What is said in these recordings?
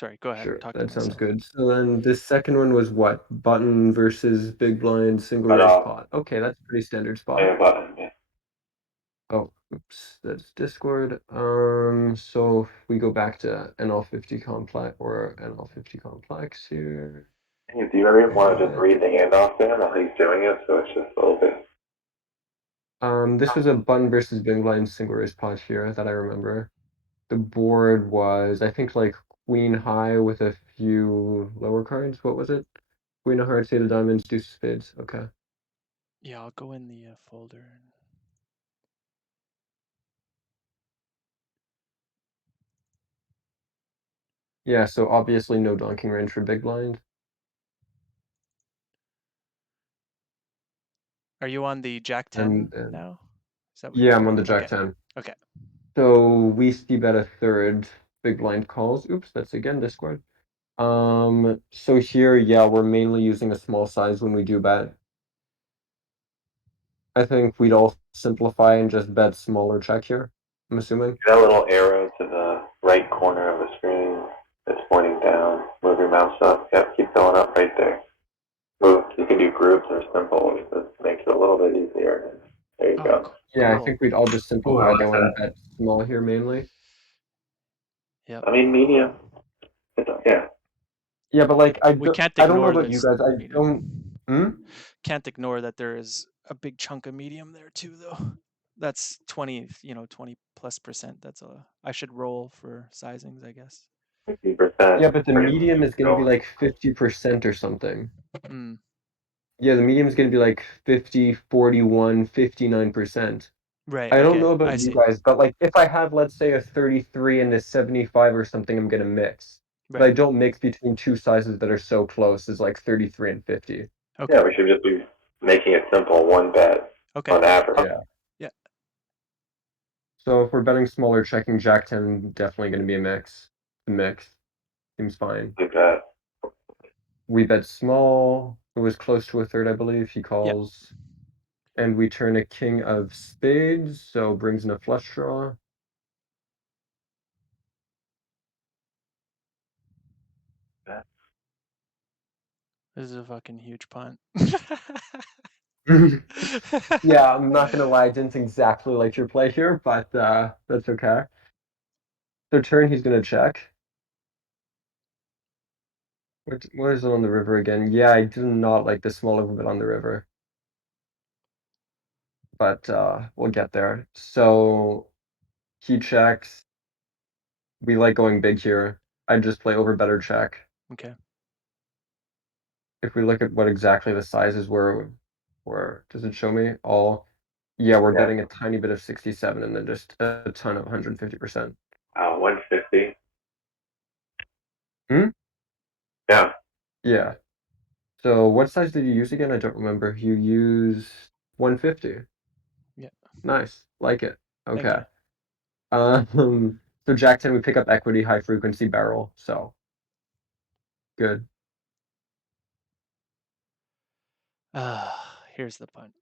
Sorry, go ahead. I'm Sure, talking to that sounds myself. good. So then the second one was what? Button versus big blind, single Cut raise off pot. Okay, that's a pretty standard spot. a button. Yeah. Oh, oops, that's Discord. So if we go back to NL50 complex or NL50 complex here. Hey, do you ever want to just Uh, read the handoff there while he's doing it? So it's just a little bit. this was a button versus big blind single raise pot here that I remember. The board was, I think, like queen high with a few lower cards. What was it? Queen of hearts, eight of diamonds, deuce of spades. Okay. Yeah, I'll go in the folder. Yeah, so obviously no donking range for big blind. Are you on the Jack 10 And now? Is that what yeah, you're I'm on doing? the Jack Okay. 10. Okay. So we see bet a third, big blind calls. Oops, that's again Discord. So here, yeah, we're mainly using a small size when we do bet. I think we'd all simplify and just bet smaller check here, I'm assuming. That little arrow to the right corner of the screen that's pointing down. Move your mouse up. Yep, keep going up right there. Move. You can do groups or simple. It makes it a little bit easier. There you Oh, go. Yeah, I cool. think we'd all just Ooh, I simplify like though and that. bet small here mainly. Yep. I mean, medium. Yeah. Yeah, but like We can't I don't know ignore about you this guys. I don't. medium. Hmm? Can't ignore that there is a big chunk of medium there too, though. That's 20, 20+%. That's I should roll for sizings, I guess. 50%. Yeah, but the Pretty medium much is going to be going. like 50% or something. Hmm. Yeah, the medium is going to be like 50, 41, 59%. Right. I don't Okay. know I about you see. guys, but like if I have, let's say, a 33 and a 75 or something, I'm going to mix. But I Right. don't mix between two sizes that are so close as like 33 and 50. Yeah, Okay. we should just be making it simple. One bet Okay. on average. Yeah. Yeah. So if we're betting smaller, checking Jack 10, definitely going to be a mix. The mix seems fine. Like that. We bet small. It was close to a third, I believe. He Yeah. calls. And we turn a king of spades, so brings in a flush draw. This is a fucking huge punt. Yeah, I'm not gonna lie, I didn't exactly like your play here, but that's okay. So turn, he's gonna check. What is it on the river again? Yeah, I do not like the small overbet on the river. But we'll get there. So he checks. We like going big here. I just play over better check. Okay. If we look at what exactly the sizes were, where does it show me? All, yeah, we're Yeah. betting a tiny bit of 67 and then just a ton of 150%. 150. Hmm? Yeah. Yeah. So what size did you use again? I don't remember. You used 150. Yeah. Nice. Like it. Thank Okay. you. So Jack 10, we pick up equity, high frequency barrel. So good. Here's the punt.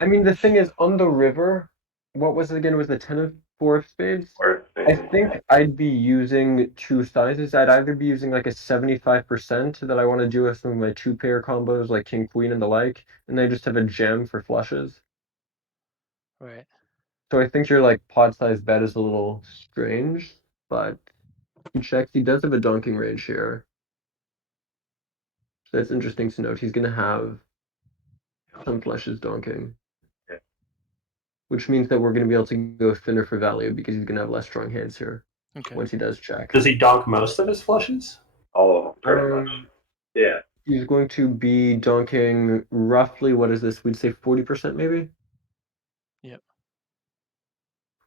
I mean, the thing is, on the river, what was it again? It was the 10 of 4 of spades? Or I think I'd be using two sizes. I'd either be using like a 75% that I want to do with some of my two pair combos, like king, queen, and the like, and then I just have a gem for flushes. Right. So I think your like pot size bet is a little strange, but he checks. He does have a donking range here. So it's interesting to note. He's going to have some flushes donking, which means that we're going to be able to go thinner for value because he's going to have less strong hands here Okay. once he does check. Does he donk most of his flushes? all of them, pretty much. Yeah. He's going to be donking roughly, what is this? We'd say 40% maybe? Yep.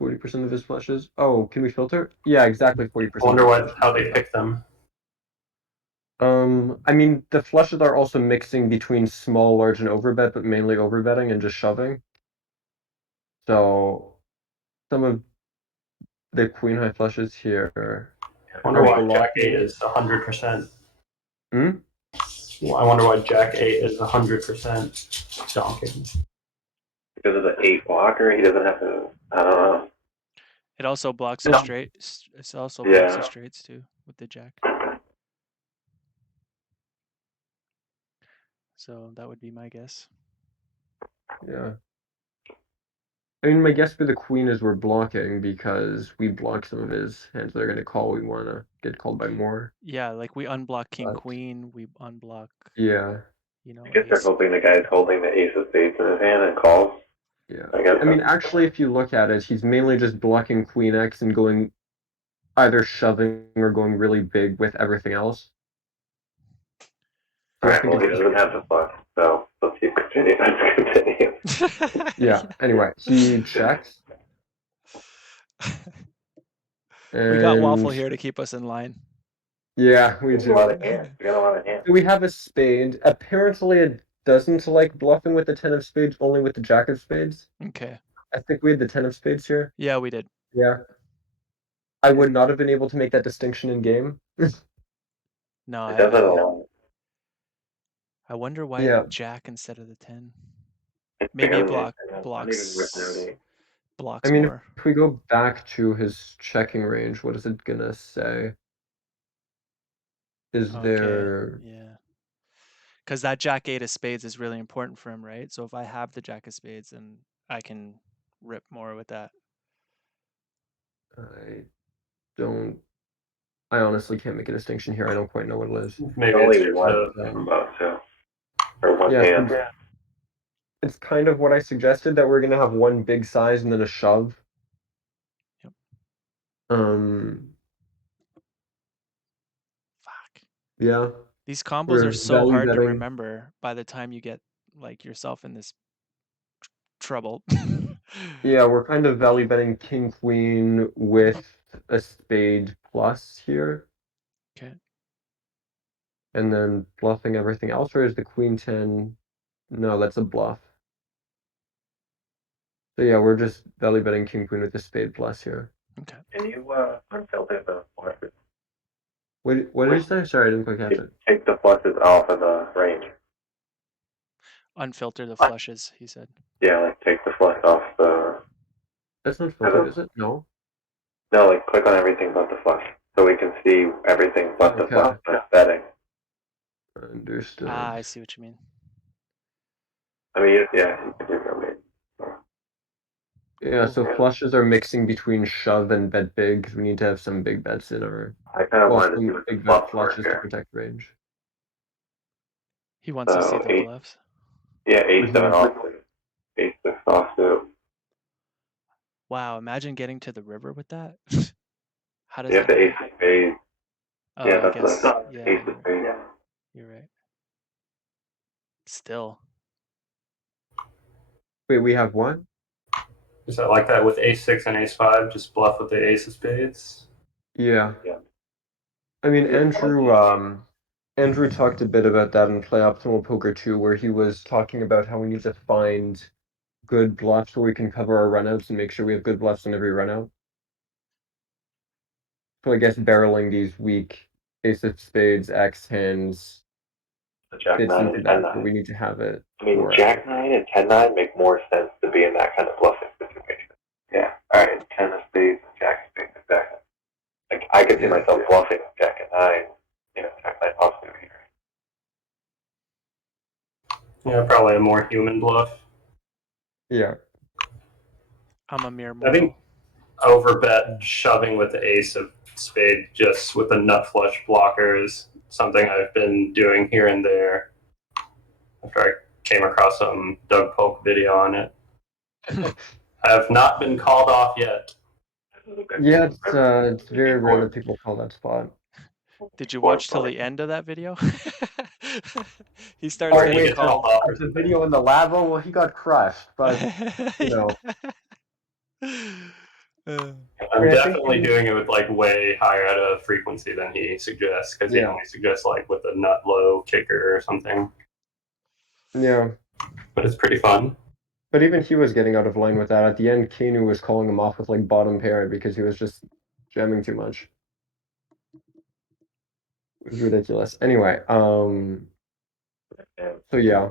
40% of his flushes. Oh, can we filter? Yeah, exactly I 40% wonder of his what flushes. how they pick them. I mean, the flushes are also mixing between small, large, and overbet, but mainly overbetting and just shoving. So some of the queen high flushes here I wonder are why Jack 8 blocking. is 100%. Hmm? I wonder why Jack 8 is 100% donking. Because of the 8 blocker, he doesn't have to. I don't know. It also blocks a No. straight. It also blocks the Yeah. straights too with the jack. So that would be my guess. Yeah. I mean, my guess for the queen is we're blocking because we block some of his hands that are going to call. We want to get called by more. Yeah, like we unblock king But queen, we unblock, yeah, you know, I guess they're ace. hoping the guy's holding the ace of spades in his hand and calls. yeah. I guess I mean, that's- actually, if you look at it, he's mainly just blocking queen X and going either shoving or going really big with everything else. So I Alright, think well, he it's doesn't have the flush, so let's keep continuing. Let's continue. yeah. Anyway, he checks We got Waffle and here to keep us in line. yeah, we We got a lot do. of hands. We got a lot of hands. So we have a spade. Apparently, it doesn't like bluffing with the 10 of spades, only with the jack of spades. Okay. I think we had the 10 of spades here. Yeah, we did. Yeah. I would not have been able to make that distinction in game. No, It does it a lot. I wonder why Yeah. the jack instead of the 10. It's Maybe because not even with no blocks name. I mean, more. if we go back to his checking range, what is it gonna say? Is Okay. there... Yeah. Because that jack 8 of spades is really important for him, right? So if I have the jack of spades, then I can rip more with that. I don't... I honestly can't make a distinction here. I don't quite know what it is. Maybe Only it's just one a from both, too. Or one Yeah, hand. it's kind of what I suggested, that we're gonna have one big size and then a shove. Yep. Fuck. Yeah. These combos We're are so value hard to betting. remember by the time you get like yourself in this trouble. Yeah, we're kind of value betting king queen with a spade plus here, Okay. and then bluffing everything else. Or is the queen 10? No, that's a bluff. So yeah, we're just value betting king queen with a spade plus here. Okay. Can you unfilter the flushes? What did you say? Sorry, I didn't quite catch it. Take the flushes off of the range. Unfilter the flushes, he said. Yeah, like take the flush off the. That's not filtered, is it? No. No, like click on everything but the flush, so we can see everything but the Okay. flush. That's betting. Understood. Ah, I see what you mean. I mean, yeah, you can do that. Yeah, Cool. so flushes are mixing between shove and bet big, 'cause we need to have some big bets in our... I kind of Well, wanted to see some what the big bet bluffs were flushes to here. protect range. He wants to see the eight, bluffs. yeah, But 8-7 he- offsuit, 8-6 offsuit. Wow, imagine getting to the river with that. How does You have that the ace work? of spades. Oh, Yeah, I that's guess. the Yeah, ace of spades. you're right. Still. Wait, we have what? Is that like that with ace 6 and ace 5? Just bluff with the ace of spades? Yeah. Yeah. I mean, Andrew talked a bit about that in Play Optimal Poker 2, where he was talking about how we need to find good bluffs where we can cover our runouts and make sure we have good bluffs on every runout. So I guess barreling these weak ace of spades, X hands, The Jack fits 9 into and that, 10-9. but we need to have it. I mean, for Jack 9 and 10-9 make more sense to be in that kind of bluffing situation. Yeah. All right. 10 of spades, Jack of spades, exactly. Like I could see Yeah. myself bluffing Jack and 9. You know, Jack 9 offsuit here. Yeah, probably a more human bluff. Yeah. I'm a mere I mortal. think overbet shoving with the ace of spade just with a nut flush blocker is something I've been doing here and there after I came across some Doug Polk video on it. I have not been called off yet. Yeah, it's very rare that people call that spot. Did you watch till the end of that video? He starts Oh, getting wait, called. the video in the labo? Well, he got crushed, but, you know. I'm definitely doing it with like way higher at a frequency than he suggests, because he Yeah. only suggests like with a nut low kicker or something. Yeah. But it's pretty fun. But even he was getting out of line with that. At the end, Kanu was calling him off with like bottom pair because he was just jamming too much. It was ridiculous. Anyway, so yeah.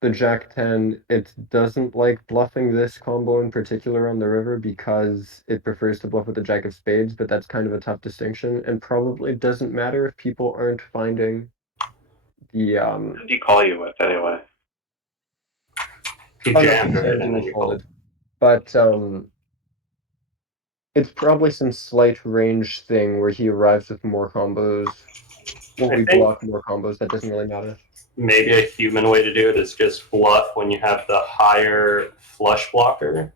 the Jack 10, it doesn't like bluffing this combo in particular on the river because it prefers to bluff with the Jack of Spades, but that's kind of a tough distinction, and probably doesn't matter if people aren't finding the What did he call you with anyway? He oh no, jammed, he right? jammed And and then we you folded. fold. But it's probably some slight range thing where he arrives with more combos. Well, I we think block more combos, that doesn't really matter. maybe a human way to do it is just bluff when you have the higher flush blocker.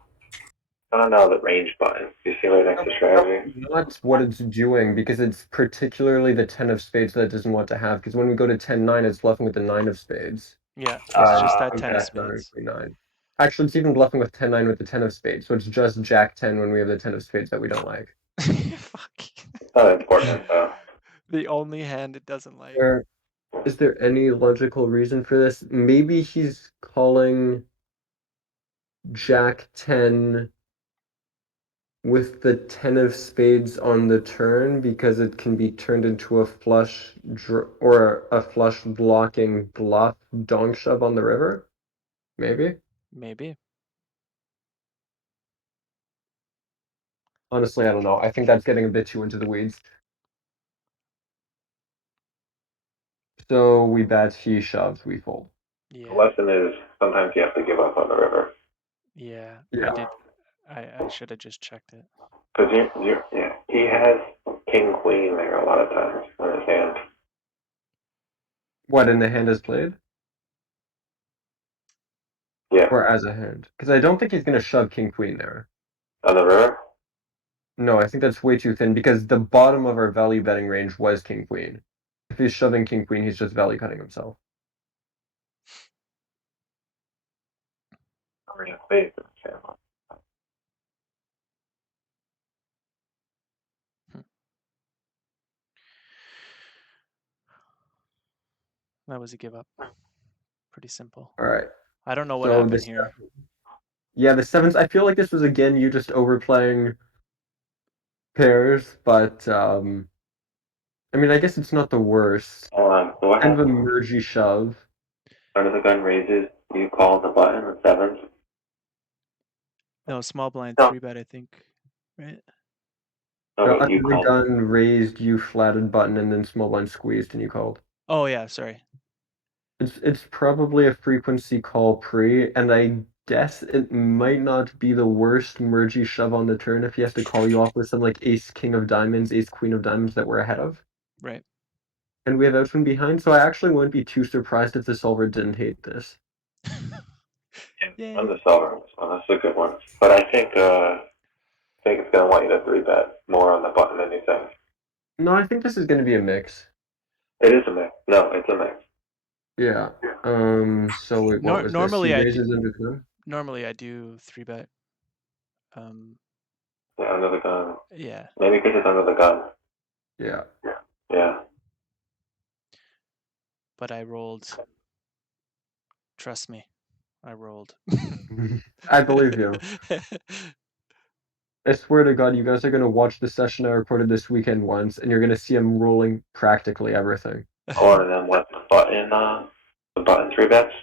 I don't know the range button. You see right next to strategy? Not what it's doing, because it's particularly the 10 of spades that it doesn't want to have, because when we go to 10-9, it's bluffing with the 9 of spades. Yeah, it's just that And 10 of Jack 9, spades. Queen 9. Actually, it's even bluffing with 10-9 with the 10 of spades, so it's just Jack 10 when we have the 10 of spades that we don't like. Fuck. It's not important though. The only hand it doesn't like. Is there any logical reason for this? Maybe he's calling Jack 10 with the 10 of spades on the turn because it can be turned into a flush or a flush blocking bluff donk shove on the river? Maybe? Maybe. Honestly, I don't know. I think that's getting a bit too into the weeds. So we bet, he shoves, we fold. The Yeah. lesson is sometimes you have to give up on the river. Yeah. I Yeah. did. I should have just checked it. Because he has king queen there a lot of times in his hand. What, in the hand is played? Yeah, Or as a hand? Because I don't think he's going to shove king queen there. on the river. No, I think that's way too thin because the bottom of our value betting range was king queen. If he's shoving king queen, he's just value cutting himself. Or in spades in his hand. Hmm. That was a give up. Pretty simple. All right. I don't know what So happened this, here. yeah, the sevens. I feel like this was again you just overplaying pairs, but I mean, I guess it's not the worst. Hold on. So what Kind of a happens mergey shove. under the gun raises? You call the button the sevens. No, small blind No. 3-bet, I think. Right? No, but Under you the call. gun, raised, you flatted button, and then small blind squeezed, and you called. Oh yeah, sorry. It's probably a frequency call pre, and I guess it might not be the worst mergey shove on the turn if he has to call you off with some like ace king of diamonds, ace queen of diamonds that we're ahead of. Right. And we have out from behind, so I actually wouldn't be too surprised if the solver didn't hate this. Yeah, on the Yay. solver. So that's a good one. But I think it's gonna want you to 3-bet more on the button than you think. No, I think this is going to be a mix. It is a mix. No, it's a mix. Yeah. So wait, what was this? He Normally raises under the gun? normally I do 3-bet. Um Yeah, under the gun. yeah. Maybe because it's under the gun. Yeah. Yeah. But I rolled. Trust me. I rolled. I believe you. I swear to God, you guys are going to watch the session I recorded this weekend once, and you're going to see him rolling practically everything. Or then what the button? The button 3-bets.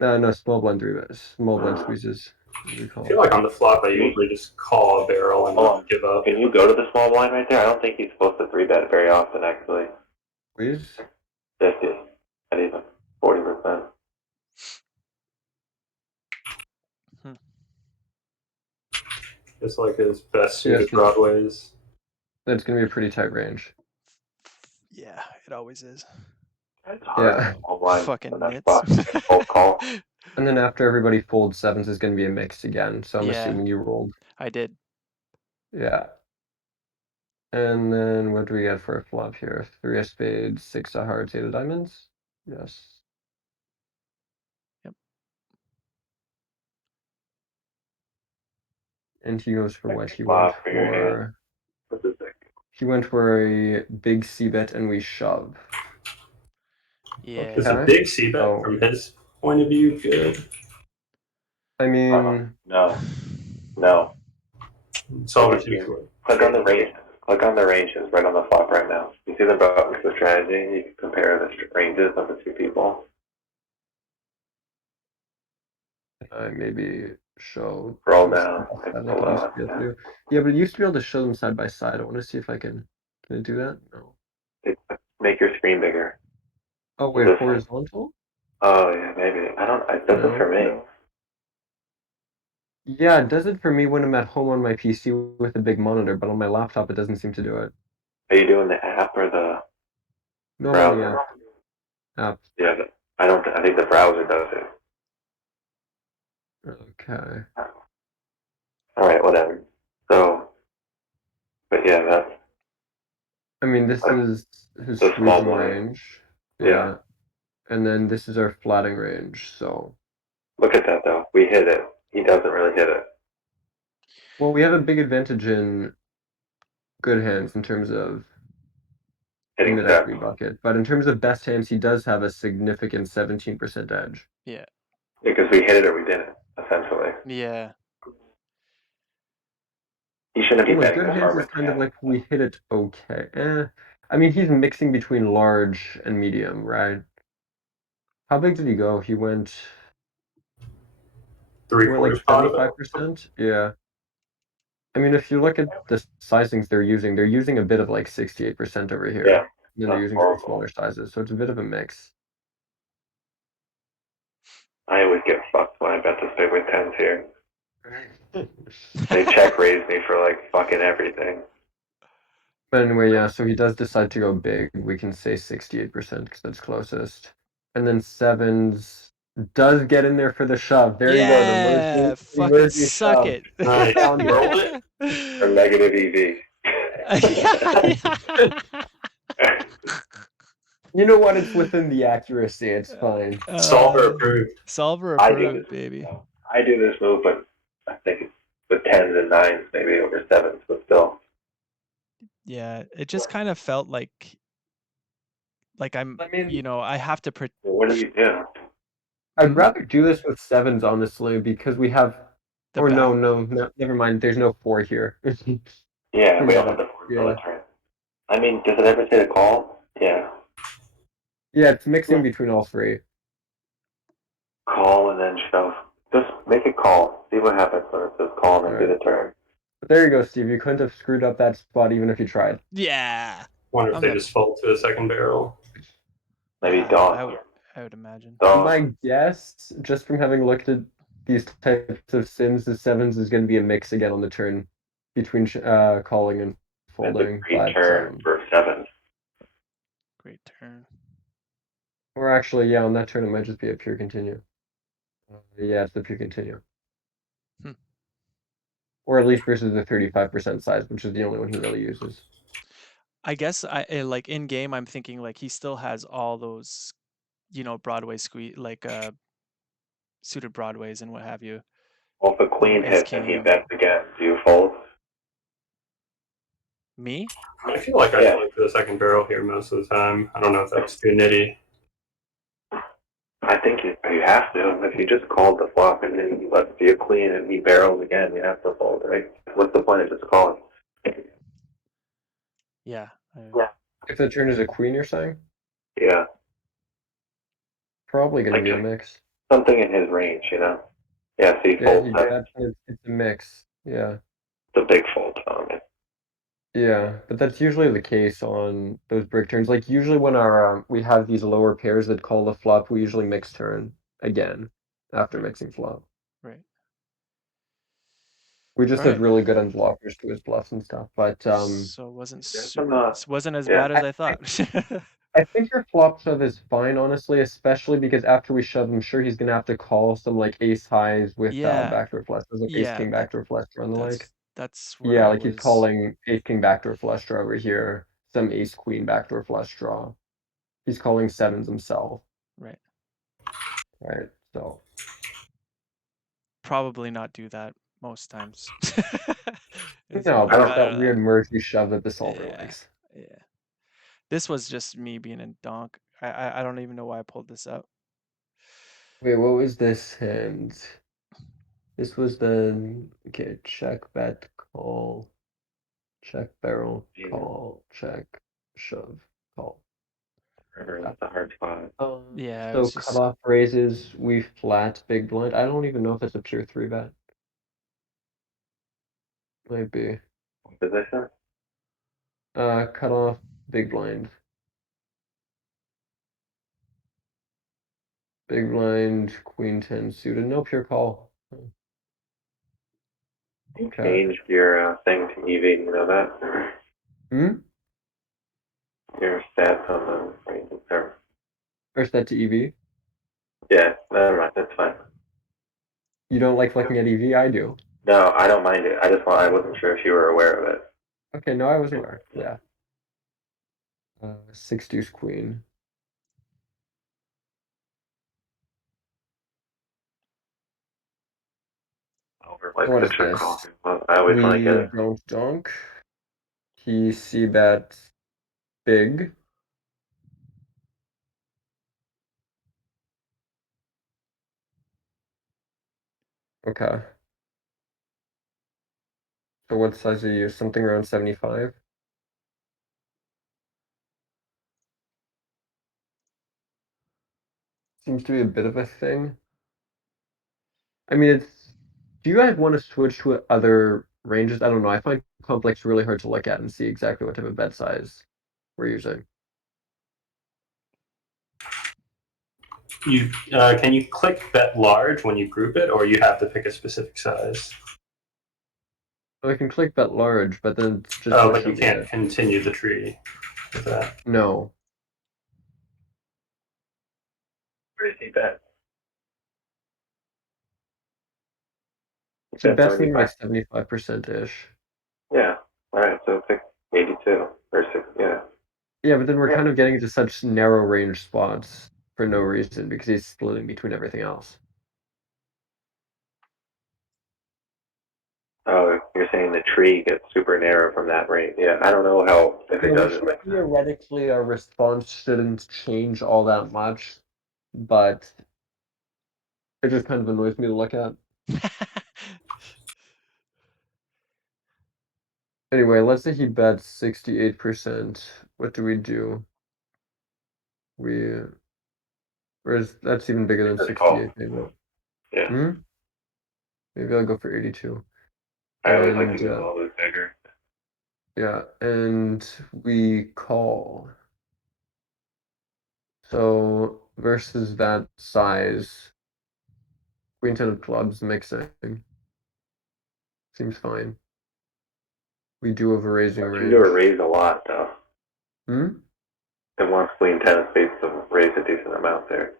No, small blind three bets. Small blind squeezes. We I call feel it. like on the flop, I usually just call a barrel and Hold on. give up. Can you go to the small blind right there? I don't think he's supposed to 3-bet very often, actually. Squeeze? 50. Not even 40%. Hmm. Just like his best Yes, suited broadways. that's going to be a pretty tight range. Yeah, it always is. It's hard. Yeah. Small blind. Fucking The next nits. spot. Both call. And then after everybody folds, sevens is going to be a mix again, so I'm Yeah. assuming you rolled. I did. Yeah. And then what do we get for a flop here? 3 of spades, 6 of hearts, 8 of diamonds? Yes. Yep. And he goes for what? He went Flop for your hand. for... What's his thing? He went for a big c-bet and we shove. Yeah. Is a Okay. big c bet Oh. from his point of view good? I mean... No. No. Solver seems to Click on the ranges. Click on the ranges right on the flop right now. You see the buttons for strategy? You can compare the ranges of the two people. Maybe show Scroll them side down. by Like side like it used below. to be able to do. Yeah, but it used to be able to show them side by side. I want to see if I can. Can I do that? No. Make your screen bigger. Oh Is wait, this? horizontal? Oh yeah, maybe. I don't. It does it No. for me. Yeah, it does it for me when I'm at home on my PC with a big monitor, but on my laptop it doesn't seem to do it. Are you doing the app or the No, I'm on the browser? app. Yeah, I don't. I think the browser does it. Okay. All right, whatever. So, but yeah, that's I mean, this is his the small squeezing blind. range. Yeah. Yeah. And then this is our flatting range. So, Look at that though. We hit it. He doesn't really hit it. well, we have a big advantage in good hands in terms of the Hitting mid-equity steps. bucket. But in terms of best hands, he does have a significant 17% edge. Yeah. Because we hit it or we didn't, essentially. Yeah. He shouldn't be Well, betting good the hands is harvest kind of hand. like we hit it okay. I mean, he's mixing between large and medium, right? How big did he go? He went Three like quarters pot of it. 75%? Yeah. I mean, if you look at the sizings they're using a bit of like 68% over here. Yeah. And then they're That's using some horrible. smaller sizes, so it's a bit of a mix. I always get fucked when I bet this big with tens here. They check raise me for like fucking everything. But anyway, yeah, so he does decide to go big. We can say 68% because that's closest. And then sevens does get in there for the shove. There you go, Yeah. the Fucking mergey suck shove. it. Nice. Found Rolled it. it. Or negative EV. You know what? It's within the accuracy. It's fine. Solver approved. Solver I do approved, this. baby. I do this move, but I think it's with tens and nines, maybe over sevens, but still. Yeah, it just kind of felt like I'm, I mean, I have to Well, what do you do? I'd rather do this with sevens, honestly, because we have. the Or back. no, never mind. There's no four here. Yeah, we don't Forget have it. the four Yeah. turn. I mean, does it ever say to call? Yeah. Yeah, it's mixing between all three. Call and then shove. Just make a call. See what happens when it says call and then do Alright. the turn. But there you go, Steve. You couldn't have screwed up that spot even if you tried. Yeah. Wonder if I'm they the- just fold to a second barrel. Maybe Yeah, don't. I would imagine. Don't. My guess, just from having looked at these types of sims, the sevens is going to be a mix again on the turn between calling and It's a folding. great turn for sevens. Great turn. Or actually, yeah, on that turn it might just be a pure continue. Yeah, it's the pure continue. Hmm. Or at least versus the 35% size, which is the only one he really uses. I guess like in game, I'm thinking like he still has all those, Broadway squeeze, like suited Broadways and what have you. Well, if a queen Ace hits and he King. bets again, do you fold? Me? I feel like I fold to the second barrel here most of the time. I don't know if that's too nitty. I think you have to. If you just called the flop and then you let see a queen and he barrels again, you have to fold, right? What's the point of just calling? Yeah. If the turn is a queen, you're saying? Yeah. Probably going to be a Like mix. something in his range, you know? Yeah, see, Yeah, fold. it's a mix. Yeah. It's a big fold, Tommy. Yeah, but that's usually the case on those brick turns. Like usually when our we have these lower pairs that call the flop, we usually mix turn again after mixing flop. Right. We just All have right. really good unblockers to his bluffs and stuff. But So it wasn't This wasn't as yeah. bad as I thought. I think your flop shove is fine, honestly, especially because after we shove, I'm sure he's gonna have to call some like ace highs with Yeah. backdoor flush, like ace Yeah, king backdoor flush draw and the like. that's where Yeah, I like he's was. calling ace king backdoor flush draw over here, some ace queen backdoor flush draw. He's calling sevens himself, Right. right? So Probably not do that most times. It's no, much but it's better that than weird that. mergey shove that the solver Yeah. likes. Yeah. This was just me being a donk. I don't even know why I pulled this up. Wait, what was this hand? This was the okay, check bet call, check barrel Yeah. call, check shove call. River, that's a hard spot. Yeah, So it's just cutoff raises, we flat big blind. I don't even know if that's a pure 3-bet. Might be. What position? Cutoff big blind. Big blind, queen 10 suited. No pure call. You Okay. changed your thing to EV, you know that? Hmm? Your stats on the ranking server. Or set to EV? Yeah, never mind, that's fine. You don't like looking at EV? I do. No, I don't mind it. I wasn't sure if you were aware of it. Okay, no, I was aware. Yeah. 6 deuce queen. Over like What the is check this? call. Well, I always want to get We it. don't donk. He c-bet big. Okay. So what size are you? Something around 75? Seems to be a bit of a thing. I mean, it's. Do you guys want to switch to other ranges? I don't know. I find complex really hard to look at and see exactly what type of bet size we're using. You can you click bet large when you group it, or you have to pick a specific size? So I can click bet large, but then it's just Oh, more but you shoving can't it. continue the tree with that. No. Where does he bet? He So bet bet something 75. like 75%-ish. Yeah. Alright, so pick 82 or 6. Yeah. Yeah, but then we're Yeah. kind of getting into such narrow range spots for no reason because he's splitting between everything else. Oh, you're saying the tree gets super narrow from that rate. Yeah, I don't know how, if it Yeah, does which it like that. theoretically our response shouldn't change all that much, but it just kind of annoys me to look at. Anyway, let's say he bets 68%. What do we do? We, whereas that's even bigger than That's call. 68, maybe. Yeah. Hmm? Maybe I'll go for 82. I always like to And go a little bit bigger. yeah, and we call. So versus that size, queen 10 of clubs mixing. Seems fine. We do have a raising You do a range. raise a lot though. Hmm? And once queen 10 is faced to raise a decent amount there.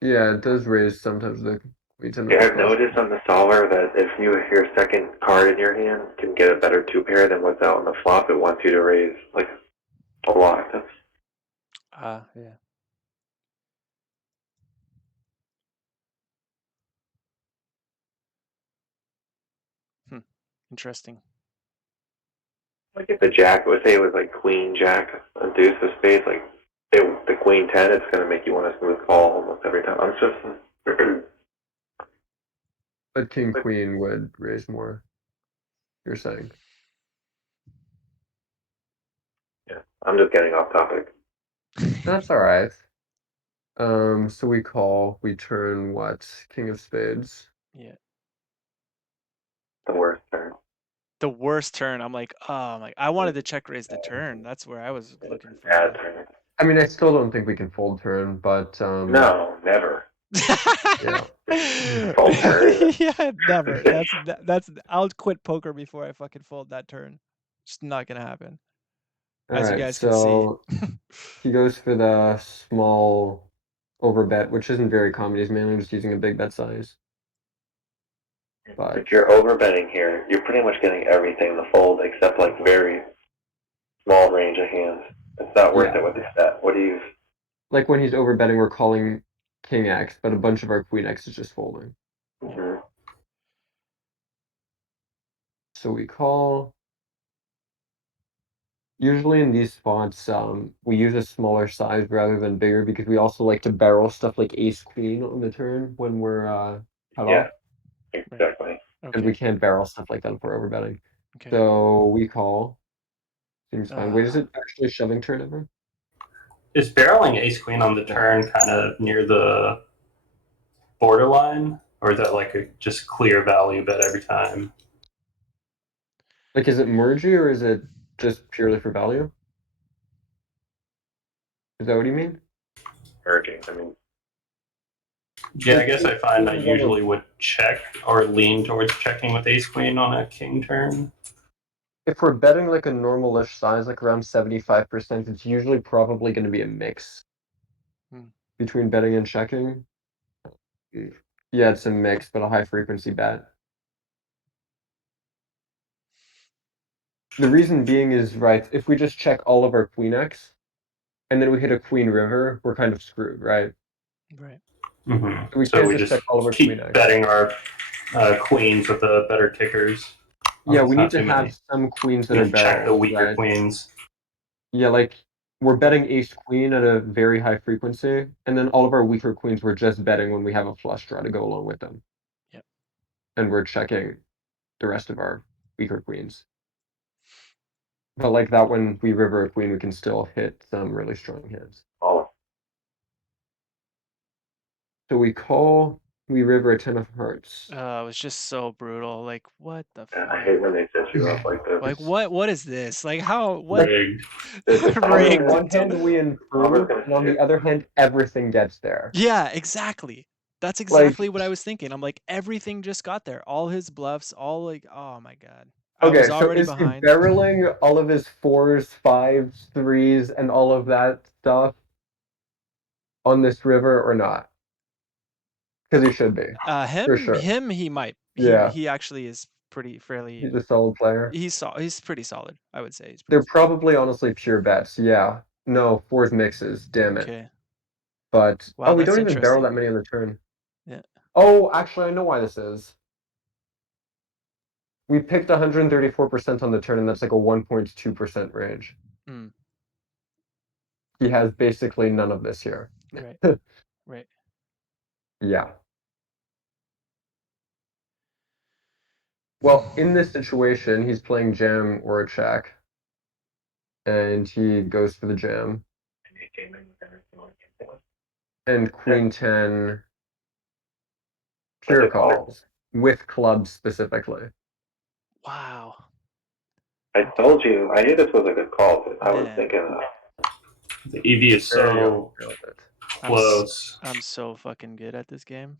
Yeah, it does raise sometimes the queen 10 of Yeah, the I've flush. noticed on the solver that if your second card in your hand can get a better two pair than what's out on the flop, it wants you to raise like a lot. That's yeah. Interesting. like if the jack, let's say it was like queen jack, a deuce of spades, like the queen 10, it's gonna make you want to smooth call almost every time. I'm just But king queen would raise more, you're saying. yeah, I'm just getting off topic. That's alright. So we call, we turn what? King of spades. Yeah. The worst turn. The worst turn. I'm like, oh, I wanted to check raise the turn. That's where I was It's looking a for bad the. turn. I mean, I still don't think we can fold turn, but No, never. yeah. Fold turn. Yeah, never. That's. I'll quit poker before I fucking fold that turn. It's not gonna happen, as you Alright, guys can see. so he goes for the small overbet, which isn't very common. He's mainly just using a big bet size. But If you're overbetting here, you're pretty much getting everything in the fold except like very small range of hands. It's not worth yeah, it with the set. What do you? like when he's overbetting, we're calling king X, but a bunch of our queen X is just folding. Mhm. So we call. Usually in these spots, we use a smaller size rather than bigger because we also like to barrel stuff like ace queen on the turn when we're cut Yeah, off, Right. exactly. and we Okay. can't barrel stuff like that if we're overbetting. Okay. So we call. Seems fine. Wait, is Uh, it actually shoving turn ever? Is barreling ace queen on the turn kind of near the borderline, or is that like a just clear value bet every time? Like, is it mergy or is it just purely for value? Is that what you mean? Urging. I mean, Yeah, I guess I find I usually would check or lean towards checking with ace queen on a king turn. If we're betting like a normal-ish size, like around 75%, it's usually probably going to be a mix between betting and checking. Yeah, it's a mix, but a high frequency bet. The reason being is, right, if we just check all of our queen X, and then we hit a queen river, we're kind of screwed, right? Right. Mm-hmm. We So can't we just just check all of our queen keep X. betting our queens with the better kickers. Yeah, we need Not to too have many. some queens that We are can check the barrels, weaker right? queens. Yeah, like we're betting ace queen at a very high frequency, and then all of our weaker queens we're just betting when we have a flush draw to go along with them. Yep. And we're checking the rest of our weaker queens. But like that, when we river a queen, we can still hit some really strong hands. all So we call, we river a 10 of hearts. It was just so brutal. Like, what the and I fuck? hate when they set you up like this. Like, what is this? Like, how? What? Rigged. On the Rigged. one hand, we improve, and on the other hand, everything gets there. Yeah, exactly. That's exactly what I was thinking. I'm like, everything just got there. All his bluffs, all like, oh my god. I was Okay, so already is he behind. barreling all of his 4s, 5s, 3s, and all of that stuff on this river or not? Because he should be, for sure. He might. Yeah, He actually is fairly. he's a solid player. He's pretty solid. I would say he's pretty They're solid. probably honestly pure bets. Yeah. No, 4s mixes. Damn it. Okay. But Wow, we that's don't even barrel interesting. that many on the turn. Yeah. Oh, actually, I know why this is. We picked 134% on the turn, and that's like a 1.2% range. Mm. He has basically none of this here. Right. Right. Yeah. Well, in this situation, he's playing jam or a check, and he goes for the jam. And queen 10 pure calls with clubs specifically. Wow. I told you, I knew this was a good call, but I was Man. thinking The EV is so close. I'm so fucking good at this game.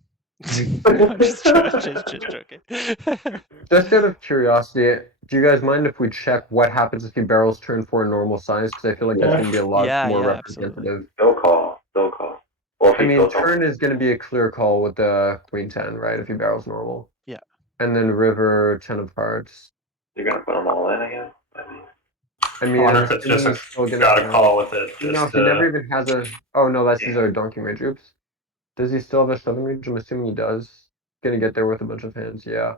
I'm just joking. Just out of curiosity, do you guys mind if we check what happens if he barrels turn 4 normal size? Because I feel like that's going to be a lot more Absolutely. representative. still call. Or if I he mean, feels turn is going to be a clear call with the queen 10, right? If he barrels normal. Yeah. And then river 10 of hearts. you're gonna put them all in again. I I mean, wonder I'm if it's just assuming he's still a going got to a call with it. No, Just he never even has a. Oh no, that's his donking range. Oops. Does he still have a shoving range? I'm assuming he does. Gonna get there with a bunch of hands. Yeah.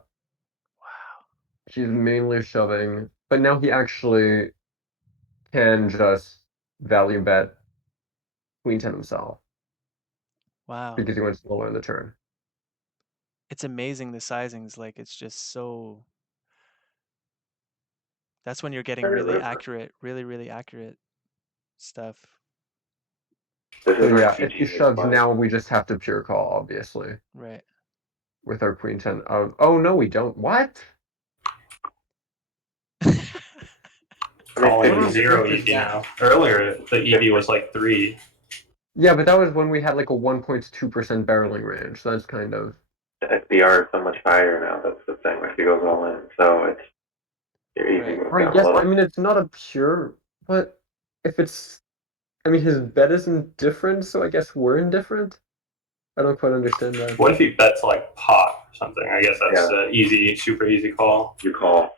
Wow. He's mainly shoving, but now he actually can just value bet queen 10 himself Wow. because he went smaller in the turn. It's amazing the sizings. Like, it's just so. That's when you're getting really accurate, really accurate stuff. This So is where yeah, if he TG is shoves fun. now, we just have to pure call, obviously, Right. with our queen 10 of. Oh no, we don't. What? calling What 0 is EV that? now. Earlier, the EV was like 3. Yeah, but that was when we had like a 1.2% barreling range. So that's kind of. The SBR is so much higher now. That's the thing. If he goes all in, so it's you're easy Right. move Right, down a yes, little. I mean it's not a pure, but if it's, I mean his bet is indifferent, so I guess we're indifferent. I don't quite understand that. What if he bets like pot or something? I guess that's Yeah. an easy, super easy call. You call.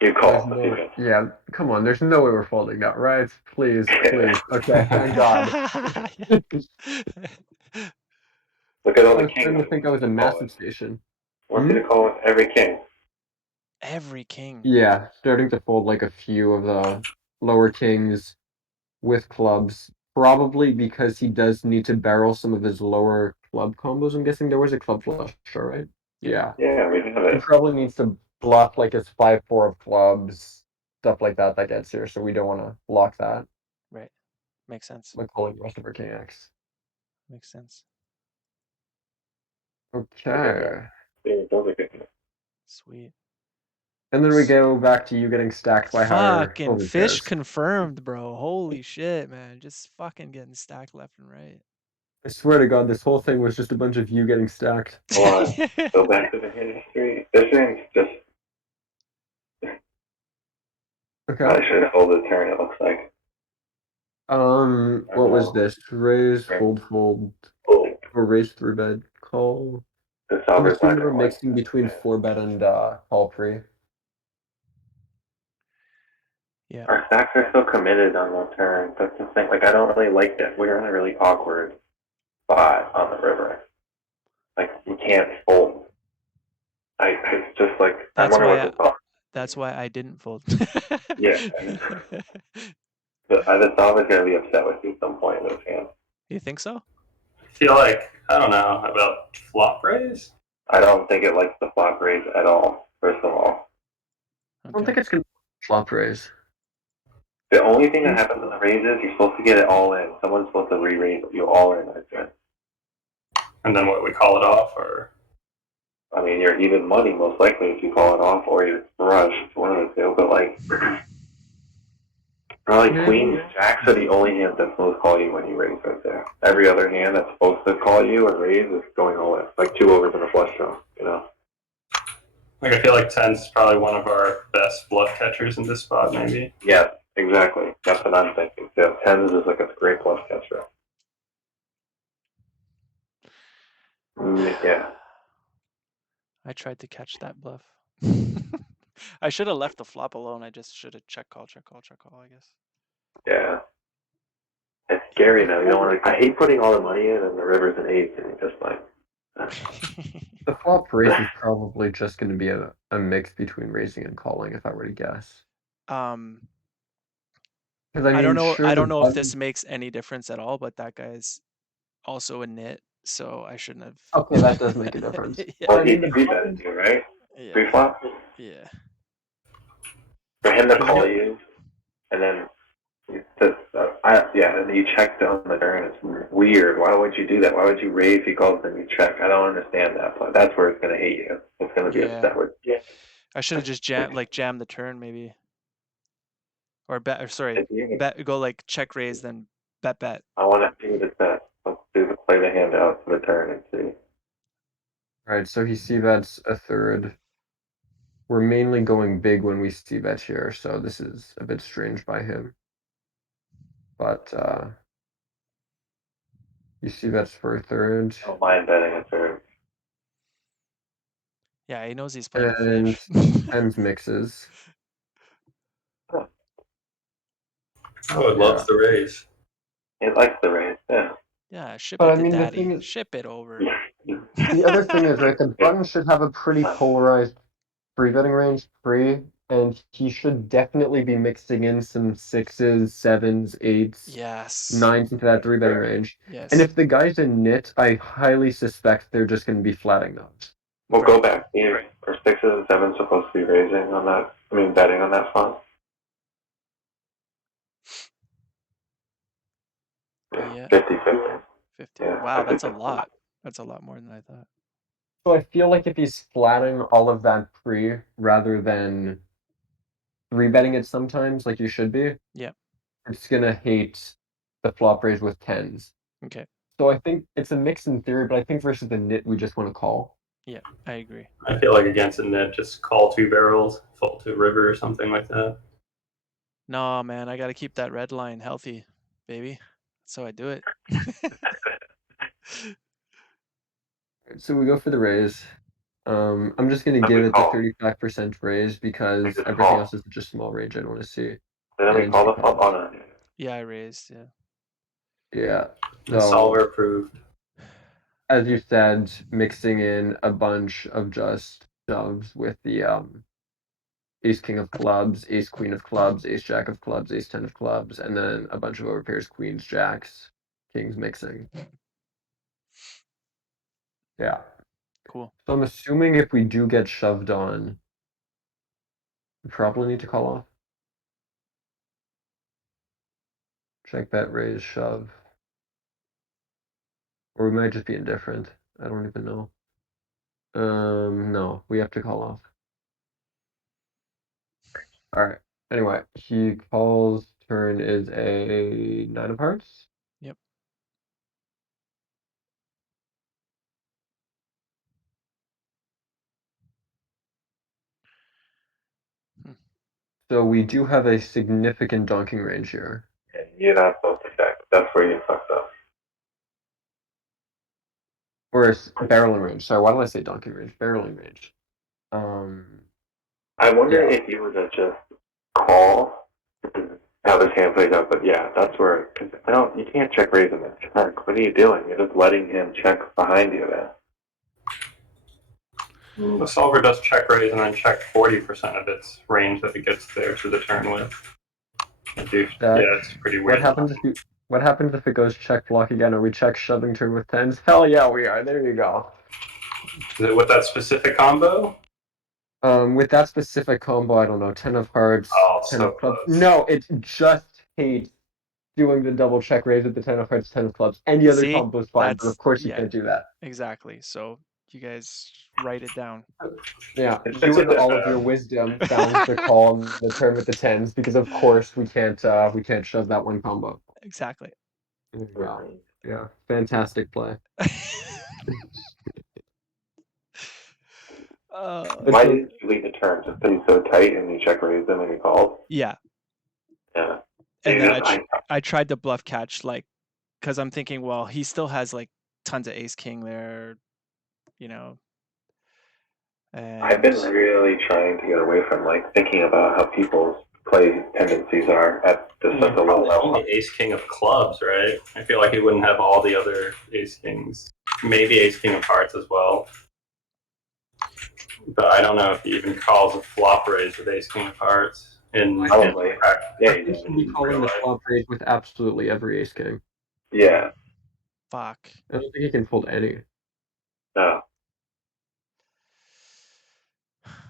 There's no, yeah, come on, there's no way we're folding that, right? Please, please. Okay, thank God. Look at all I the was kings. starting to think I was a massive station. Wants you to call with every king. Every king. Yeah, starting to fold like a few of the lower kings with clubs, probably because he does need to barrel some of his lower club combos. I'm guessing there was a club flush, right? Yeah. Yeah, we have He it. probably needs to block like his 5-4 of clubs, stuff like that that gets here, so we don't want to block that. Right. Makes sense. by calling the rest of our king X. Makes sense. Okay. Yeah, those are good. Sweet. And then we go back to you getting stacked by higher Fucking over fish pairs. confirmed, bro. Holy shit, man. Just fucking getting stacked left and right. I swear to God, this whole thing was just a bunch of you getting stacked. Hold on. Go back to the history. This thing's just Okay. I should hold the turn, it looks like. What was this? Raise, Right. fold, Oh, or raise through bed, call. the I'm solver's assuming black we're and white. mixing between 4-bet and call pre. Yeah. Our stacks are so committed on the turn. That's the thing. Like, I don't really like that. We're in a really awkward spot on the river. Like, you can't fold. It's just like, I That's wonder why what the thought. That's why I didn't fold. Yeah. The solver's going to be upset with you at some point in this hand. You think so? I feel like, I don't know, about flop raise? I don't think it likes the flop raise at all, first of all. I don't Okay. think it's going to flop raise. The only thing that happens in the raise is you're supposed to get it all in. Someone's supposed to re-raise you all in, I think. And then what, we call it off, or? I mean, you're even money most likely if you call it off, or you're crushed, one of the two. But like, probably queens, jacks are the only hand that's supposed to call you when you raise right there. Every other hand that's supposed to call you or raise is going all in, like 2 overs and a flush draw. You know. Like, I feel like 10's is probably one of our best bluff catchers in this spot, maybe. Yeah, exactly. That's what I'm thinking. So 10s is like a great flush catcher. Yeah. I tried to catch that bluff. I should have left the flop alone. I just should have check call, I guess. Yeah. It's scary now. You don't want to. I hate putting all the money in and the river's an 8, and you're just like. The flop raise is probably just going to be a mix between raising and calling, if I were to guess. um, Because I I don't mean, know. sure, I the don't know if button. this makes any difference at all, but that guy's also a nit, so I shouldn't have. Okay, that does make a difference. Yeah. Well, I he mean, the pre-betted you, right? Yeah. Pre-flop? Yeah. For him to But call you, and then and then you checked on the turn. It's weird. Why would you do that? Why would you raise? He calls, then you check. I don't understand that, but that's where it's gonna hate you. It's gonna be upset with. Yeah. I should have just jammed the turn maybe, or bet. Or sorry, bet. Go like check raise, then bet. I want to see what it says. Let's play the hand out for the turn and see. Right, so he c-bets a third. We're mainly going big when we c-bet here, so this is a bit strange by him. But you c-bets for a third. I don't mind betting a turn. Yeah, he knows he's playing And a fish. tens mixes. I would love the raise. It likes the raise, yeah. Yeah, ship But it I to mean, the daddy. thing is, Ship it over. the other thing is, right, the button should have a pretty polarized free betting range pre, and he should definitely be mixing in some 6s, 7s, 8s, Yes. 9s into that 3-betting range. Yes. And if the guy's a nit, I highly suspect they're just going to be flatting those. We'll go back. Are 6s and 7s supposed to be raising on that? I mean, betting on that spot? Yeah. 50-50. 50. Yeah, Wow, I that's think a that's lot. That's a lot more than I thought. So I feel like if he's flatting all of that pre rather than rebetting it sometimes, like you should be, Yeah. it's gonna hate the flop raise with 10s. Okay. So I think it's a mix in theory, but I think versus the nit, we just want to call. Yeah, I agree. I feel like against a net, just call 2 barrels, fold to river or something like that. No, man, I got to keep that red line healthy, baby. That's how I do it. So we go for the raise. I'm just gonna Then give we it the call. 35% raise because just everything call. else is just small range I don't want to see. Then we And call he the flop calls. on it. Yeah, I raised. Yeah. Yeah. The So solver approved. as you said, mixing in a bunch of just shoves with the ace king of clubs, ace queen of clubs, ace jack of clubs, ace 10 of clubs, and then a bunch of overpairs, queens, jacks, kings mixing. Yeah. Cool. So I'm assuming if we do get shoved on, we probably need to call off. Check, bet, raise, shove. Or we might just be indifferent. I don't even know. No, we have to call off. Alright. Anyway, he calls, turn is a 9 of hearts. Yep. So we do have a significant donking range here. Yeah, you're not supposed to check. That's where you fucked up. Or a barreling range. Sorry, why did I say donking range? Barreling range. I wonder Yeah. if you were to just call how this hand plays out, but yeah, that's where, cause you can't check raise him and check. What are you doing? You're just letting him check behind you then. The solver does check raise and then check 40% of its range that it gets there to the turn with. Yeah, it's pretty weird. What happens if it goes check block again? Are we check shoving turn with tens? Hell yeah, we are. There you go. Is it with that specific combo? With that specific combo, I don't know, 10 of hearts, Oh, 10 so of clubs. close. No, it just hates doing the double check raise with the 10 of hearts, 10 of clubs. Any other See, combo is fine, but of course you yeah, can't do that. exactly. So you guys write it down. Yeah, you and all of your wisdom found the call on the turn with the tens because of course we can't shove that one combo. Exactly. Yeah, yeah, fantastic play. Why didn't you leave the turn? Just because he's so tight and you check raise him and he calls? Yeah. Yeah. And then I tried to bluff catch, like, because I'm thinking, well, he still has like tons of ace king there, you know. And I've been really trying to get away from like thinking about how people's play tendencies are at such a low level. Only ace king of clubs, right? I feel like he wouldn't have all the other ace kings. Maybe ace king of hearts as well. But I don't know if he even calls a flop raise with ace king of hearts. Probably. Yeah, he should be calling the flop raise with absolutely every ace king. Yeah. Fuck. I don't think he can fold any. No.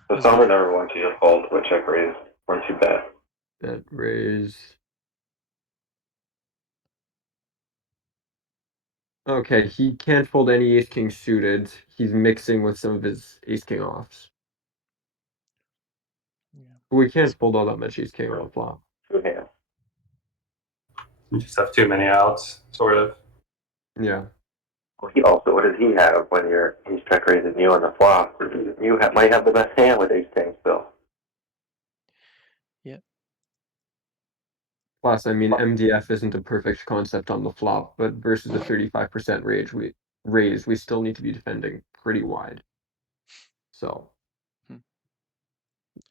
The solver never wants you to fold with check raise once you bet. Bet raise. Okay, he can't fold any ace king suited. He's mixing with some of his ace king offs. Yeah. We can't fold all that much ace king on the flop. Two hands. You just have too many outs, sort of. Yeah. Well, what does he have when he's check raising you on the flop? You might have the best hand with ace king still. Yeah. Plus, I mean, MDF isn't a perfect concept on the flop, but versus a 35% raise, we still need to be defending pretty wide. So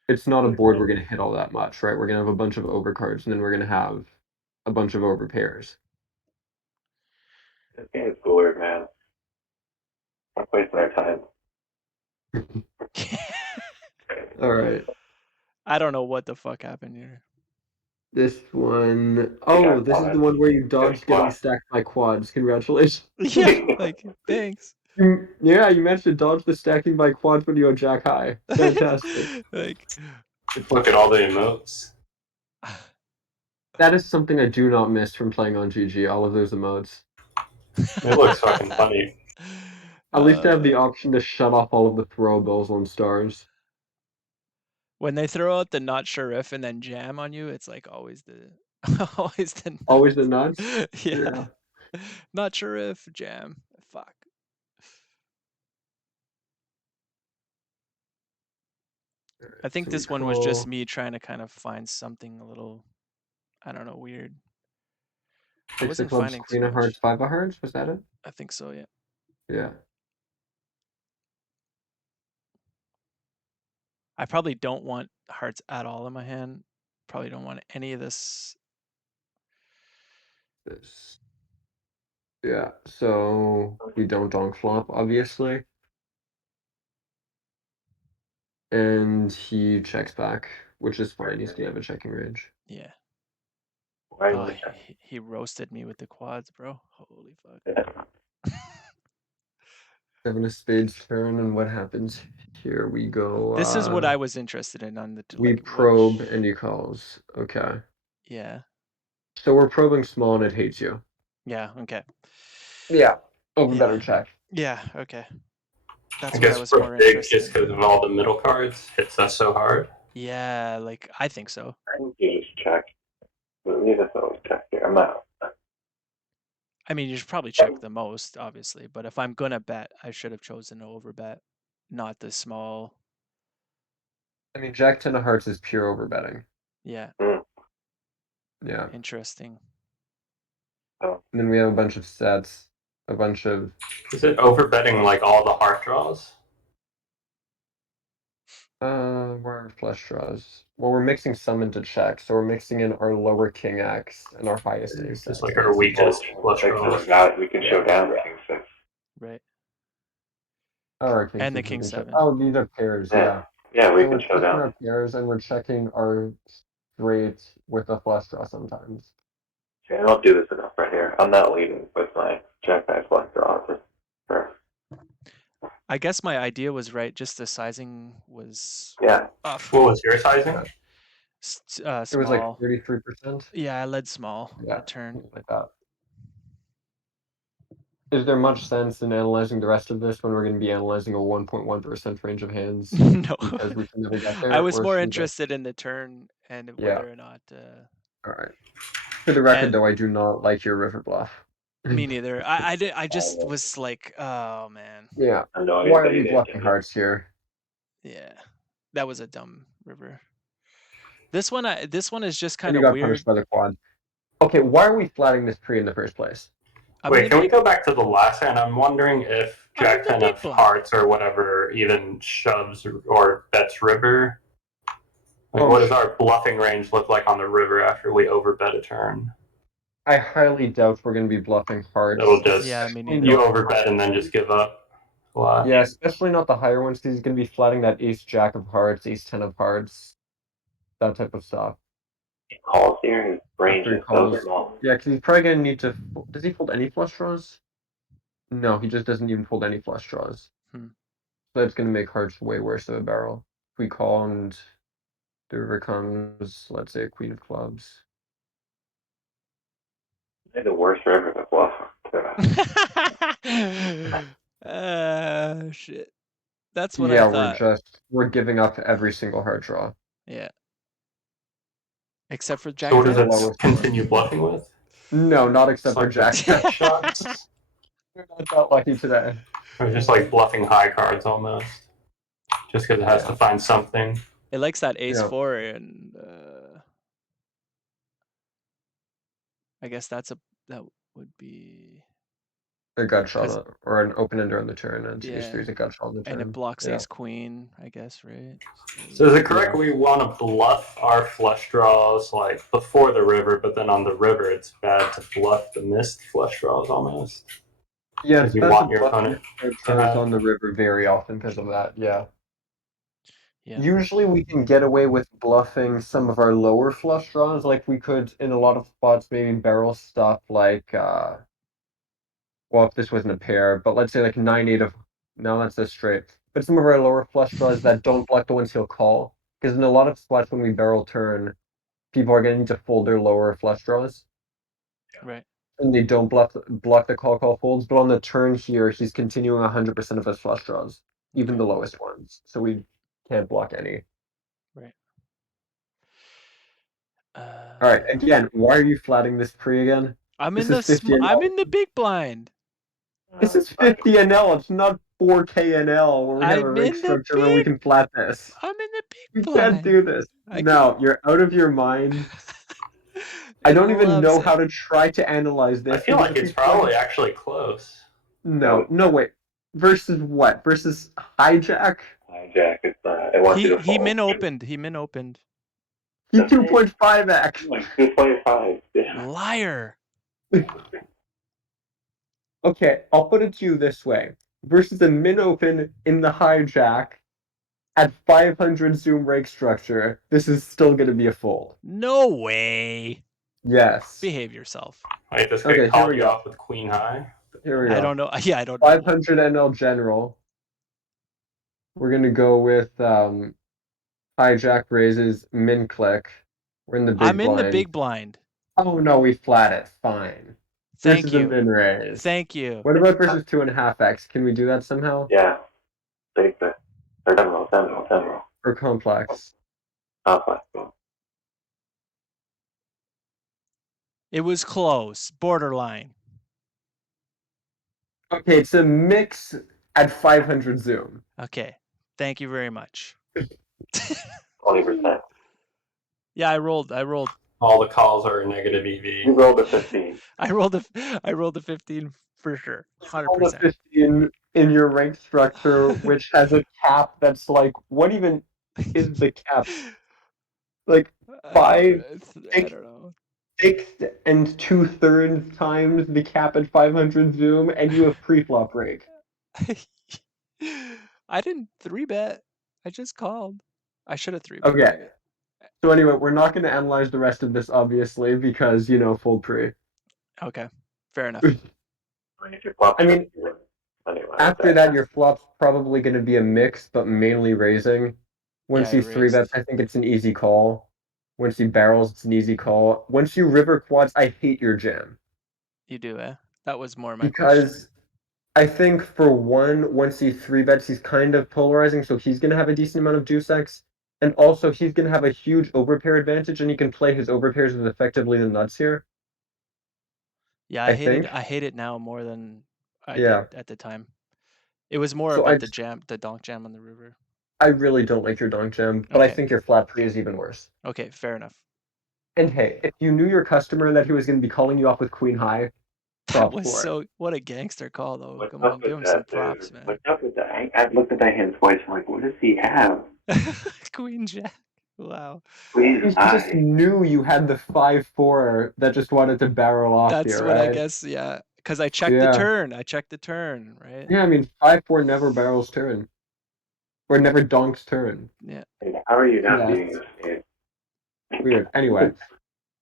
it's not a board we're going to hit all that much, right? We're going to have a bunch of overcards, and then we're going to have a bunch of overpairs. This game is weird, man. I'm wasting our time. All right. I don't know what the fuck happened here. This one, oh, this is the one where you dodged getting stacked by quads. Congratulations. Yeah, like, thanks. Yeah, you managed to dodge the stacking by quads when you go jack high. Fantastic. Like, look at all the emotes. That is something I do not miss from playing on GG, all of those emotes. It looks fucking funny. At least I have the option to shut off all of the throwables on stars. When they throw out the not sure if and then jam on you, it's like always the always the nuts. Always the nuts? Yeah. Not sure if jam. Fuck. I think so this one was just me trying to kind of find something a little, I don't know, weird. I 6 of wasn't clubs, finding queen too of much. hearts, 5 of hearts, was that it? I think so, yeah. Yeah. I probably don't want hearts at all in my hand. Probably don't want any of this. Yeah, so we don't donk flop, obviously. And he checks back, which is fine. He's gonna have a checking range. Yeah. Why Oh, he roasted me with the quads, bro. Holy fuck. 7 of spades turn, and what happens? Here we go. This is what I was interested in on the. We like, probe and he calls. Okay. Yeah. So we're probing small and it hates you. Yeah. Okay. Yeah. Over Yeah. better check. Yeah. Okay. That's I what I guess was we're more big interested just in. because of all the middle cards hits us so hard. Yeah, like I think so. I think you just check. But we just always check here. I'm not. I mean, you should probably check the most, obviously, but if I'm gonna bet, I should have chosen to overbet, not the small. I mean, Jack 10 of hearts is pure overbetting. Yeah, Yeah. interesting. Oh, And then we have a bunch of sets, a bunch of. Is it overbetting like all the heart draws? Where are flush draws? Well, we're mixing some into check, so we're mixing in our lower king X and our highest ace Just X, like our basically. weakest flush draws. we can show down the king six. Right. Oh, our king And the six king is check. seven. Oh, these are pairs, yeah. Yeah, we So we're can show checking down. our pairs and we're checking our straight with a flush draw sometimes. Okay, I don't do this enough right here. I'm not leading with my jack nine flush draw. Sure. I guess my idea was right, just the sizing was Yeah. off. What was your sizing? It was like Small. 33%. Yeah, I led small Yeah, the turn. something like that. Is there much sense in analyzing the rest of this when we're going to be analyzing a 1.1% range of hands No. because we can never get there? I was Or more should we interested in the turn and Yeah. whether or not. All right. For the record, And- though, I do not like your river bluff. Me neither. I just was like, oh man. Yeah. No, Why are we bluffing hearts here? Yeah, that was a dumb river. This one is just And kind you of got weird. punished by the quad. Okay, why are we flatting this pre in the first place? Wait, can we go back to the last hand? I'm wondering if Jack 10 of hearts or whatever even shoves or bets river. Like, what does our bluffing range look like on the river after we overbet a turn? I highly doubt we're going to be bluffing hearts. It'll just, me neither. you overbet and then just give up. Flash. Yeah, especially not the higher ones, because he's going to be flatting that ace jack of hearts, ace 10 of hearts, that type of stuff. He calls here, his range After he is so calls. small. Yeah, because he's probably going to need to. Does he fold any flush draws? No, he just doesn't even fold any flush draws. Hmm. So that's going to make hearts way worse of a barrel. If we call and the river comes, let's say, a queen of clubs. They're the worst river to bluff. Shit. That's what I thought. We're giving up every single heart draw. Yeah. Except for Jack. So what does 10? it continue bluffing with? No, not except for like Jack. check shots. You're not that lucky today. Or just like bluffing high cards almost. Just because it has to find something. It likes that ace 4 and I guess that would be a gut shot or an open ender on the turn, and ace 3 is a gut shot on the turn. And it blocks ace queen, I guess, right? So is it correct we want to bluff our flush draws like before the river, but then on the river it's bad to bluff the missed flush draws almost? Yeah, you want your opponent turns on the river very often because of that. Yeah. Yeah. Usually we can get away with bluffing some of our lower flush draws, like we could in a lot of spots maybe barrel stuff like well, if this wasn't a pair, but let's say like 9-8 of no, that's a straight. But some of our lower flush draws that don't block the ones he'll call, because in a lot of spots when we barrel turn, people are going to need to fold their lower flush draws. Right. And they don't block the call folds, but on the turn here, he's continuing 100% of his flush draws, even the lowest ones. So we can't block any. Right. All right. Again, why are you flatting this pre again? I'm in the big blind. This is 50 NL. It's not 4K NL where we have a rig structure where we can flat this. I'm in the big You blind. can't do this. No, you're out of your mind. I don't even know how to try to analyze this. I feel like it's probably actually close. No, wait. Versus what? Versus hijack? Hijack, it's not. It wants you to fold. He min opened. He 2.5x. Like 2.5. Yeah. Liar. Okay, I'll put it to you this way. Versus a min open in the hijack at 500 zoom rake structure, this is still going to be a fold. No way. Yes. Behave yourself. Wait, this guy called you off with queen high? Here we go. I don't know. Yeah, I don't know. 500 NL general. We're going to go with hijack raises min click. We're in the big blind. I'm in the big blind. Oh no, we flat it. Fine. This Thank is a you. min raise. Thank you. What about versus 2.5x? Can we do that somehow? Yeah. Basic. Or demo. Or complex? Complex. It was close. Borderline. Okay, it's a mix at 500 zoom. Okay. Thank you very much. 20%. Yeah, I rolled. All the calls are negative You EV. rolled a 15. I rolled a 15 for sure. Roll the 100%. 15 in your rank structure, which has a cap that's like, what even is the cap? Like five, I six, don't know. 6 2/3 times the cap at 500 zoom, and you have pre-flop break. I didn't 3-bet. I just called. I should have 3-bet. Okay. So anyway, we're not going to analyze the rest of this, obviously, because, fold pre. Okay. Fair enough. I mean, after that, your flop's probably going to be a mix, but mainly raising. Once Yeah, I you 3-bets, raised. I think it's an easy call. Once you barrels, it's an easy call. Once you river quads, I hate your jam. You do, eh? That was more my question. Because I think for one, once he 3-bets, he's kind of polarizing, so he's going to have a decent amount of juice X. And also, he's going to have a huge overpair advantage, and he can play his overpairs as effectively the nuts here, Yeah, I think. I hate it now more than I did Yeah. at the time. It was more So about the donk jam on the river. I really don't like your donk jam, but I Okay. think your flat pre is even worse. Okay, fair enough. And hey, if you knew your customer that he was going to be calling you off with queen high, That props was for it. so what a gangster call though. What's Come up on, give with him some that, props, dude? man. What's up with that? I looked at that hand twice. I'm like, what does he have? Queen Jack. Wow. Queen He just high. knew you had the 5-4 that just wanted to barrel off That's here, what I right? guess, yeah. Because I checked the Yeah. turn. I checked the turn, right? Yeah, I mean, 5-4 never barrels turn. Or never donks turn. Yeah. Hey, how are you not Yeah, beating this game? weird. Anyway,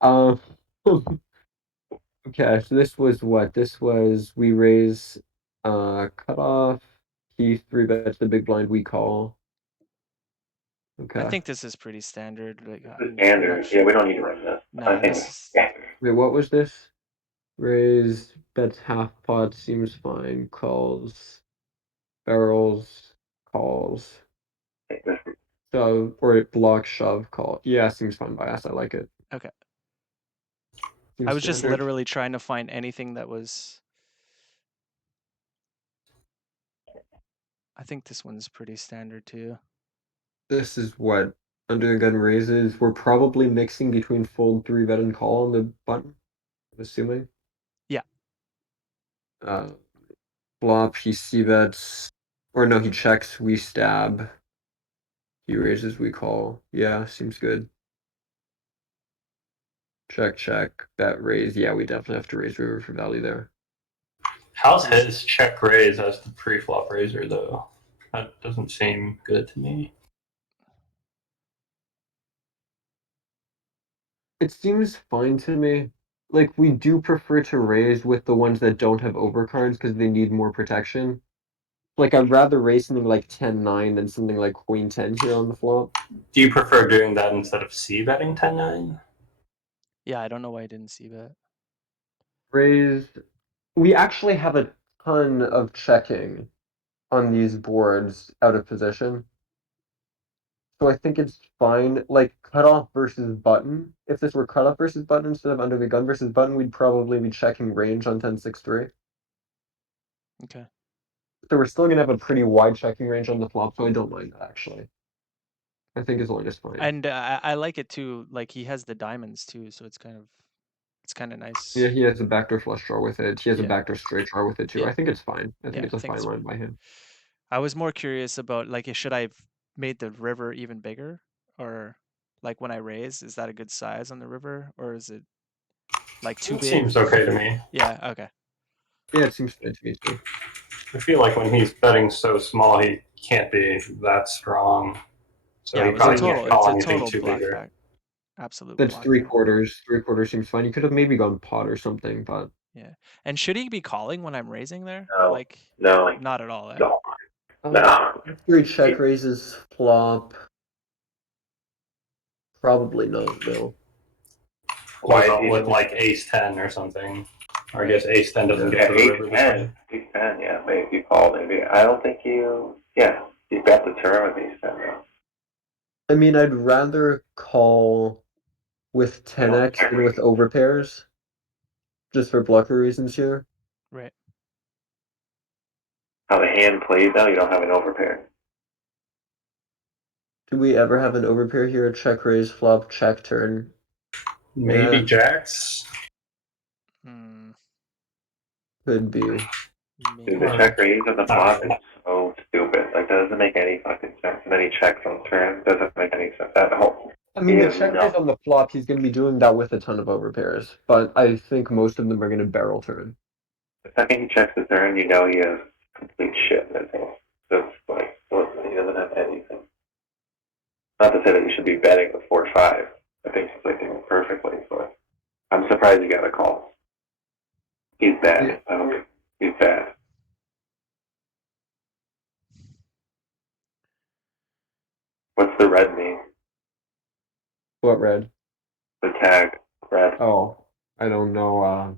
um, okay, so this was what? This was, we raise, cutoff, he 3-bets the big blind, we call. I Okay. think this is pretty standard. Like This is I'm not standard. sure. Yeah, we don't need to run this. Nah, I think this it's is standard. Wait, what was this? Raise, bets half pot, seems fine, calls, barrels, calls, shove, or block, shove, call. Yeah, seems fine by us, I like it. okay. I Seems was just standard. literally trying to find anything that was. I think this one's pretty standard too. This is what under the gun raises. We're probably mixing between fold 3-bet and call on the button, I'm assuming. Yeah. Uh, flop, he c-bets, or no, he checks, we stab. He raises, we call. Yeah, seems good. Check, bet raise. Yeah, we definitely have to raise river for value there. How's his check raise as the pre-flop raiser though? That doesn't seem good to me. It seems fine to me. Like, we do prefer to raise with the ones that don't have overcards because they need more protection. Like, I'd rather raise something like 10-9 than something like queen 10 here on the flop. Do you prefer doing that instead of c-betting 10-9? Yeah, I don't know why I didn't see that. Raise. We actually have a ton of checking on these boards out of position. So I think it's fine. Like, cutoff versus button. If this were cutoff versus button instead of under the gun versus button, we'd probably be checking range on 10-6-3. Okay. So we're still going to have a pretty wide checking range on the flop, so I don't mind that, actually. I think as long as fine. And I like it too. Like he has the diamonds too, so it's kind of nice. Yeah, he has a backdoor flush draw with it. He has a Yeah. backdoor straight draw with it, too. Yeah. I think it's fine. I think Yeah, it's I a think fine it's line by him. I was more curious about like should I have made the river even bigger, or like when I raise, is that a good size on the river, or is it like too It big? seems okay to me. Yeah, okay. Yeah, it seems fine to me, too. I feel like when he's betting so small, he can't be that strong. So Yeah, he it was a probably total can't call it's a anything total too black bigger. back. Absolute That's black three back. quarters. 3/4 seems fine. You could have maybe gone pot or something, but Yeah. And should he be calling when I'm raising there? No. Like No. not at all, eh? No. three check raises flop. Probably not, no. Why is Close out he with doing like ace 10 or something. Or I Right. guess ace 10 doesn't Yeah, get to the ace river this 10. way. Ace 10, yeah. Maybe if you call, maybe. I don't think you. Yeah, you bet the turn with ace 10 though. I mean, I'd rather call with I don't 10x check than with raise. overpairs, just for blocker reasons here. Right. How the hand plays though, you don't have an overpair. Do we ever have an overpair here? Check raise, flop, check turn. Maybe Yeah, jacks. Hmm. could be. Dude, the Maybe. check raise on the Not flop really. is so stupid. Like, that doesn't make any fucking sense. And then he checks on turn. Doesn't make any sense at all. I He mean, the is check raise no. on the flop, he's going to be doing that with a ton of overpairs, but I think most of them are going to barrel turn. The second he checks the turn, you know he has complete shit in his hand. Just like, he doesn't have anything. Not to say that you should be betting with 4-5. I think he's like doing perfectly, but I'm surprised he got a call. He's bad. Yeah. I don't think he's bad. What's the red mean? What red? The tag red. Oh, I don't know. Oh,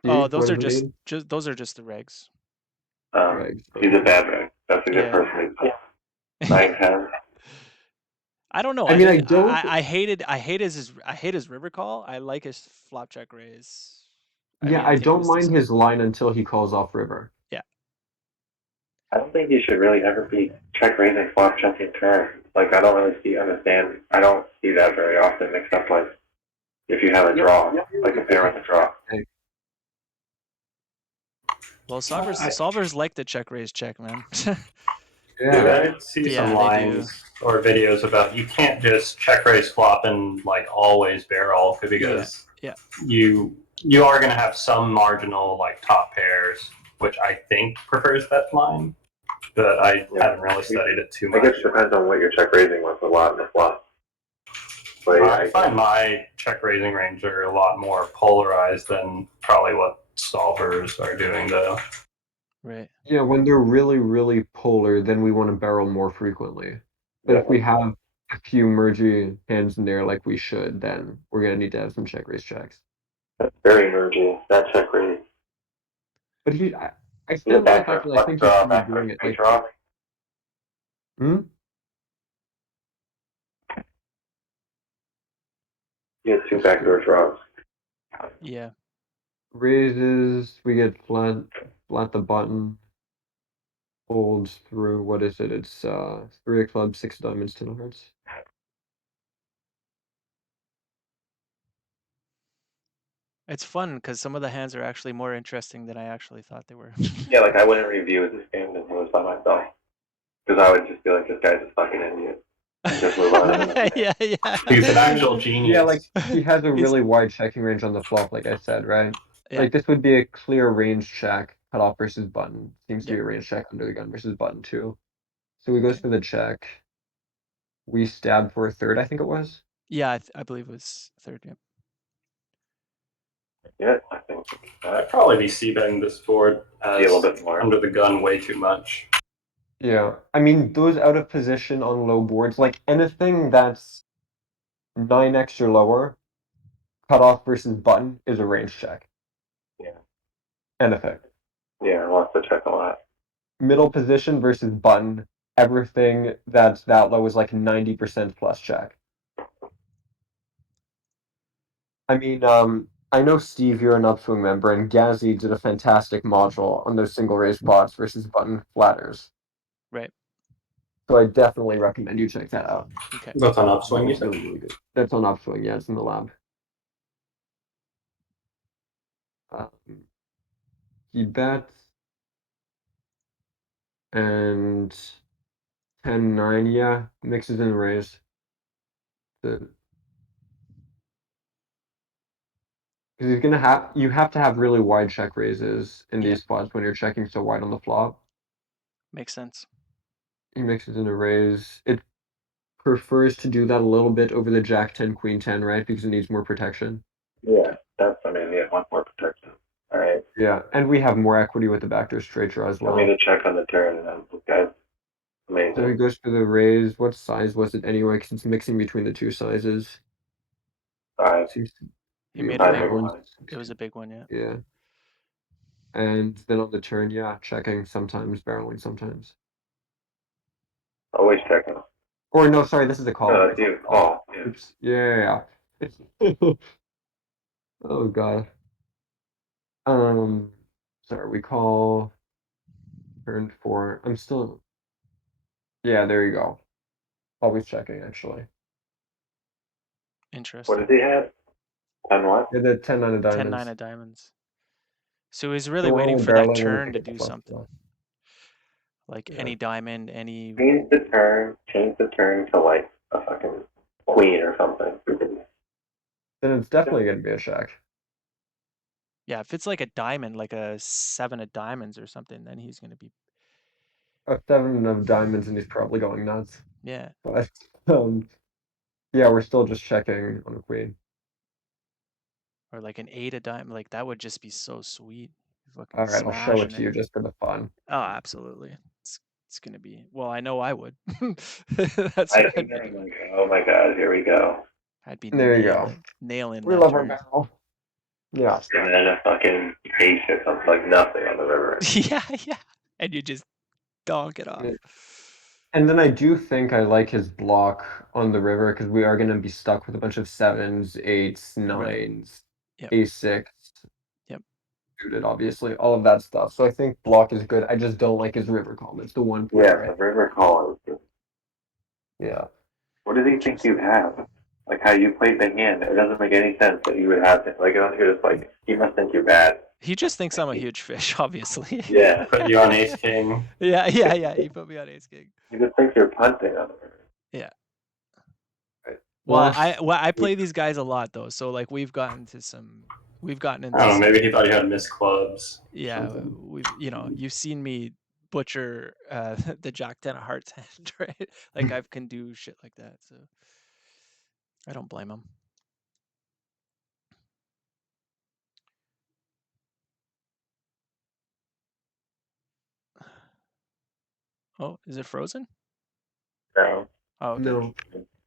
Steve, what those are does it mean? just those are just the regs. Regs. He's a Okay. bad reg. That's a good Yeah. person. 9-10. I don't know. I mean, I don't. I hate his river call. I like his flop check raise. I Yeah, mean, I I think it don't was mind decent. his line until he calls off river. Yeah. I don't think you should really ever be check raising flop checking turn. Like, I don't really understand. I don't see that very often, except like if you have a draw, like a pair with a draw. Well, I, solvers like the check raise check, man. dude, Yeah. I see some Yeah, they do. lines or videos about you can't just check raise flop and like always barrel because Yeah. you are going to have some marginal like top pairs, which I think prefers that line, but I haven't really studied it too I much. guess it depends on what you're check raising with a lot in the flop. But yeah, I find my check raising range are a lot more polarized than probably what solvers are doing though. Right. Yeah, when they're really, really polar, then we want to barrel more frequently. But if we have a few mergy hands in there like we should, then we're gonna need to have some check raise checks. that's very mergy. That check raise. But I He's a stand by the fact backdoor that I flush think he draw, should be backdoor doing it straight like. draw. Hmm? He has two backdoor draws. Yeah. Raises, we get flat the button. Folds through, what is it? It's 3 of clubs, 6 diamonds, 10 of hearts. It's fun because some of the hands are actually more interesting than I actually thought they were. Yeah, like I wouldn't review this game if it was by myself. Because I would just be like, this guy's a fucking idiot. Just move on. Yeah, yeah. He's an actual genius. Yeah, like he has a He's- really wide checking range on the flop, like I said, right? Yeah. Like this would be a clear range check, cutoff versus button. Seems to Yeah. be a range check under the gun versus button too. So he goes Okay. for the check. We stab for a third, I think it was. Yeah, I believe it was third. Yeah. Yeah, I think I'd probably be c-betting this board a little as bit more. under the gun way too much. Yeah, I mean those out of position on low boards, like anything that's 9x or lower, cutoff versus button is a range check. Yeah. Anything. Yeah, I want to check a lot. Middle position versus button, everything that's that low is like 90% plus check. I mean, I know Steve, you're an upswing member, and Gazzy did a fantastic module on those single raise pots versus button flatters. Right. So I definitely recommend you check that out. Okay. That's on upswing, you It's said? really, really good. That's on upswing, yeah, it's in the lab. He bets and 10-9, yeah, mixes in raise. Because he's gonna have you have to have really wide check raises in Yeah. these spots when you're checking so wide on the flop. Makes sense. He mixes in a raise. It prefers to do that a little bit over the Jack 10, Queen 10, right? Because it needs more protection. Yeah, I mean, yeah, one more protection. All right. Yeah, and we have more equity with the backdoor straight draw as Want me well. to check on the turn, and then this guy's amazing. So he goes for the raise. What size was it anyway? Because it's mixing between the two sizes. 5. Seems He made a Five big big one. blinds. It was a big one, yeah. Yeah. And then on the turn, yeah, checking sometimes, barreling sometimes. Always checking. Or no, sorry, this is a call. No, it's you. Call. Yeah. Oops. Yeah. Oh god. Sorry, we call turn 4. I'm still. Yeah, there you go. Always checking, actually. What Interesting. does he have? 10 what? Yeah, the 10-9 of 10-9 diamonds. of diamonds. So he's So really we're waiting only for that barreling when we turn to pick up do the flush something. draw. Like Yeah. any diamond, any. Change the turn to like a fucking queen or something. Then it's definitely gonna be a check. Yeah, if it's like a diamond, like a 7 of diamonds or something, then he's gonna be. A 7 of diamonds, and he's probably going nuts. Yeah. But yeah, we're still just checking on a queen. Or like an 8 of diamond, like that would just be so sweet. Fucking All right, I'll show it smashing to you just for the fun. Oh, absolutely. It's gonna be. Well, I know I would. That's what I'd be doing. Like, oh my god, here we go. I'd be There you go. nailing We that love our turn. barrel. Yeah. And then a fucking spaceship comes like nothing on the river. Yeah, yeah. And you just donk it off. And then I do think I like his block on the river because we are going to be stuck with a bunch of 7s, 8s, 9s, Yep. A6. Yep. Suited, obviously, all of that stuff. So I think block is good. I just don't like his river call. It's the one Yeah, player. the river call is. Yeah. What does he think you have? Like how you played the hand, it doesn't make any sense that you would have it. Like you're just like he must think you're bad. He just thinks I'm a huge fish, obviously. Yeah. Put you on ace king. Yeah. He put me on ace king. He just thinks you're punting on the river. Yeah. Right. Well, I play these guys a lot though, so like we've gotten into I don't know, maybe he thought he had missed clubs. Yeah, you've seen me butcher the Jack 10 of Hearts hand, right? Like I can do shit like that, so I don't blame him. Oh, is it frozen? No. Oh, okay. No.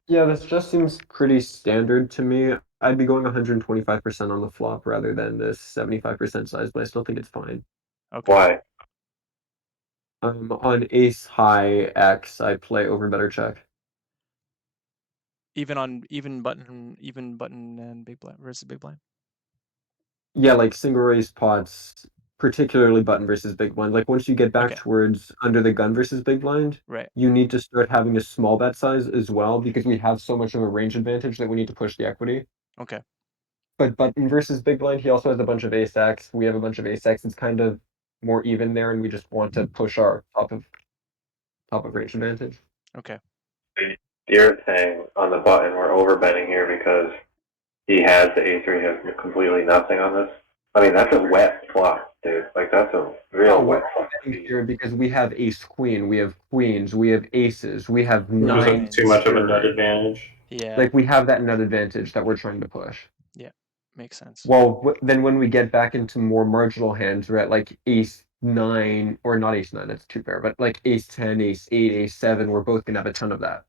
Yeah, this just seems pretty standard to me. I'd be going 125% on the flop rather than this 75% size, but I still think it's fine. Okay. Why? On ace high X, I play over better check. Even button and big blind versus big blind. Yeah, like single raise pots, particularly button versus big blind. Like once you get back Okay. towards under the gun versus big blind, Right. you need to start having a small bet size as well because we have so much of a range advantage that we need to push the equity. Okay. But button versus big blind, he also has a bunch of ace X. We have a bunch of ace X. It's kind of more even there, and we just want to push our top of range advantage. Okay. You're saying on the button we're overbetting here because he has the A3 has completely nothing on this. I mean that's a wet flop, dude. Like that's a real wet flop. Here because we have ace queen, we have queens, we have aces, we have It was nine. too much of a nut advantage. Yeah. Like we have that nut advantage that we're trying to push. Yeah. Makes sense. Well, then when we get back into more marginal hands, we're at like ace 9, or not ace 9, that's too fair, but like ace 10, ace 8, ace 7, we're both gonna have a ton of that.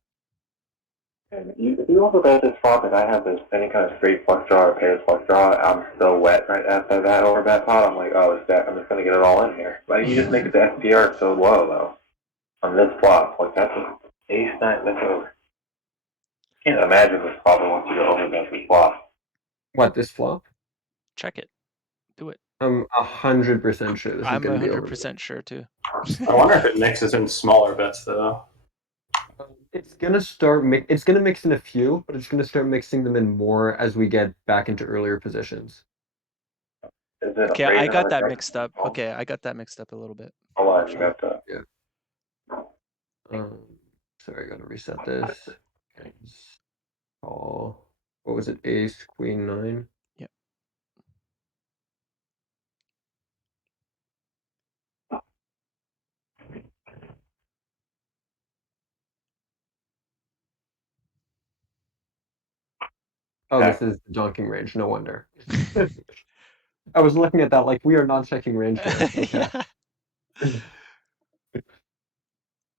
And if you also bet this flop and I have this any kind of straight flush draw or pairs flush draw, I'm so wet right after that overbet pot. I'm like, oh, it's that. I'm just gonna get it all in here. But you just make the SPR so low though on this flop. Like that's an ace 9. That's over. Can't imagine this probably wants you to overbet this flop. What, this flop? Check it. Do it. I'm 100% sure this is I'm gonna be over. 100% sure too. I wonder if it mixes in smaller bets though. It's gonna start. It's gonna mix in a few, but it's gonna start mixing them in more as we get back into earlier positions. Is it Okay, a I raise got on that the mixed up. call? Okay, I got that mixed up a little bit. Hold on, you got the. Sorry, I gotta reset this. Call. What was it? Ace, queen 9. Yep. Oh, this is the donking range. No wonder. I was looking at that like we are not checking range here. Okay. Yeah.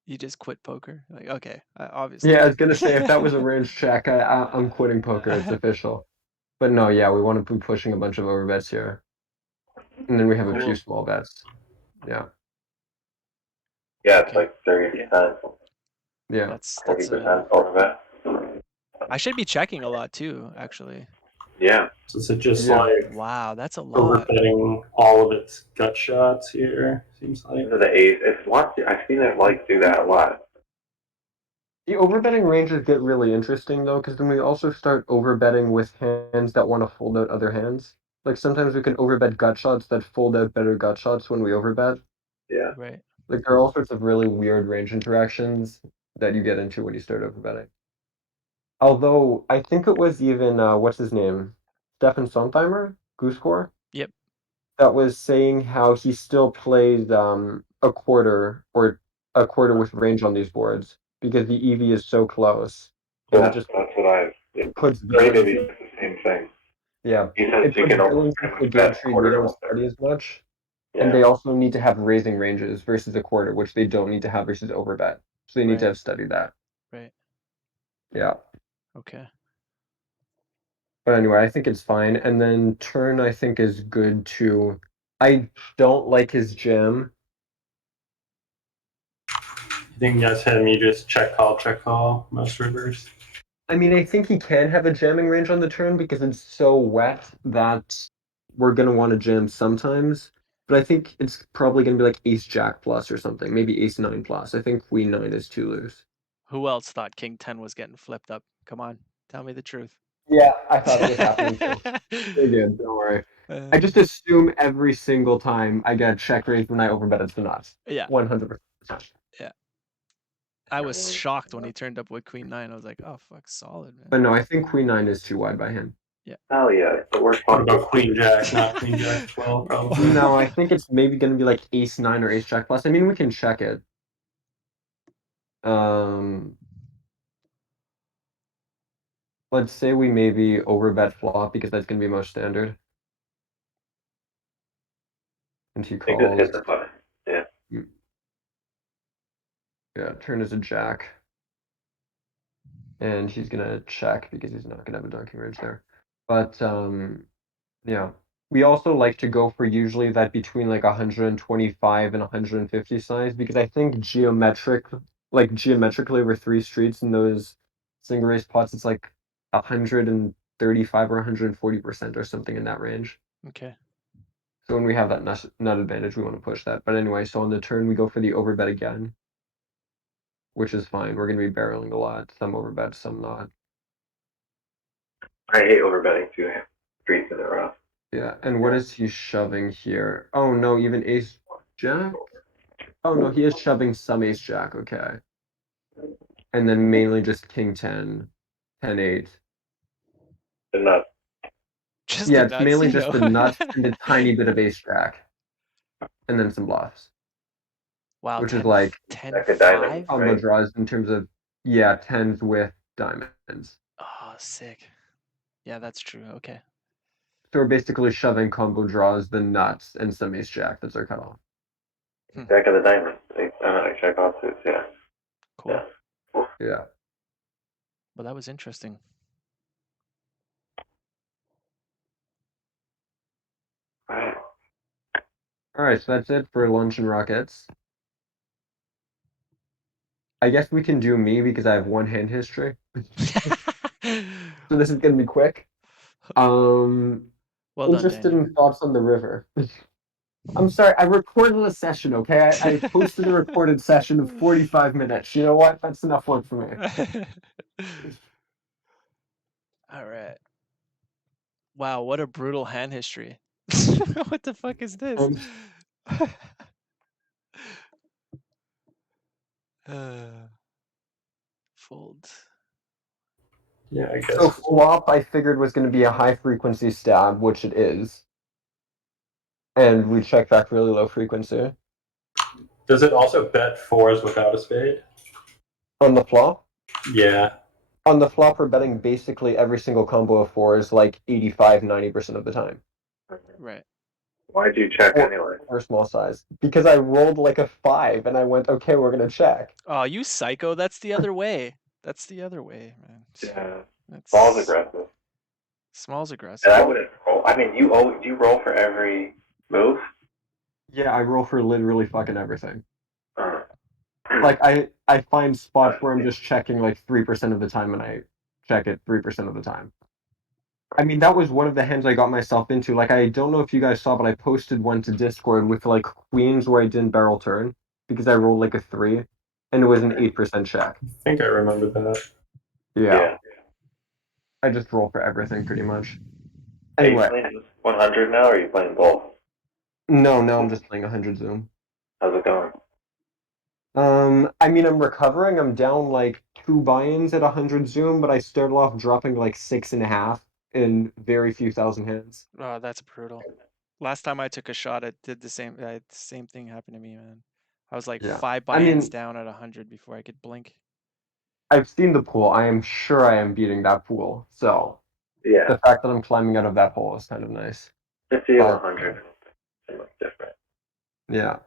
You just quit poker? Like, okay, obviously. Yeah, I was gonna say if that was a range check, I'm quitting poker. It's official. But no, yeah, we want to be pushing a bunch of overbets here. And then we have a few Cool. small bets. Yeah. Yeah, it's Okay. like 30%, Yeah. That's 40% overbet. I should be checking a lot too, actually. Yeah. So is it just Yeah. like Wow, that's a lot. overbetting all of its gut shots here? Seems like. Into the ace. It's lots. I've seen it like do that a lot. The overbetting ranges get really interesting though, because then we also start overbetting with hands that want to fold out other hands. Like sometimes we can overbet gut shots that fold out better gut shots when we overbet. Yeah. Right. Like there are all sorts of really weird range interactions that you get into when you start overbetting. Although I think it was even what's his name? Stefan Sontheimer, Goosecore, Yep. that was saying how he still plays a quarter with range on these boards because the EV is so close. And it Yeah, just that's what I've. puts Ray villains. Baby does the same thing. Yeah, He says it you puts can villains pretty into a much game bet tree they quarter don't all day. study as much, Yeah. and they also need to have raising ranges versus a quarter, which they don't need to have versus overbet. So they need to Right. have studied that. Right. Yeah. Okay. But anyway, I think it's fine. And then turn, I think, is good too. I don't like his jam. I think that's him. You just check call most rivers. I mean, I think he can have a jamming range on the turn because it's so wet that we're gonna want to jam sometimes. But I think it's probably gonna be like ace jack plus or something, maybe ace nine plus. I think queen nine is too loose. Who else thought King 10 was getting flipped up? Come on, tell me the truth. Yeah, I thought it was happening too. Very good, don't worry. I just assume every single time I get a check raise when I overbet it's the nuts. Yeah. 100%. Yeah. I was shocked when he turned up with Queen 9. I was like, oh fuck, solid, man. But no, I think queen nine is too wide by him. Hell yeah, it's the worst What possible. about Queen Jack? Not Queen Jack 12, probably. No, I think it's maybe gonna be like ace nine or ace jack plus. I mean, we can check it. Let's say we maybe overbet flop because that's gonna be most standard. And he They just calls. hit the button. Yeah. Yeah, turn is a jack. And he's gonna check because he's not gonna have a dunking range there. But yeah. We also like to go for usually that between like 125 and 150 size because I think geometrically over three streets in those single race pots it's like 135 or 140% or something in that range. Okay. So when we have that nut advantage, we want to push that. But anyway, so on the turn we go for the overbet again, which is fine. We're gonna be barreling a lot. Some overbet, some not. I hate overbetting two streets in a row. Yeah, and what is he shoving here? Oh no, even ace jack? Oh no, he is shoving some ace jack, okay. And then mainly just king 10, 10 8. The nuts. Just Yeah, the it's nuts, mainly you just know. the nuts and a tiny bit of ace jack. And then some bluffs. Wow, Which is 10, like 10 Jack of diamonds, 5? combo right? draws in terms of, yeah, tens with diamonds. Oh, sick. Yeah, that's true. Okay. So we're basically shoving combo draws, the nuts, and some ace jack. That's our cutoff. Jack of the diamonds. I check off suits, yeah. Cool. Yeah. Yeah. Well, that was interesting. Right. Alright, so that's it for lunch and rockets. I guess we can do me because I have one hand history. So this is gonna be quick. Well done, Interested Daniel. in thoughts on the river. I'm sorry, I recorded a session, okay? I posted a recorded session of 45 minutes. You know what? That's enough work for me. All right. Wow, what a brutal hand history. What the fuck is this? Fold. Yeah, I guess. So flop I figured was gonna be a high frequency stab, which it is. And we check back really low frequency. Does it also bet fours without a spade? On the flop? Yeah. On the flop, we're betting basically every single combo of fours like 85, 90% of the time. Right. Why'd you check anyway? Or small size. Because I rolled like a 5 and I went, okay, we're gonna check. Oh, you psycho. That's the other way. That's the other way, man. Yeah. That's Ball's aggressive. Small's And aggressive. I wouldn't roll. I mean, do you roll for every move? Yeah, I roll for literally fucking everything. Uh, Like I find spots where I'm just checking like 3% of the time, and I check it 3% of the time. I mean, that was one of the hands I got myself into. Like, I don't know if you guys saw, but I posted one to Discord with like queens where I didn't barrel turn because I rolled like a 3, and it was an 8% check. I think I remember that. Yeah, I just roll for everything pretty much. Are you Anyway, playing 100 now, or are you playing both? no, I'm just playing 100 Zoom. How's it going? I mean, I'm recovering. I'm down like 2 buy-ins at 100 Zoom, but I started off dropping like 6.5 in very few thousand hands. Oh, that's brutal. Last time I took a shot, it did the same. The same thing happened to me, man. I was like Yeah. 5 I buy-ins mean, down at 100 before I could blink. I've seen the pool. I am sure I am beating that pool. So Yeah, the fact that I'm climbing out of that hole is kind of nice. 50 to But 100 it looks different. yeah.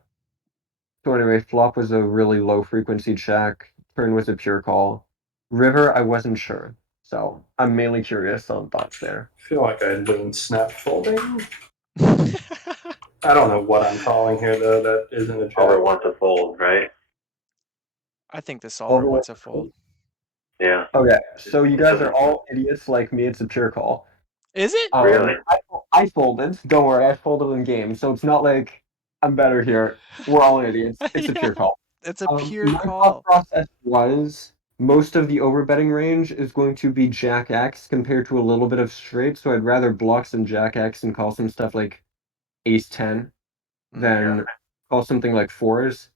So anyway, flop was a really low frequency check. Turn was a pure call. River, I wasn't sure. So I'm mainly curious on thoughts there. I feel like I lean snap folding. I don't know what I'm calling here though. That isn't a All check. it wants to fold, right? I think the All solver the way. wants a fold. Yeah. Okay, so you It guys are doesn't all idiots like me. It's a pure call. Is it? Really? I folded. Don't worry, I folded in game, so it's not like I'm better here. We're all idiots. It's a Yeah, pure call. it's a pure My thought call. process was most of the overbetting range is going to be Jack X compared to a little bit of straight, so I'd rather block some Jack X and call some stuff like Ace 10 than call something like fours.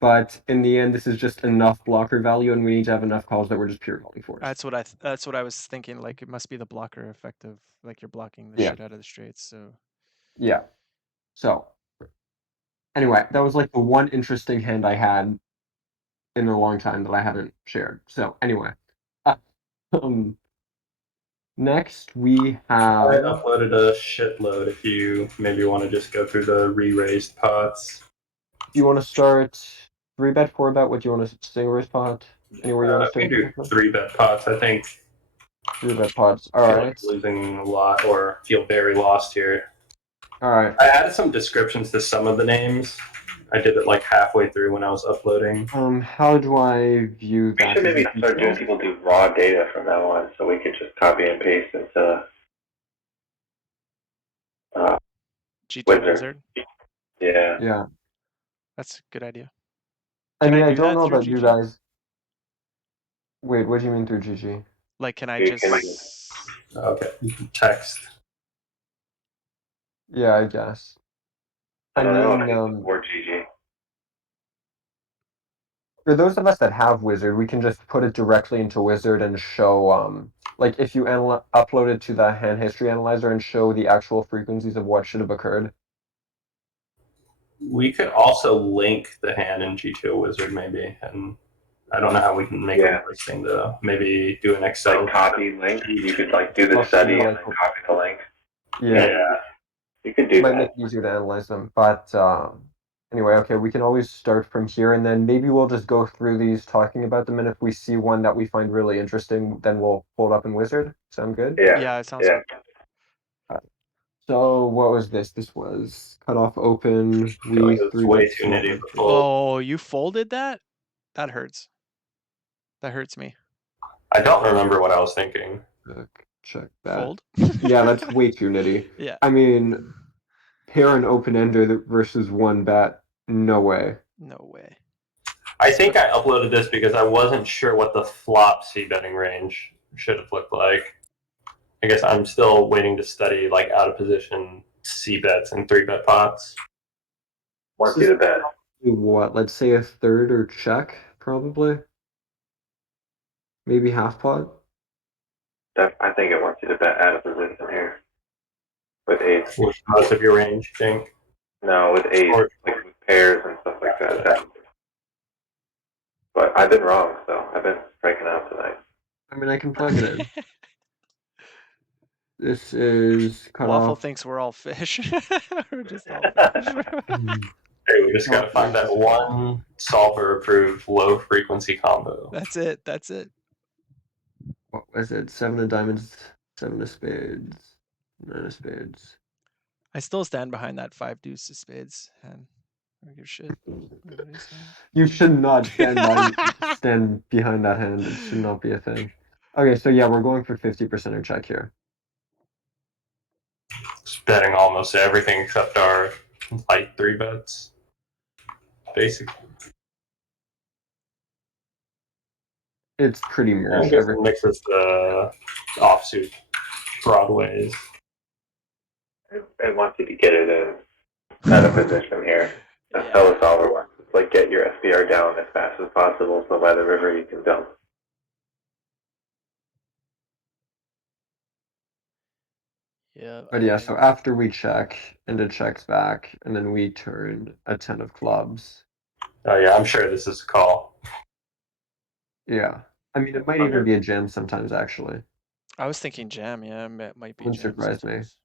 But in the end, this is just enough blocker value, and we need to have enough calls that we're just pure calling fours. That's what I was thinking. Like it must be the blocker effect of like you're blocking the Yeah. shit out of the straights. So Yeah. So anyway, that was like the one interesting hand I had in a long time that I haven't shared. So anyway, uh, um, next we I have. uploaded a shitload. If you maybe want to just go through the re-raised pots. Do you want to start 3-bet, 4-bet? What do you want to single raise pot? Anywhere you want to We can start? do 3-bet pots. I think 3-bet pots. All I feel right. like losing a lot or feel very lost here. All right. I added some descriptions to some of the names. I did it like halfway through when I was uploading. How do I view We that? should Is maybe it start doing detailed? people do raw data from now on, so we could just copy and paste into GTOw Wizard. wizard. Yeah. Yeah. That's a good idea. I Can mean, I I do don't that know through about you GG? guys. Wait, what do you mean through GG? Like, can I You just? can- Okay, text. Yeah, I guess. I don't know if you mean, or GG. for those of us that have Wizard, we can just put it directly into Wizard and show, like if you upload it to the hand history analyzer and show the actual frequencies of what should have occurred. We could also link the hand in GTOw Wizard maybe, and I don't know how we can make a listing though. Maybe do an Excel. Like copy link. You could like do the I'll study see, and like, then copy the link. Yeah, You could do might that. make it easier to analyze them. But anyway, okay, we can always start from here, and then maybe we'll just go through these talking about them, and if we see one that we find really interesting, then we'll pull it up in Wizard. Sound good? Yeah, it sounds good. So what was this? This was cut off open. I feel like We it's three way bet too small nitty blind. to fold. Oh, you folded that? That hurts. That hurts me. I don't remember what I was thinking. Check that. Fold? Yeah, that's way too nitty. Yeah. I mean, pair an open ender versus 1-bet. No way. No way. I think I uploaded this because I wasn't sure what the flop C betting range should have looked like. I guess I'm still waiting to study like out of position C bets and 3-bet pots. Once you to bet. What? Let's say a third or check, probably. Maybe half pot. I think it wants you to bet out of position here. With ace. With most of your range, you think? No, with ace, like with pairs and stuff like that. But I've been wrong, so I've been striking out tonight. I mean, I can plug it in. This is cut Waffle off. thinks we're all fish. We're just all fish. Hey, we just gotta find that one solver approved low frequency combo. That's it. That's it. What was it? 7 of diamonds. 7 of spades, 9 of spades. I still stand behind that 5 deuce of spades and I don't give a shit what anybody's saying. You should not stand behind that hand. It should not be a thing. Okay, so yeah, we're going for 50% or check here. Just betting almost everything except our light 3-bets. Basically. It's pretty I much guess every it mixes the offsuit broadways. I want you to get it in out of position here. That's how the solver works. It's like get your SPR down as fast as possible so by the river you can dump. Yeah. But yeah, so after we check, and it checks back, and then we turn a 10 of clubs. Oh yeah, I'm sure this is a call. Yeah. I mean, it might even be a jam sometimes, actually. I was thinking jam, yeah, it might be Wouldn't jam surprise me. sometimes.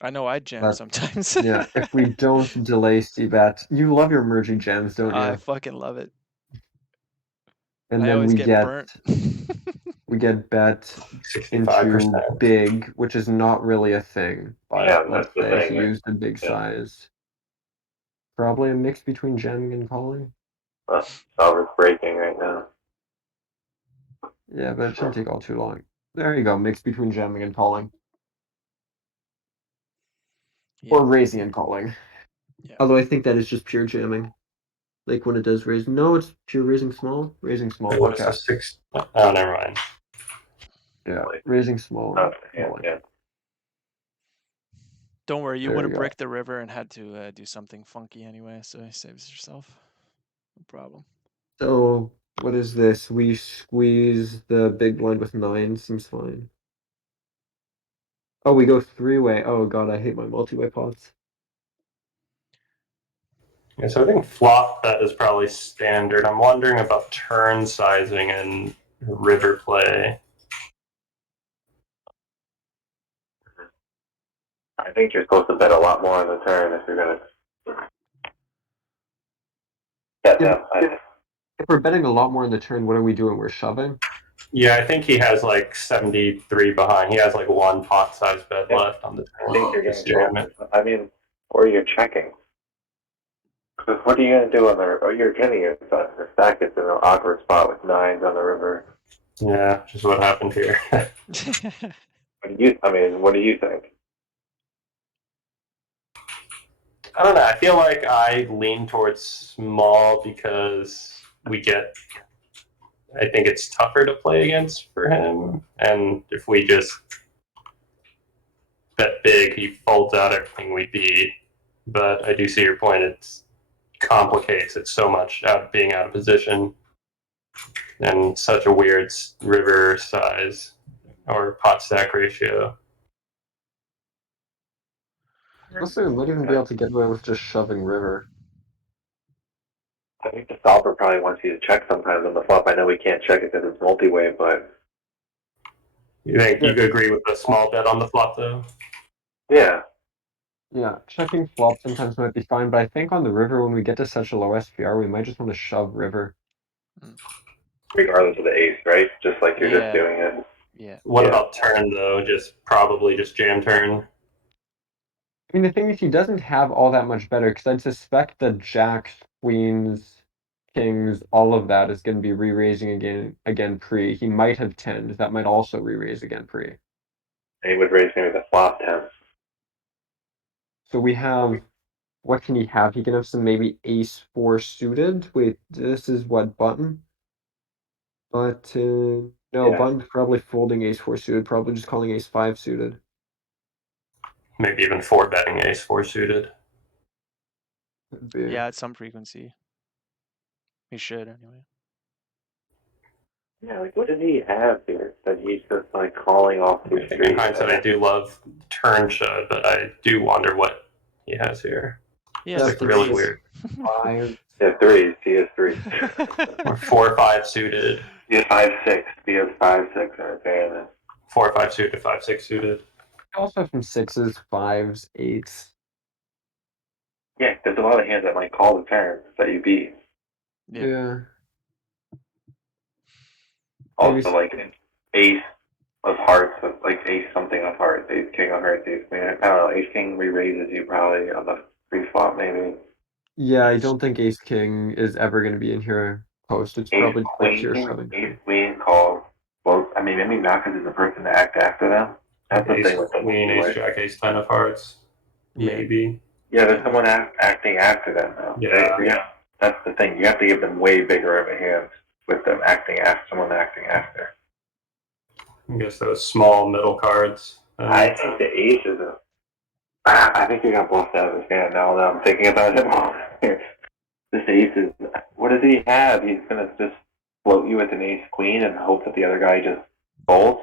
I know I jam But sometimes. yeah, if we don't delay c-bet, you love your merging jams, don't I you? fucking love it. And I then always we get get burnt. bet 65%. into big, which is not really a thing. But Yeah, let's that's the say thing. he used a big size. Probably a mix between jamming and calling. Solver's breaking right now. Yeah, but it shouldn't take all too long. There you go, mix between jamming and calling. Yeah. Or raising and calling. Yeah. Although I think that is just pure jamming. Like when it does raise. No, it's pure raising small. Raising small. Wait, what is Okay. the 6? Oh, never mind. Yeah, raising small. Yeah. Don't worry, you There would you have go. bricked the river and had to do something funky anyway, so it saves yourself. No problem. So what is this? We squeeze the big blind with 9. Seems fine. Oh, we go 3-way. Oh god, I hate my multi-way pots. Yeah, so I think flop bet is probably standard. I'm wondering about turn sizing and river play. I think you're supposed to bet a lot more on the turn if you're gonna bet that side. If we're betting a lot more in the turn, what are we doing? We're shoving? Yeah, I think he has like 73 behind. He has like 1 pot size bet left on the turn. I think you're Just getting jam it. I mean, or you're checking. Because what are you gonna do on the? Oh, you're getting it. The stack gets in an awkward spot with 9s on the river. Yeah, which is what happened here. What do you think? I don't know. I feel like I lean towards small because we get. I think it's tougher to play against for him, and if we just bet big, he folds out everything we beat. But I do see your point. It complicates it so much being out of position and such a weird river size or pot stack ratio. Also, we might even be able to get away with just shoving river. I think the solver probably wants you to check sometimes on the flop. I know we can't check it because it's multi-way, but You think you could agree with the small bet on the flop though? yeah. Yeah, checking flop sometimes might be fine, but I think on the river, when we get to such a low SPR, we might just want to shove river. Regardless of the ace, right? Just like you're just doing it. Yeah. What about turn though? Probably just jam turn. I mean, the thing is, he doesn't have all that much better, because I'd suspect that jacks, queens, kings, all of that is going to be re-raising again pre. He might have 10. That might also re-raise again pre. And he would raise maybe the flop 10. So we have, what can he have? He can have some maybe ace 4 suited. Wait, this is what, button? But, no, Yeah. button's probably folding ace 4 suited, probably just calling ace 5 suited. Maybe even 4-betting ace 4 suited. Could be. Yeah, at some frequency. He should anyway. Yeah, like what does he have here that he's just like calling off two streets? In hindsight, I do love turn shove, but I do wonder what he has here. He It's has like really threes. weird. 5. He has threes. He has threes. Or 4-5 suited. He has 5-6. He has 5-6 right there. And then 4-5 suited, 5-6 suited. I also have some 6s, 5s, 8s. yeah, there's a lot of hands that might call the turn that you beat. Yeah. Also, Maybe like an ace of hearts, of like ace something of hearts, ace king of hearts, ace queen. I don't know. Ace king re-raises you probably on the pre-flop maybe. Yeah, I don't think ace king is ever going to be in here post. It's Ace probably like pure queen, shoving. ace queen calls. Well, I mean, maybe not because it's the person to act after them. That's the Ace thing with the queen, ace jack, ace 10 of hearts. Yeah. Maybe. Yeah, there's someone acting after them though. Yeah. That's the thing. You have to give them way bigger of a hand with them acting after someone acting after. I guess those small middle cards. I think the ace is a. I think he got bluffed out of his hand now that I'm thinking about it. This ace is. What does he have? He's gonna just float you with an ace queen and hope that the other guy just folds.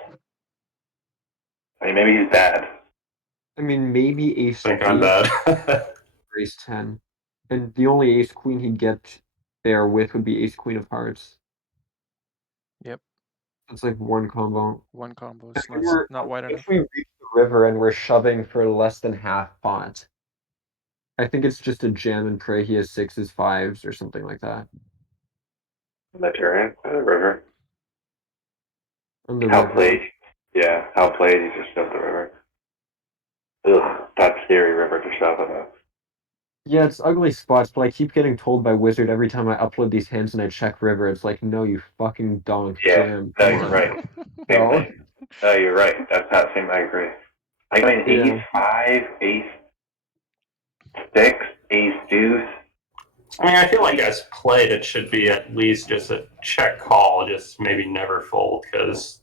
I mean, maybe he's bad. I mean, maybe ace I think I'm eight bad. or ace 10. And the only ace queen he'd get there with would be ace queen of hearts. Yep. That's like one combo. One combo. If It's not wide if enough. we reach the river and we're shoving for less than half pot, I think it's just a jam and pray he has sixes, fives, or something like that. The turn, the river. On the How river. played? Yeah, how played? He just shoved the river. Ugh, that's scary river to shove in it. Yeah, it's ugly spots, but I keep getting told by Wizard every time I upload these hands and I check river. It's like, no, you fucking donk. Yeah, Jam. no, Come you're on. right. Same No. thing. No, you're right. That's not same. I agree. I mean, Yeah. ace five, ace six, ace deuce. I mean, I feel like as played, it should be at least just a check call, just maybe never fold, because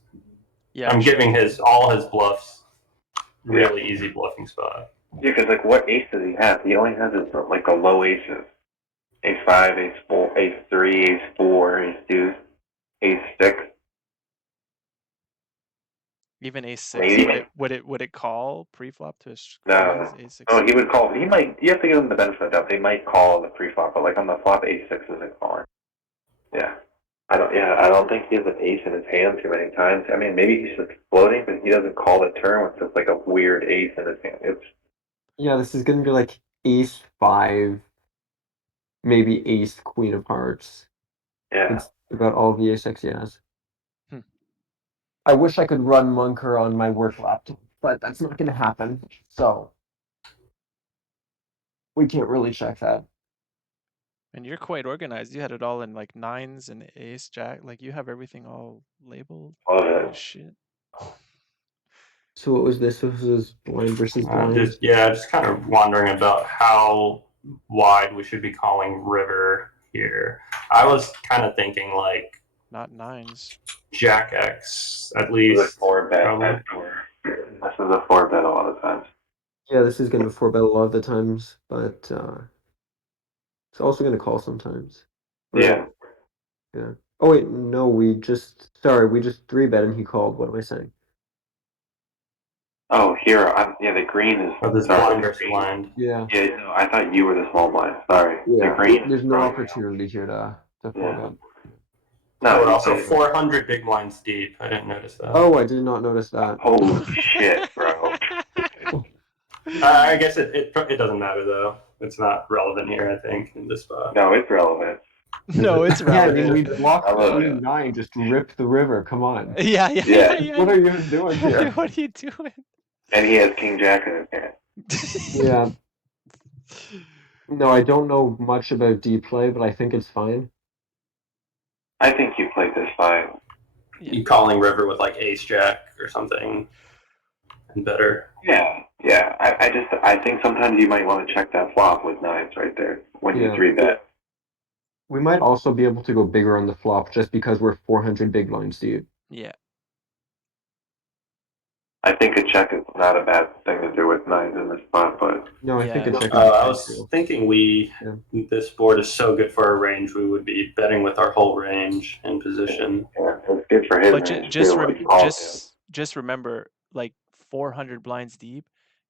Yeah. I'm sure. giving all his bluffs really easy bluffing spot. Yeah, because like, what ace does he have? He only has his like the low aces. Ace five, ace four, ace three, ace four, ace deuce, ace six. Even ace six. Maybe. Would it call pre-flop to his No. squeeze? Ace six. Oh, he would call. He might. You have to give him the benefit of the doubt. They might call the pre-flop, but like on the flop, ace six isn't calling. Yeah. I don't. Yeah, I don't think he has an ace in his hand too many times. I mean, maybe he's just floating, but he doesn't call the turn with just like a weird ace in his hand. It's Yeah, this is gonna be like ace five, maybe ace queen of hearts. yeah. It's about all the ace X he has. Hmm. I wish I could run Munker on my work laptop, but that's not gonna happen. So we can't really check that. And you're quite organized. You had it all in like nines and ace jack. Like you have everything all labeled. Love Holy it. shit. So what was this? This was blind versus blind. Just kind of wondering about how wide we should be calling river here. I was kind of thinking like Not nines. Jack X at This is a least. four bet. Probably. This is a four bet a lot of times. Yeah, this is gonna four bet a lot of the times, but it's also gonna call sometimes. Yeah. Yeah. Oh wait, no, we just three bet and he called. What am I saying? Oh, here. Yeah, the green is. Or this blind versus blind. Yeah. Yeah, no, I thought you were the small blind. Sorry. Yeah. The green. There's no throwing opportunity here to four bet. No, we're also okay. 400 big blinds deep. I didn't notice that. Oh, I did not notice that. Holy shit, bro. I guess it doesn't matter though. It's not relevant here, I think, in this spot. No, it's relevant. No, it's Yeah, I mean, relevant. we blocked I love queen it. nine, just rip the river. Come on. Yeah. Yeah. What are you doing here? What are you doing? And he has king jack in his hand. Yeah. No, I don't know much about D play, but I think it's fine. I think you played this fine. You calling river with like ace jack or something and better. Yeah. I think sometimes you might want to check that flop with nines right there when you Yeah. three bet. We might also be able to go bigger on the flop just because we're 400 big blinds deep. Yeah. I think a check is not a bad thing to do with nines in this spot, but No, I think Yeah. a check. I was thinking this board is so good for our range, we would be betting with our whole range in position. yeah, it's good for his But range too. What he calls just remember, like 400 blinds deep,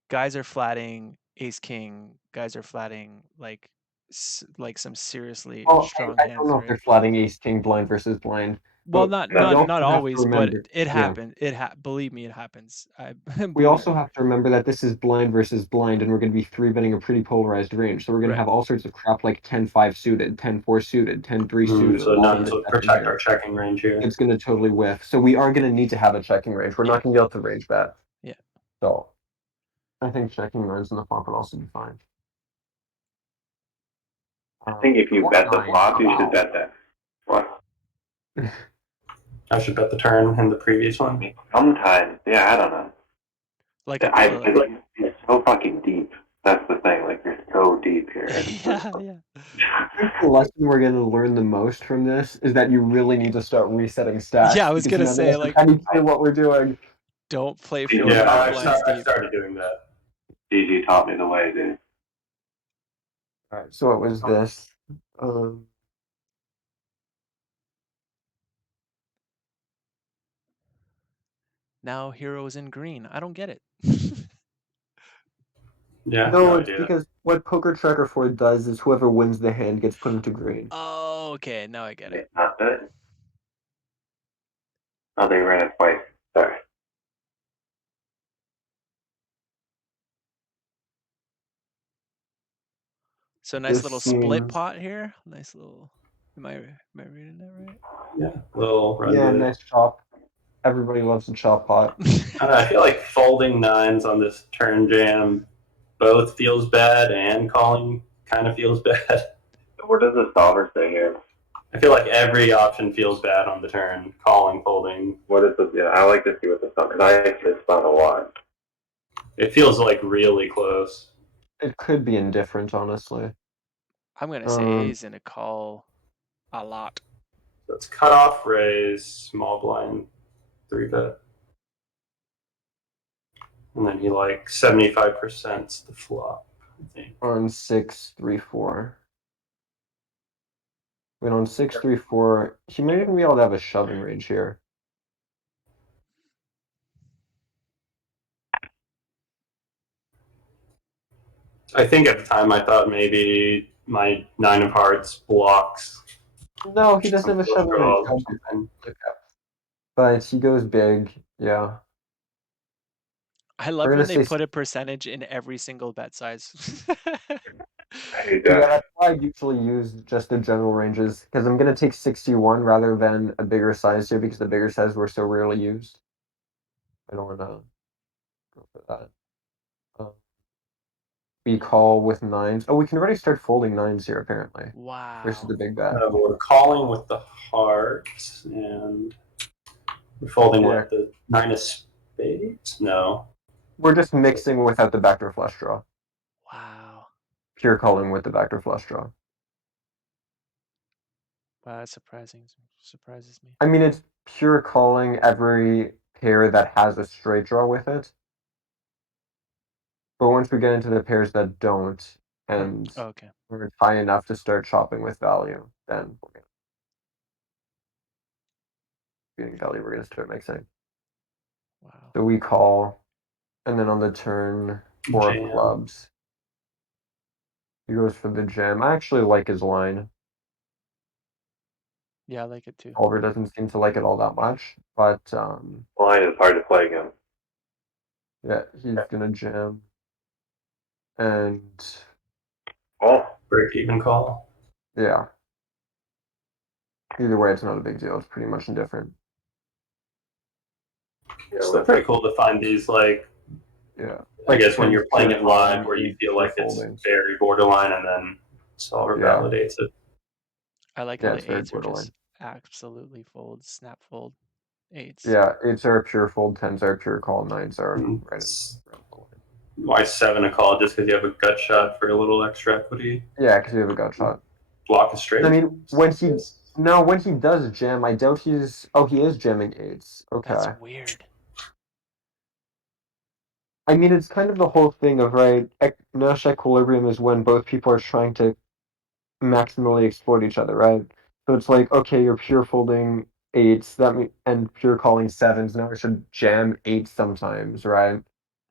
guys are flatting ace king. Guys are flatting like some seriously strong I hands. don't know if they're flatting ace king blind versus blind. Well, But not we also not have to always, but remember, it yeah. happens. Believe me, it happens. We believe also me. have to remember that this is blind versus blind, and we're going to be three betting a pretty polarized range. So we're going to Right. have all sorts of crap like 10-5 suited, 10-4 suited, 10-3 suited. So all none sorts to of bets in protect here. our checking range here. It's going to totally whiff. So we are going to need to have a checking range. We're not going to be able to range bet. Yeah. So I think checking nines in the flop would also be fine. I think if you bet the flop, you should bet that. What? I should bet the turn in the previous one. Sometimes, yeah, I don't know. Like It's so fucking deep. That's the thing. Like you're so deep here. yeah, yeah. I think the lesson we're going to learn the most from this is that you really need to start resetting stacks. Yeah, I was because gonna none of say, us have like, any clue what we're doing. don't play Yeah, 40 big I blinds deep. started doing that. DG taught me the way, dude. All right, so it was this. Now heroes in green. I don't get it. Yeah, No, no it's idea. because what Poker Tracker 4 does is whoever wins the hand gets put into green. Oh, okay. Now I get it. It's not good. Oh, they ran it twice. Sorry. So nice This little split seems- pot here. Nice little. Am I reading that right? Yeah, little run Yeah, with it. nice chop. Everybody loves a chop pot. I don't know, I feel like folding nines on this turn jam both feels bad and calling kind of feels bad. What does the solver say here? I feel like every option feels bad on the turn. Calling, folding. What is the? Yeah, I like to see what the solver. Because I like this fun a lot. It feels like really close. It could be indifferent, honestly. I'm gonna say he's gonna call a lot. So it's cutoff, raise, small blind, 3-bet. And then he like 75% the flop, I think. On 6-3-4. Wait, on 6-3-4, he might even be able to have a shoving range here. I think at the time I thought maybe my 9 of hearts blocks. No, he doesn't have a shoving range. Or something. But he goes big, yeah. I love when they put a percentage in every single bet size. I Yeah, that's why I usually use just the general ranges, because I'm going to take 61 rather than a bigger size here, because the bigger size were so rarely used. I don't want to go for that. We call with nines. Oh, we can already start folding nines here, apparently. Wow. Versus the big bet. We're calling with the heart, and we're folding with the 9 of spades? No. We're just mixing without the backdoor flush draw. Wow. Pure calling with the backdoor flush draw. Wow, that's surprising. Surprises me. I mean, it's pure calling every pair that has a straight draw with it. But once we get into the pairs that don't, and okay. we're high enough to start chopping with value, then we're gonna beating value, we're gonna start mixing. Wow. So we call, and then on the turn, 4 of clubs. He goes for the jam. I actually like his line. Yeah, I like it too. Oliver doesn't seem to like it all that much, but line is hard to play against. yeah, he's gonna jam. And break even call. Yeah. Either way, it's not a big deal. It's pretty much indifferent. Yeah, so pretty cool to find these yeah. I guess when you're playing it live where you feel like it's very borderline and then solver validates it. I like how the eights are just absolutely fold, snap fold. Eights. Yeah, eights are a pure fold, tens are a pure call, nines are right. Why 7 a call just because you have a gut shot for a little extra equity? Yeah, because you have a gut shot. Block is straight. I mean, when he does jam, I doubt he's. Oh, he is jamming eights. Okay. That's weird. I mean, it's kind of the whole thing of Nash equilibrium is when both people are trying to maximally exploit each other, right? So it's like, okay, you're pure folding eights and pure calling sevens. Now I should jam eights sometimes, right?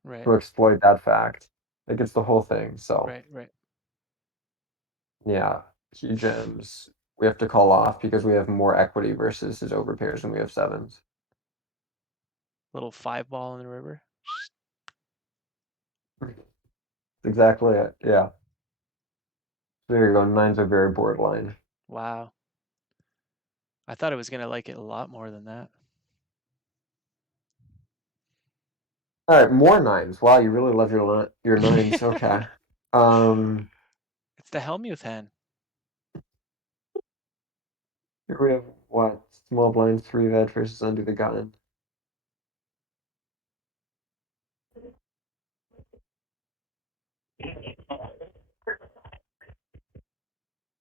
Right. To exploit that fact. Like it's the whole thing. So right. Yeah, he jams we have to call off because we have more equity versus his overpairs and we have sevens. Little 5-ball in the river. Exactly it. Yeah. There you go. Nines are very borderline. Wow. I thought I was gonna like it a lot more than that. All right, more nines. Wow, you really love your nines. Okay. It's the Helmuth hand. Here we have what? Small blind 3-bet versus under the gun.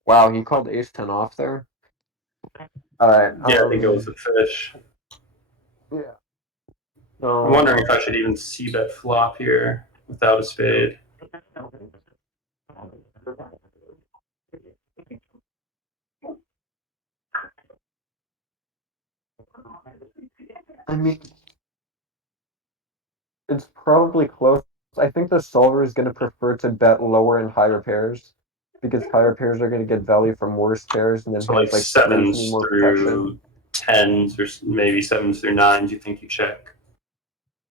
Wow, he called ace-10 off there. All right. Yeah, I think it was the fish. Yeah. I'm wondering if I should even see bet flop here without a spade. I mean, it's probably close. I think the solver is going to prefer to bet lower and higher pairs because higher pairs are going to get value from worse pairs, and then So like hands like spades need sevens more protection. through tens, or maybe sevens through nines. You think you check?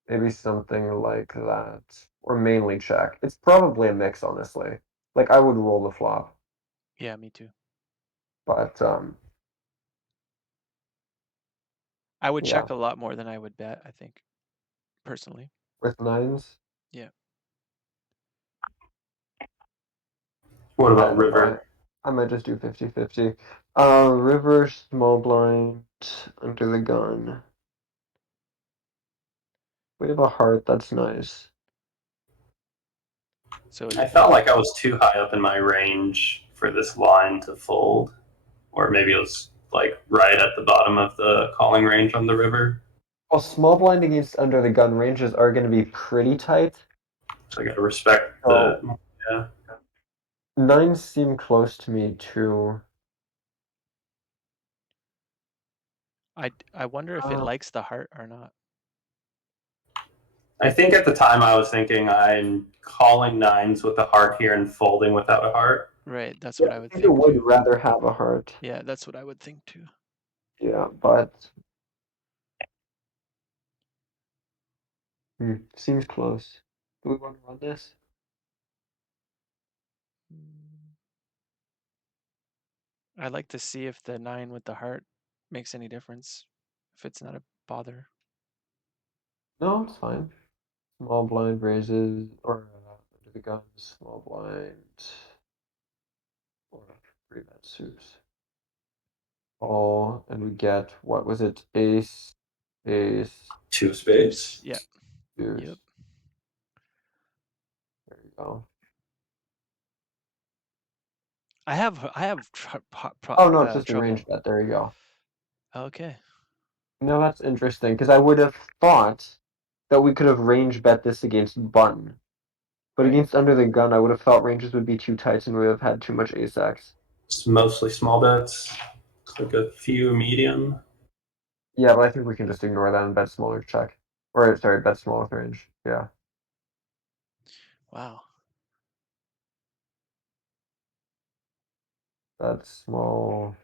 Maybe something like that, or mainly check. It's probably a mix, honestly. Like I would roll the flop, Yeah, me too. but I would yeah, check a lot more than I would bet, I think, personally. with nines, Yeah. What I about don't know. river? I might just do 50-50. River small blind under the gun. We have a heart. That's nice. So I felt like I was too high up in my range for this line to fold, or maybe it was like right at the bottom of the calling range on the river. Well, small blind against under the gun ranges are going to be pretty tight. So I got to respect Oh, the yeah. nines seem close to me too. I wonder if it likes the heart or not. I think at the time I was thinking I'm calling nines with a heart here and folding without a heart. Right, that's Yeah, what I I would think it think would too. rather have a heart. Yeah, that's what I would think too. Yeah, but seems close. Do we want to run this? I'd like to see if the 9 with the heart makes any difference. If it's not a bother. No, it's fine. Small blind raises, or under the gun, small blind, or 3-bet suits. All, and we get, what was it? Ace, ace, Two Deuce. spades. Yeah. deuce. Yep. There you go. I have Oh no, it's just a trouble. range bet. There you go. Okay. No, that's interesting because I would have thought that we could have range bet this against button, but Right. against under the gun, I would have thought ranges would be too tight and we would have had too much ace x. It's mostly small bets. It's like a few medium. Yeah, but I think we can just ignore that and bet smaller check, or sorry, bet small with range. Yeah, Wow. that's small.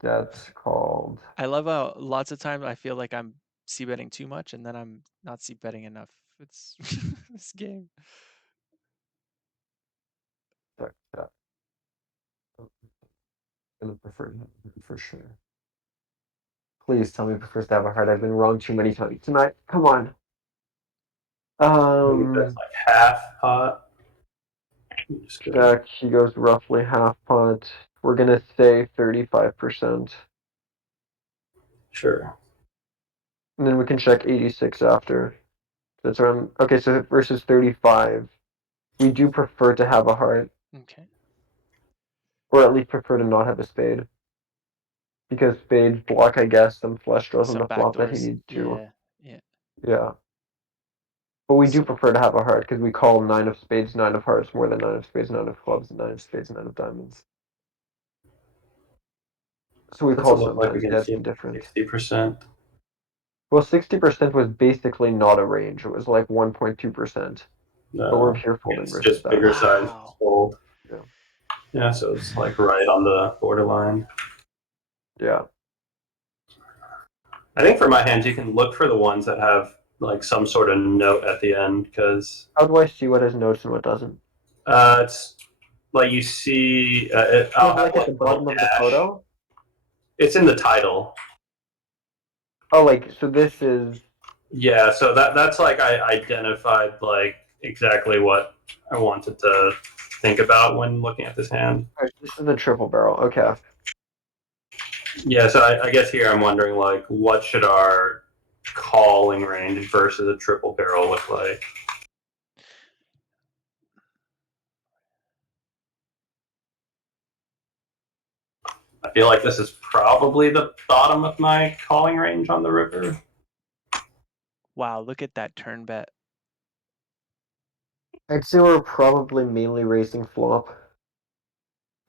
That's called. I love how lots of times I feel like I'm c betting too much and then I'm not c betting enough. It's this game. Check, check. Gonna prefer to have a heart for sure. Please tell me prefers to have a heart. I've been wrong too many times tonight. Come on. Maybe that's like half pot. Just go. Jack, he goes roughly half pot. We're gonna say 35%. Sure. And then we can check 86 after. That's around, okay, so versus 35. We do prefer to have a heart, Okay. or at least prefer to not have a spade. Because spades block, I guess, some flush draws on Some the flop that he backdoors. needs to. Yeah. Yeah. Yeah. But we do So prefer to have a heart because we call 9 of spades 9 of hearts more than 9 of spades 9 of clubs and 9 of spades 9 of diamonds. So we What's it call look like sometimes, yeah, against it's indifferent. 60%? Well, 60% was basically not a range. It was like 1.2%. But we're No. here folding It's versus just that. bigger size wow. fold. Yeah. Yeah, so it's like right on the borderline. Yeah. I think for my hands, you can look for the ones that have like some sort of note at the end because How do I see what has notes and what doesn't? it's like you see. Oh, I'll have like at like the a little bottom of the dash. photo? It's in the title. Oh, like, so this is... Yeah, so that's like I identified like exactly what I wanted to think about when looking at this hand. Alright, this is the triple barrel, okay. Yeah, so I guess here I'm wondering like what should our calling range versus a triple barrel look like? I feel like this is probably the bottom of my calling range on the river. Wow, look at that turn bet. I'd say we're probably mainly racing flop.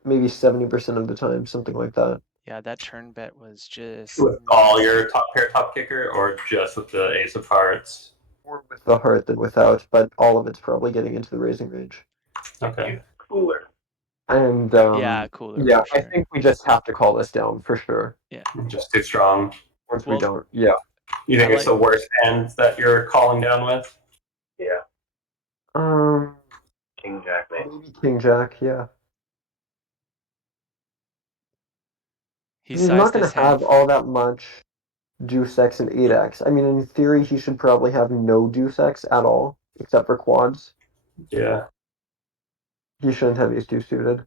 Maybe 70% of the time, something like that. Yeah, that turn bet was just With all your top pair top kicker or just with the ace of hearts? More with the heart than without, but all of it's probably getting into the raising range. Okay. Cooler. And yeah, cooler yeah, for I sure. think we just have to call this down for sure. Yeah. Just too strong. Once we Well, don't, yeah. You think I it's the worst hand that you're calling down with? Yeah. Um, King Jack, man. maybe King Jack, yeah. he He's not sized gonna his hand. have all that much deuce X and 8X. I mean, in theory, he should probably have no deuce X at all, except for quads. Yeah. He shouldn't have ace 2 suited.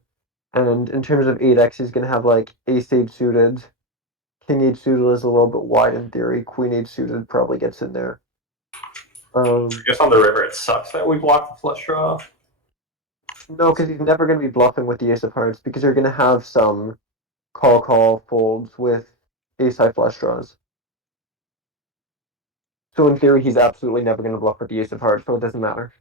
And in terms of 8X, he's gonna have like ace 8 suited. King 8 suited is a little bit wide in theory. Queen 8 suited probably gets in there. I guess on the river it sucks that we block the flush draw. No, because he's never going to be bluffing with the ace of hearts because you're going to have some call folds with ace high flush draws. So in theory, he's absolutely never going to bluff with the ace of hearts, so it doesn't matter.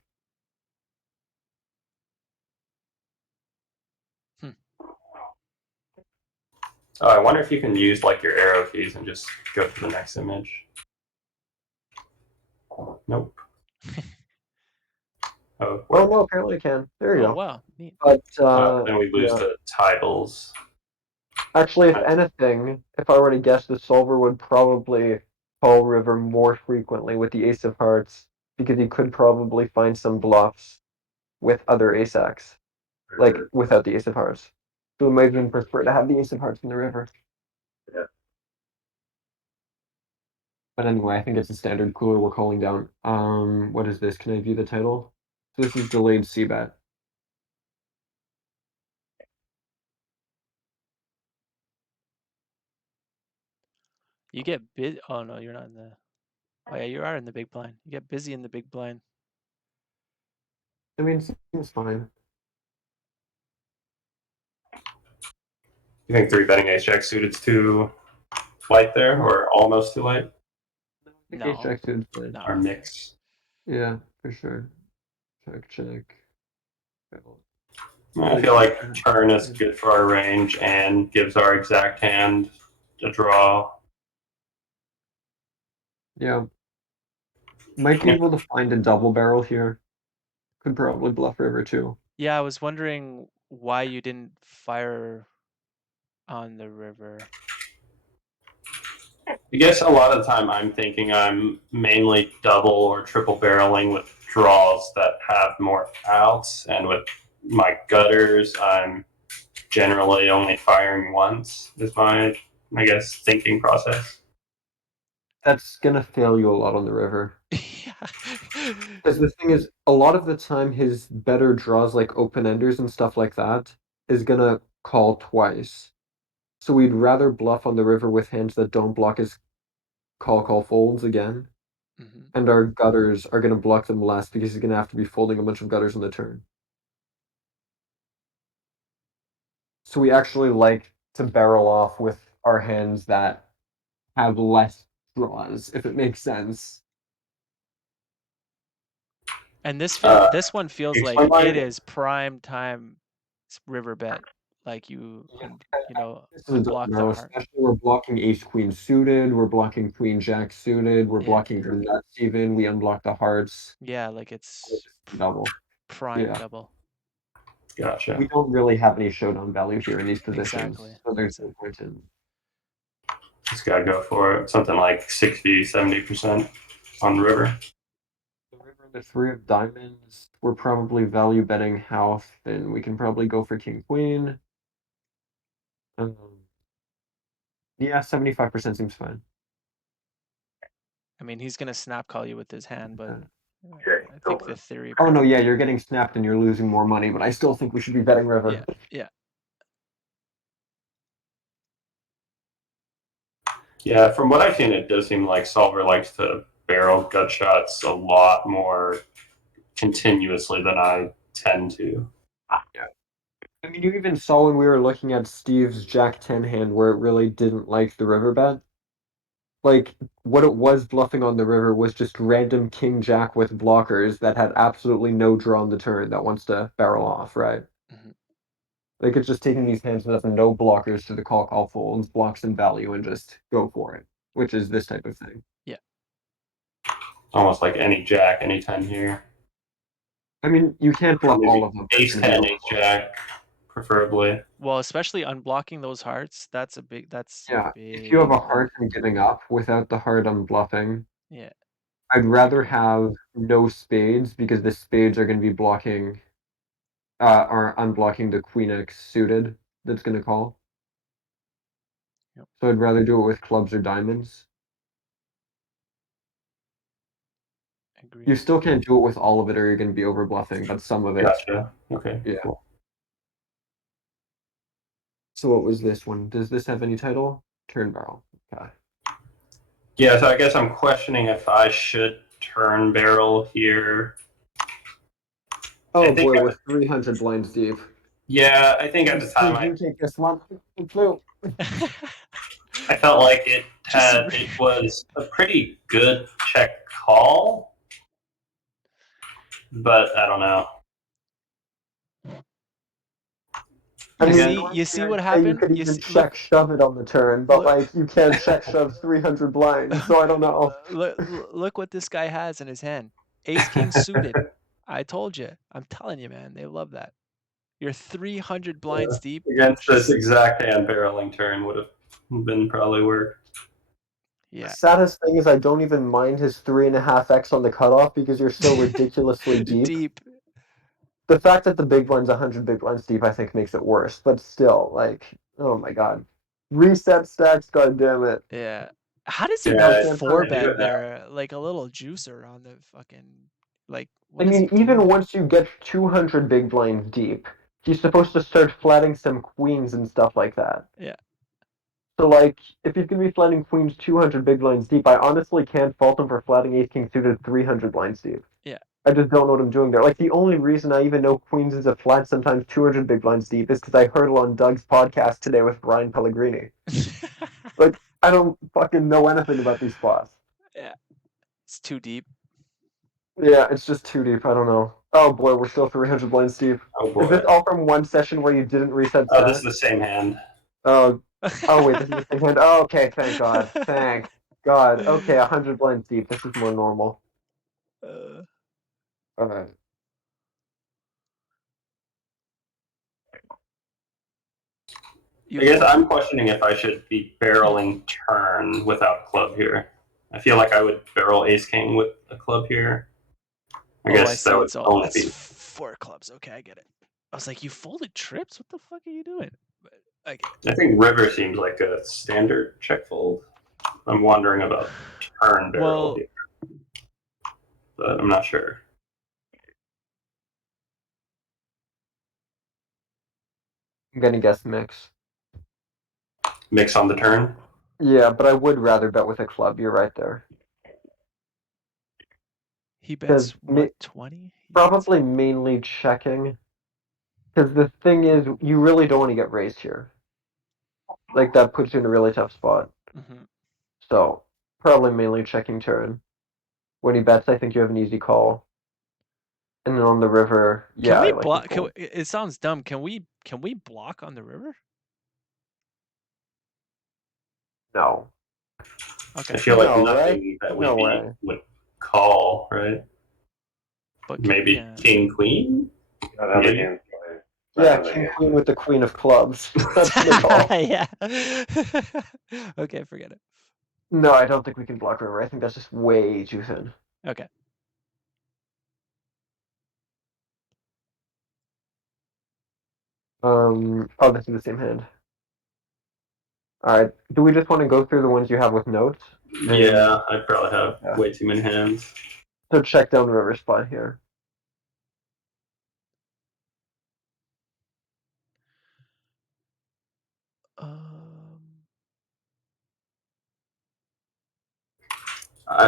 Oh, I wonder if you can use like your arrow keys and just go to the next image. Nope. Oh, Well, no, apparently I can. There you Oh go. wow, neat. But then we lose yeah. the titles. Actually, if anything, if I were to guess, the solver would probably call river more frequently with the ace of hearts because he could probably find some bluffs with other ace X, like without the ace of hearts. So it might even prefer to have the ace of hearts in the river. Yeah. But anyway, I think it's a standard cooler we're calling down. What is this? Can I view the title? So this is delayed c-bet. You get bit. Oh no, you're not in the. Oh yeah, you are in the big blind. You get busy in the big blind. I mean, seems fine. You think three betting ace jack suited's too light there, or almost too light? I think No, ace jack suited's fine. not Or really. mix? Yeah, for sure. Check. I feel like turn is good for our range and gives our exact hand a draw. Yeah. Might be able to find a double barrel here. Could probably bluff river too. Yeah, I was wondering why you didn't fire on the river. I guess a lot of the time I'm thinking I'm mainly double or triple barreling with draws that have more outs, and with my gutters, I'm generally only firing once, is my, I guess, thinking process. That's gonna fail you a lot on the river. Yeah. Because the thing is, a lot of the time his better draws like open-enders and stuff like that is gonna call twice. So we'd rather bluff on the river with hands that don't block his call folds again. Mhm. And our gutters are gonna block them less because he's gonna have to be folding a bunch of gutters on the turn. So we actually like to barrel off with our hands that have less draws, if it makes sense. And this Uh, this one feels like explain why. it is prime time river bet. Like you This is a double unblock the barrel, heart. especially we're blocking ace queen suited, we're blocking queen jack suited, we're Yeah. blocking the nuts even, we unblock the hearts. Yeah, like it's Double. prime Yeah. double. Gotcha. We don't really have any showdown value here in these positions, Exactly. so there's no point in. Just gotta go for it. Something like 60, 70% on the river. The river, the 3 of diamonds, we're probably value betting half, and we can probably go for king queen. Yeah, 75% seems fine. I mean, he's gonna snap call you with his hand, but I go think for the it. theory. Oh no, yeah, you're getting snapped and you're losing more money, but I still think we should be betting river. Yeah, yeah. Yeah, from what I've seen, it does seem like Solver likes to barrel gut shots a lot more continuously than I tend to. Yeah. I mean, you even saw when we were looking at Steve's Jack 10 hand where it really didn't like the river bet. Like, what it was bluffing on the river was just random King Jack with blockers that had absolutely no draw on the turn that wants to barrel off, right? Mhm. Like, it's just taking these hands with no blockers to the call folds, blocks and value, and just go for it, which is this type of thing. Yeah. Almost like any Jack, any 10 here. I mean, you can't bluff Maybe all of them. Ace 10, Ace Jack, preferably. Well, especially unblocking those hearts, that's a big. That's Yeah, if you have a big heart move. and giving up without the heart I'm bluffing, Yeah. I'd rather Agree. have no spades because the spades are going to be blocking, or unblocking the queen X suited that's going to call. Yep. So I'd rather do it with clubs or diamonds. Agreed. You still can't do it with all of it or you're going to be over bluffing, but some of it. Gotcha. Okay. Yeah. Cool. So what was this one? Does this have any title? Turn barrel. Okay. Yeah, so I guess I'm questioning if I should turn barrel here. Oh I think boy, we're 300 blinds deep. Yeah, I think at the time You take this one. Blue. I felt like it Just was a pretty good check call, but I don't know. I you mean, see, you see what I'd say you happened. could You even see, look, check shove it on the turn, but look, like you can't check shove 300 blinds, so I don't know. look what this guy has in his hand. Ace King suited. I told you. I'm telling you, man. They love that. You're 300 blinds deep. Against this Just exact hand, barreling turn would have been probably work. The yeah, saddest thing is I don't even mind his 3.5x on the cutoff because you're so ridiculously deep. deep. The fact that the big blind's 100 big blinds deep, I think, makes it worse. But still, like, oh my god, reset stacks, god damn it! Yeah. How does he I not Yeah, can't four turn. do bet it now. there? Like a little juicer on the fucking. Like, I what is he mean, even doing? once you get 200 big blinds deep, he's supposed to start flatting some queens and stuff like that. Yeah. So, like, if he's gonna be flatting queens 200 big blinds deep, I honestly can't fault him for flatting ace king suited 300 blinds deep. Yeah. I just don't know what I'm doing there. Like, the only reason I even know queens is a flat sometimes 200 big blinds deep is because I heard it on Doug's podcast today with Brian Pellegrini. Like, I don't fucking know anything about these spots. Yeah. It's too deep. Yeah, it's just too deep. I don't know. Oh boy, we're still 300 blinds deep. Oh Is this boy. all from one session where you didn't reset Oh, this is stacks? the same hand. Oh, oh wait, this is the same hand. Oh, okay, thank God. Thank God. Okay, 100 blinds deep. This is more normal. Uh, Alright. you I guess fold. I'm questioning if I should be barreling turn without club here. I feel like I would barrel ace king with a club here. I Oh, I guess that see. would only It's be. 4 clubs. Okay, I get it. I was like, you folded trips? What the fuck are you doing? But I get I think river seems like a standard check fold. I'm wondering about turn it. barrel Well, here, but I'm not sure. I'm gonna guess mix. Mix on the turn. Yeah, but I would rather bet with a club. You're right there. he Because bets what, 20? He bets. probably mainly checking. Because the thing is, you really don't want to get raised here. Like, that puts you in a really tough spot. Mm-hmm. So, probably mainly checking turn. When he bets, I think you have an easy call. And then on the river, Can yeah, we I like to block? fold. It sounds dumb. Can we block on the river? No. I Okay, feel like No, right? nothing that No way. would call, right? but Maybe yeah. king queen. Not how the Maybe. game's played. Yeah, king queen with the queen of clubs. That's the call. Yeah. Okay, forget it. No, I don't think we can block river. I think that's just way too thin. Okay. Oh, this is the same hand. Alright, do we just want to go through the ones you have with notes? Yeah, I probably have Yeah. way too many hands. So check down river spot here.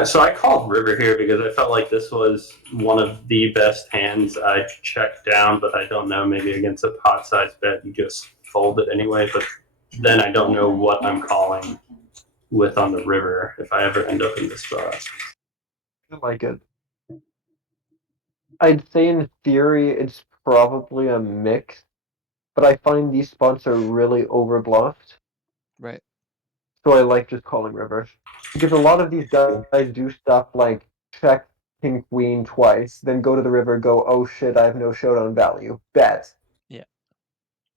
So I called river here because I felt like this was one of the best hands I checked down, but I don't know, maybe against a pot size bet you just fold it anyway, but then I don't know what I'm calling with on the river if I ever end up in this spot. I like it. I'd say in theory it's probably a mix, but I find these spots are really overbluffed. Right. So I like just calling river. Because a lot of these guys do stuff like check king queen twice, then go to the river, go, oh shit, I have no showdown value. Bet. Yeah.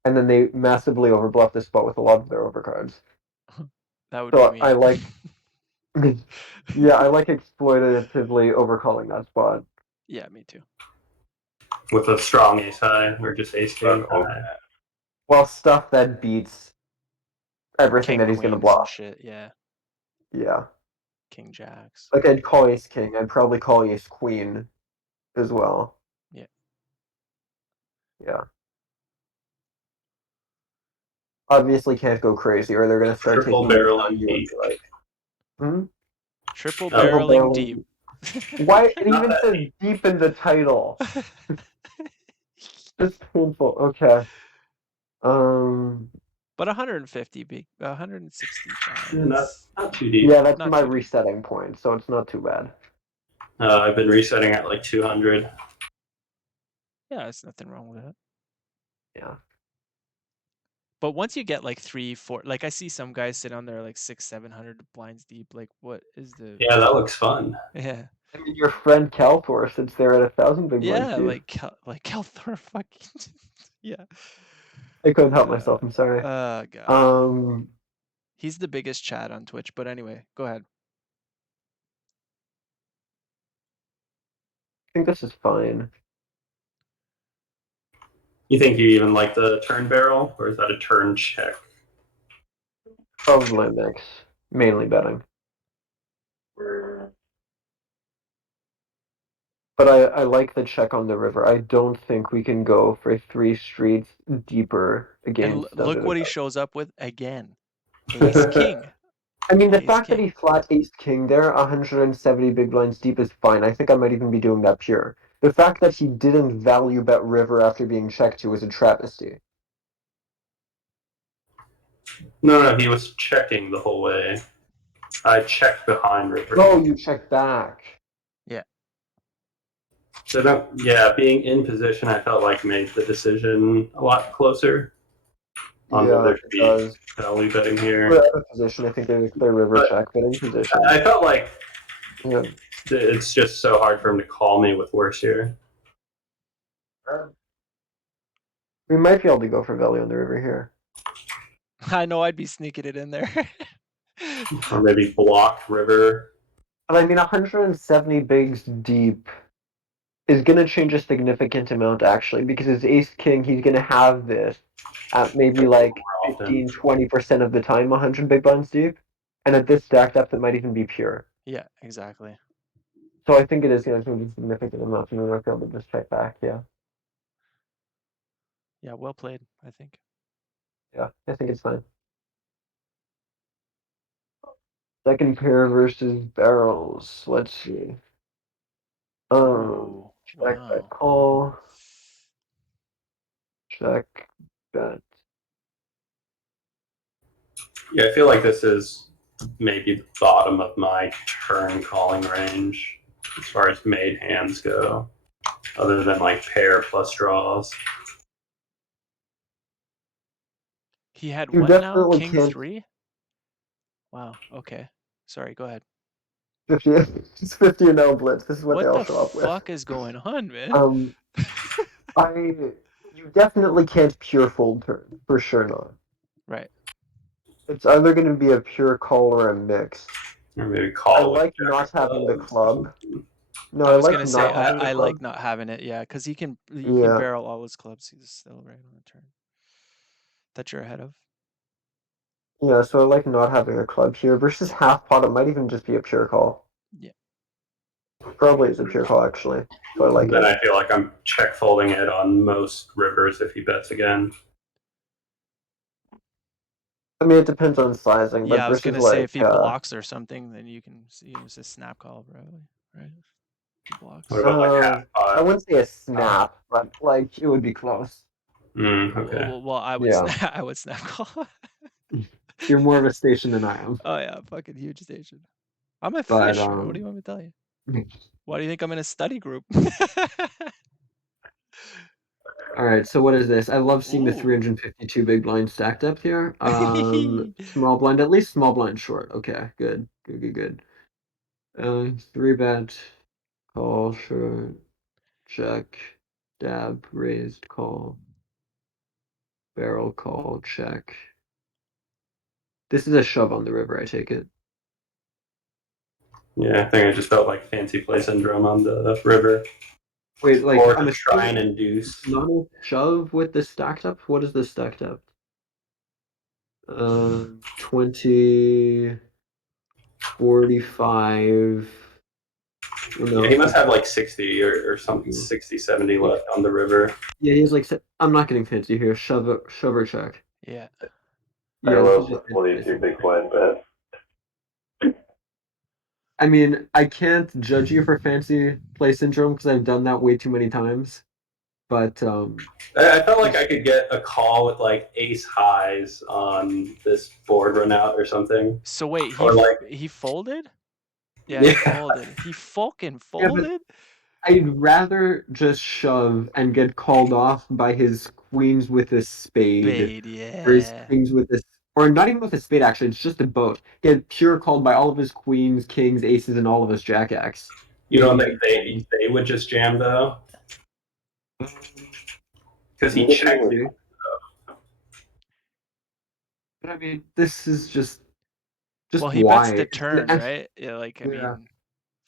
And then they massively overbluff this spot with a lot of their overcards. That would So be me. I like yeah, I like exploitatively overcalling that spot. Yeah, me too. With a strong ace high or just ace king high. Well, stuff that beats everything King that he's gonna queens and bluff. shit. Yeah. Yeah. King jacks. Like I'd call ace king, I'd probably call ace queen as well. Yeah. Yeah. Obviously can't go crazy or they're gonna start Triple taking barreling you deep. like Triple Triple barreling deep. Why it Not even that says deep. deep in the title. It's painful. Okay. But 150 big 165. Not too deep. Yeah, that's Not my too deep. resetting point, so it's not too bad. I've been resetting at like 200. Yeah, there's nothing wrong with that. Yeah. But once you get like 3, 4, like I see some guys sit on there like 600, 700 blinds deep. Like, what is the? Yeah, that looks fun. Yeah. I mean, your friend Caltor sits there at 1,000 big blinds Yeah, deep. like Kelthor fucking. Yeah. I couldn't help myself. I'm sorry. God. He's the biggest chat on Twitch. But anyway, go ahead. I think this is fine. You think you even like the turn barrel, or is that a turn check? Probably a mix. Mainly betting. But I like the check on the river. I don't think we can go for 3 streets deeper And against look what he underdog. shows up with again. Ace king. I mean, the Ace fact that king. he flat ace king there, 170 big blinds deep is fine. I think I might even be doing that pure. The fact that he didn't value bet river after being checked to is a travesty. No, he was checking the whole way. I checked behind river. Oh, you check back. Yeah. So being in position, I felt like made the decision a lot closer on whether to be value betting here. We're out of position. I think they clear river check, but in position. I felt like yeah. It's just so hard for him to call me with worse here. We might be able to go for value on the river here. I know I'd be sneaking it in there. Or maybe block river. But I mean, 170 bigs deep is going to change a significant amount, actually, because his ace-king, he's going to have this at maybe like 15-20% of the time, 100 big blinds deep. And at this stack depth, it might even be pure. Yeah, exactly. So I think it is going to change a significant amount, and we might be able to just check back, yeah. Yeah, well played, I think. Yeah, I think it's fine. Second pair versus barrels. Let's see. Ooh, Check wow. that call. Check bet. Yeah, I feel like this is maybe the bottom of my turn calling range as far as made hands go, other than like pair plus draws. He had You what now? definitely King can't. 3? Wow, okay. Sorry, go ahead. 50, it's 50 and now blitz. This is what they all the show up with. fuck is going on, man? I You definitely can't pure fold turn, for sure not. Right. It's either going to be a pure call or a mix. Or maybe I call with like not having the club. No, I I was like gonna say not having the I club. like not having it, yeah, because he can Yeah. barrel all his clubs. He's still right on the turn that you're ahead of. Yeah, so I like not having a club here. Versus half pot, it might even just be a pure call. Yeah. Probably is a pure call, actually. So I like then it. I feel like I'm check folding it on most rivers if he bets again. I mean, it depends on sizing, but Yeah, I was versus gonna say if like, he blocks or something, then you can use a snap call probably, right? If he blocks. What about like half I pot? wouldn't say a snap, but like it would be close. Okay. Well, I would Yeah. I would snap call. You're more of a station than I am. Oh yeah, fucking huge station. I'm a But fish. What do you want me to tell you? Why do you think I'm in a study group? all right, so what is this? I love seeing the Ooh. 352 big blind stacked up here. Small blind, at least small blind short. Okay, good. Good. 3-bet, call, short, check, dab, raised, call, barrel, call, check. This is a shove on the river, I take it. Yeah, I think I just felt like fancy play syndrome on the river. Wait, like Or I'm to try and assuming induce. not a shove with the stacked up? What is the stacked up? 20, 45. No, Yeah, he must have like 60 or something, 60, 70 left on the river. yeah, he's like, I'm not getting fancy here. Shove or check. Yeah. I Yeah, this is love just the 42 big blind bet. I mean, I can't judge you for fancy play syndrome because I've done that way too many times. But I felt like I could get a call with like ace highs on this board run out or something. So wait, Or like, he folded? Yeah, he folded. He fucking yeah, but folded? I'd rather just shove and get called off by his queens with a spade, Spade, or his yeah. kings with a, or not even with a spade. Actually, it's just a boat. Get pure called by all of his queens, kings, aces, and all of his jack X. you don't Maybe think even they would just jam though? kings. Because he checked. Maybe. But I mean, this is just Well, he bets the why. turn, right? Yeah, like I Yeah. mean,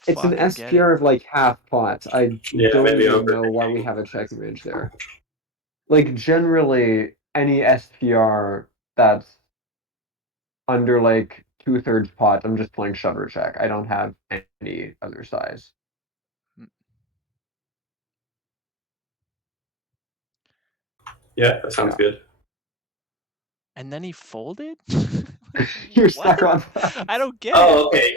It's an fucking get it. SPR of like half pot. I Yeah, don't maybe even know why we overthinking. have a checking range there. Like generally, any SPR that's under like 2/3 pot, I'm just playing shove or check. I don't have any other size. Yeah, that sounds good. And then he folded? You're What? stuck on that. I don't get it. Oh, okay.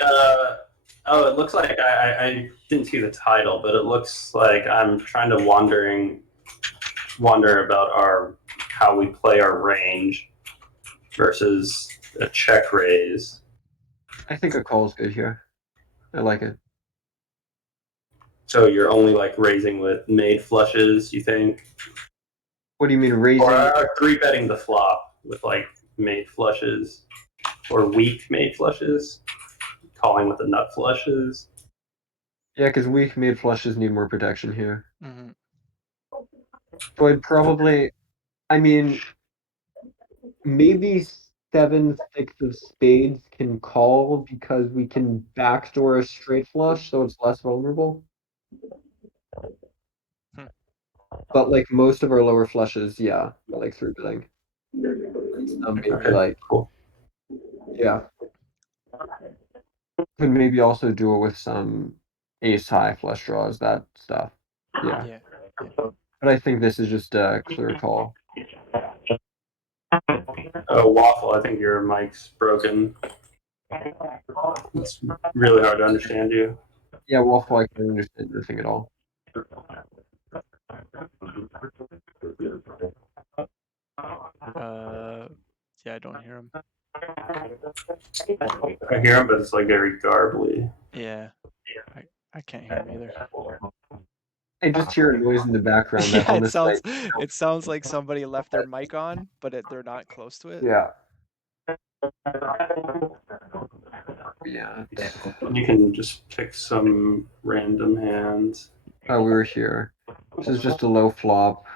It looks like I didn't see the title, but it looks like I'm trying to wonder about how we play our range versus a check raise. I think a call is good here. I like it. So you're only like raising with made flushes, you think? What do you mean raising? Or three betting the flop with like made flushes or weak made flushes, calling with the nut flushes. Yeah, because weak made flushes need more protection here. Mhm. So I'd probably, I mean, maybe 7/6 of spades can call because we can backdoor a straight flush, so it's less vulnerable. Hmm. But like most of our lower flushes, yeah, I like three betting. Maybe Okay, like, cool. yeah. Could maybe also do it with some ace high flush draws, that stuff. Yeah. Yeah. But I think this is just a clear call. Oh, Waffle, I think your mic's broken. It's really hard to understand you. Yeah, Waffle, I can understand nothing at all. Yeah, I don't hear him. I hear him, but it's like very garbly. Yeah. I can't hear him either. I just hear a noise in the background that Yeah, honestly, it sounds like somebody left their mic on, but they're not close to it. yeah. Yeah. You can just pick some random hands. Oh, we were here. This is just a low flop.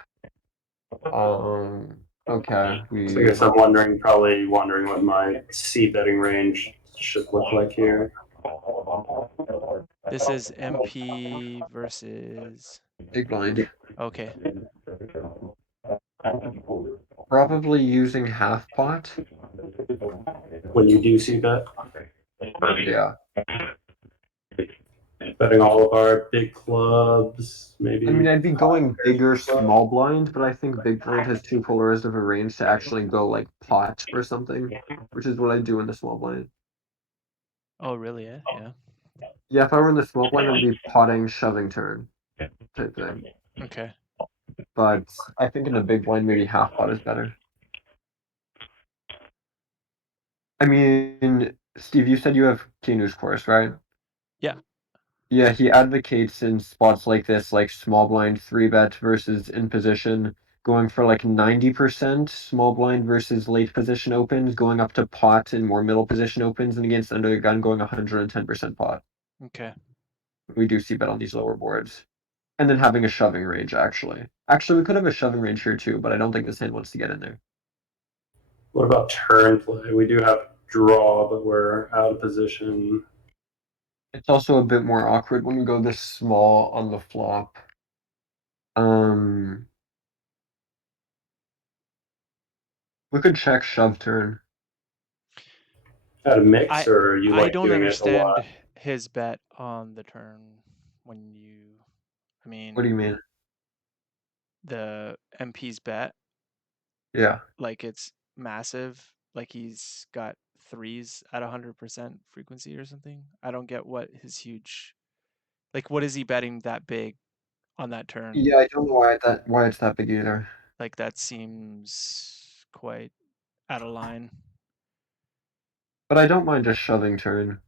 Okay, So I guess I'm probably wondering what my C betting range should look like here. This is MP versus. big blind. Okay. Probably using half pot. When you do C bet, Yeah. betting all of our big clubs, maybe. I mean, I'd be going bigger small blind, but I think big blind has too polarized of a range to actually go like pot or something, which is what I do in the small blind. Oh, really? Yeah. Yeah, if I were in the small blind, I'd be potting, shoving turn type thing. Okay. But I think in the big blind, maybe half pot is better. I mean, Steve, you said you have Kinu's course, right? Yeah. Yeah, he advocates in spots like this, like small blind 3-bet versus in position, going for like 90% small blind versus late position opens, going up to pot and more middle position opens, and against under the gun going 110% pot. Okay. We do see bet on these lower boards. And then having a shoving range, actually. Actually, we could have a shoving range here too, but I don't think this hand wants to get in there. What about turn play? We do have draw, but we're out of position. It's also a bit more awkward when we go this small on the flop. We could check shove turn. At a mix, or you I like don't doing it a understand lot? his bet on the turn when you. I What do mean, you mean? the MP's bet, Yeah. like it's massive. Like he's got threes at 100% frequency or something. I don't get what his huge. Like, what is he betting that big on that turn? Yeah, I don't know why it's that big either. Like, that seems quite out of line. But I don't mind just shoving turn.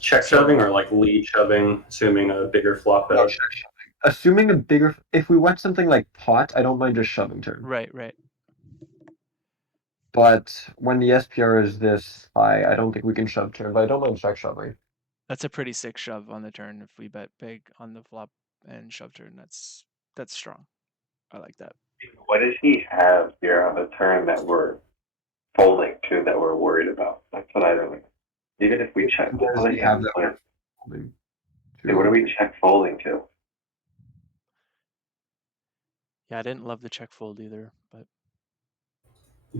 Check So, shoving or like lead shoving, assuming a bigger flop No, bet. check shoving. Assuming a bigger, if we went something like pot, I don't mind just shoving turn. right. But when the SPR is this high, I don't think we can shove turn, but I don't mind check shoving. That's a pretty sick shove on the turn. If we bet big on the flop and shove turn, that's strong. I like that. What does he have here on the turn that we're folding to that we're worried about? That's what I don't. Even if we check What does folding, he have that like, folding hey, what do to? we check folding to? Yeah, I didn't love the check fold either, but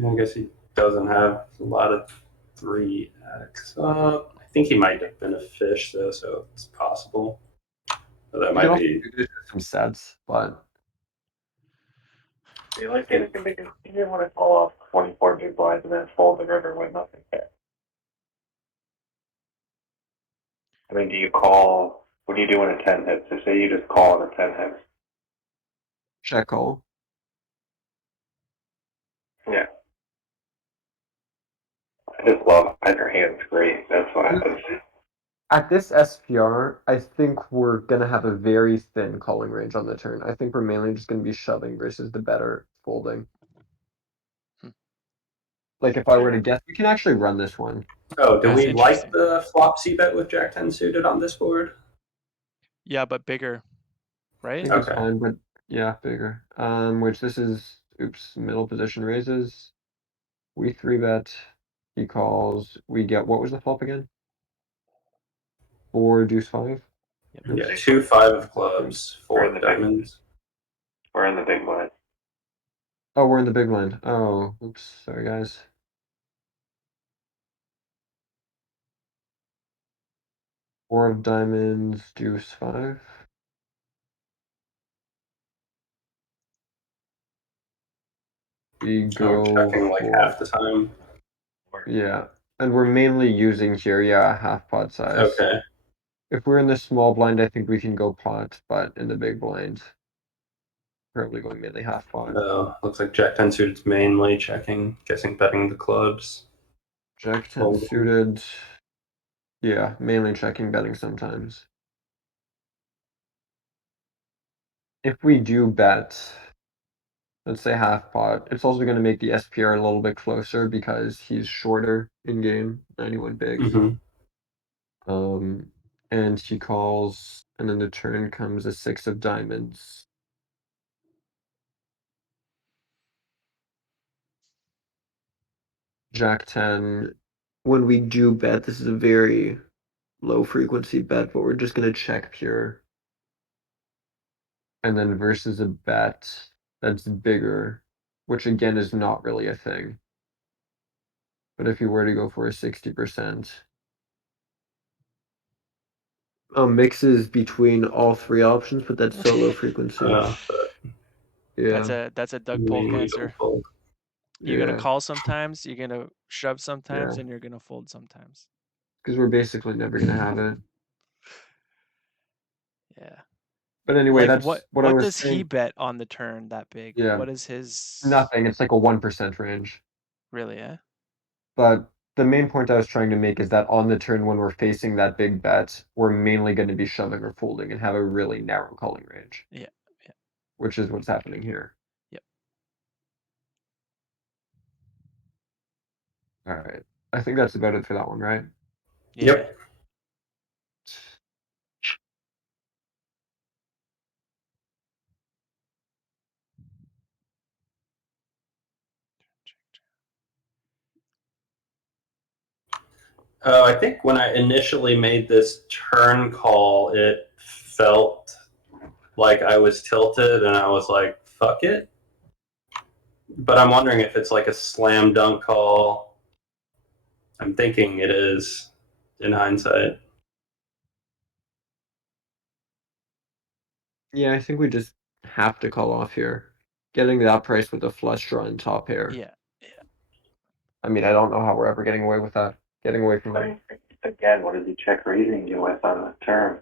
I guess he doesn't have a lot of 3x up. I think he might have been a fish though, so it's possible. But that You can might also be. do this with some sets, but You like it because you didn't want to call off 24 big blinds and then fold the river with nothing there. I mean, do you call? What do you do when a 10 hits? So say you just call and a 10 hits. check call. Yeah. I just love it. Your hand's great. That's what happens. At this SPR, I think we're gonna have a very thin calling range on the turn. I think we're mainly just gonna be shoving versus the better folding. Hmm. Like if I were to guess, we can actually run this one. Oh, do That's we like interesting. the flop C bet with Jack 10 suited on this board? Yeah, but bigger, I right? think it's Okay. fine, but yeah, bigger. Which this is, oops, middle position raises. We 3-bet. He calls. We get, what was the flop again? 4 deuce 5. Yep. Yeah, 2 5 of clubs, We're 4 in of the diamonds. We're in the big blind. Oh, we're in the big blind. Oh, oops, sorry guys. Four of diamonds, deuce 5. We Oh, go checking like for, half the time. yeah, and we're mainly using here, yeah, half pot size. Okay. If we're in the small blind, I think we can go pot, but in the big blind, probably going mainly half pot. Looks like Jack 10 suited is mainly checking, guessing betting the clubs. Jack 10 Folding. suited, yeah, mainly checking betting sometimes. If we do bet, let's say half pot, it's also going to make the SPR a little bit closer because he's shorter in game, 91 bigs. And he calls, and then the turn comes a 6 of diamonds. Jack 10. When we do bet, this is a very low frequency bet, but we're just gonna check pure. And then versus a bet that's bigger, which again is not really a thing. But if you were to go for a 60%, mixes between all three options, but that's so low frequency. Yeah, That's a Doug Polk Mainly answer. fold. You're gonna yeah, call sometimes, you're gonna shove sometimes, yeah. and you're gonna fold sometimes. Because we're basically never gonna have it. Yeah. But anyway, Like that's what I what was does he saying. bet on the turn that big? Yeah, What is his nothing. It's like a 1% range. really, eh? But the main point I was trying to make is that on the turn when we're facing that big bet, we're mainly going to be shoving or folding and have a really narrow calling range, Yeah. Yeah. which is what's happening here. Yep. All right. I think that's about it for that one, right? Yeah. Yep. I think when I initially made this turn call, it felt like I was tilted, and I was like, "Fuck it." But I'm wondering if it's like a slam dunk call. I'm thinking it is, in hindsight. Yeah, I think we just have to call off here. Getting that price with a flush draw and top pair. Yeah. I mean, I don't know how we're ever getting away with that. Getting away from I that. mean, again, what is he check raising you with on the turn?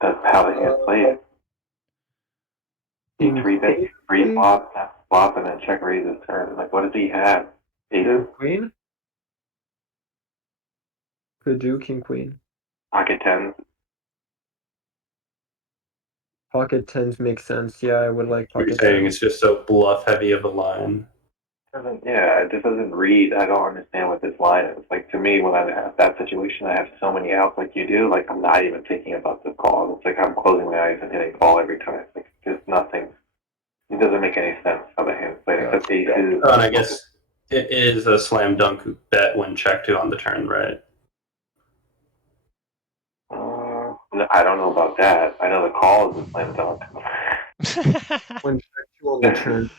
That's how the hand played. He three bets, three flop, flop, and then check raise his turn. Like, what does he have? Aces? Queen? Could do king queen. Pocket tens? Pocket tens make sense. Yeah, I would like You're pocket saying tens. it's just so bluff heavy of a line. Yeah, it just doesn't read. I don't understand what this line is. Like, to me, when I have that situation, I have so many outs like you do. Like, I'm not even thinking about the call. It's like I'm closing my eyes and hitting call every time. It's like, just nothing. It doesn't make any sense how the hand's played, except aces. Oh, and I guess it is a slam dunk bet when check to on the turn, right? No, I don't know about that. I know the call is a slam dunk. When check two on the turn,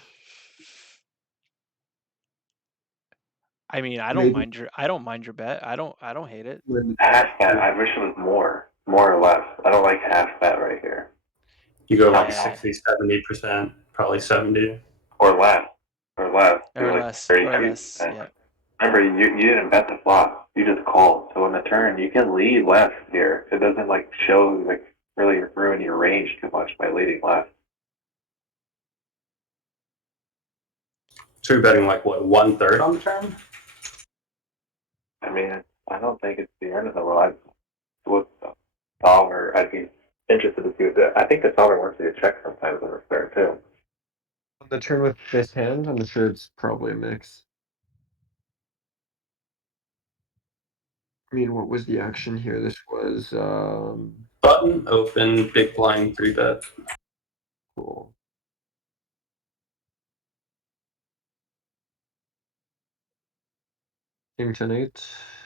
I mean, I don't maybe mind your bet. I don't hate it. when Half bet. I wish it was more or less. I don't like half bet right here, You go like Yeah. 60, 70%, probably 70. or less, Do Or like less. 30, Or less. 40%. Yeah. Remember, you didn't bet the flop. You just called. So on the turn, you can lead left here. It doesn't like show like really ruin your range too much by leading left. So you're betting like what, 1/3 on the turn? I mean, I don't think it's the end of the world. With the solver, I'd be interested to see what I think the solver wants you to check sometimes on the third too. on the turn with this hand, I'm sure it's probably a mix. I mean, what was the action here? This was Button open, big blind 3-bet. cool. King 10-8.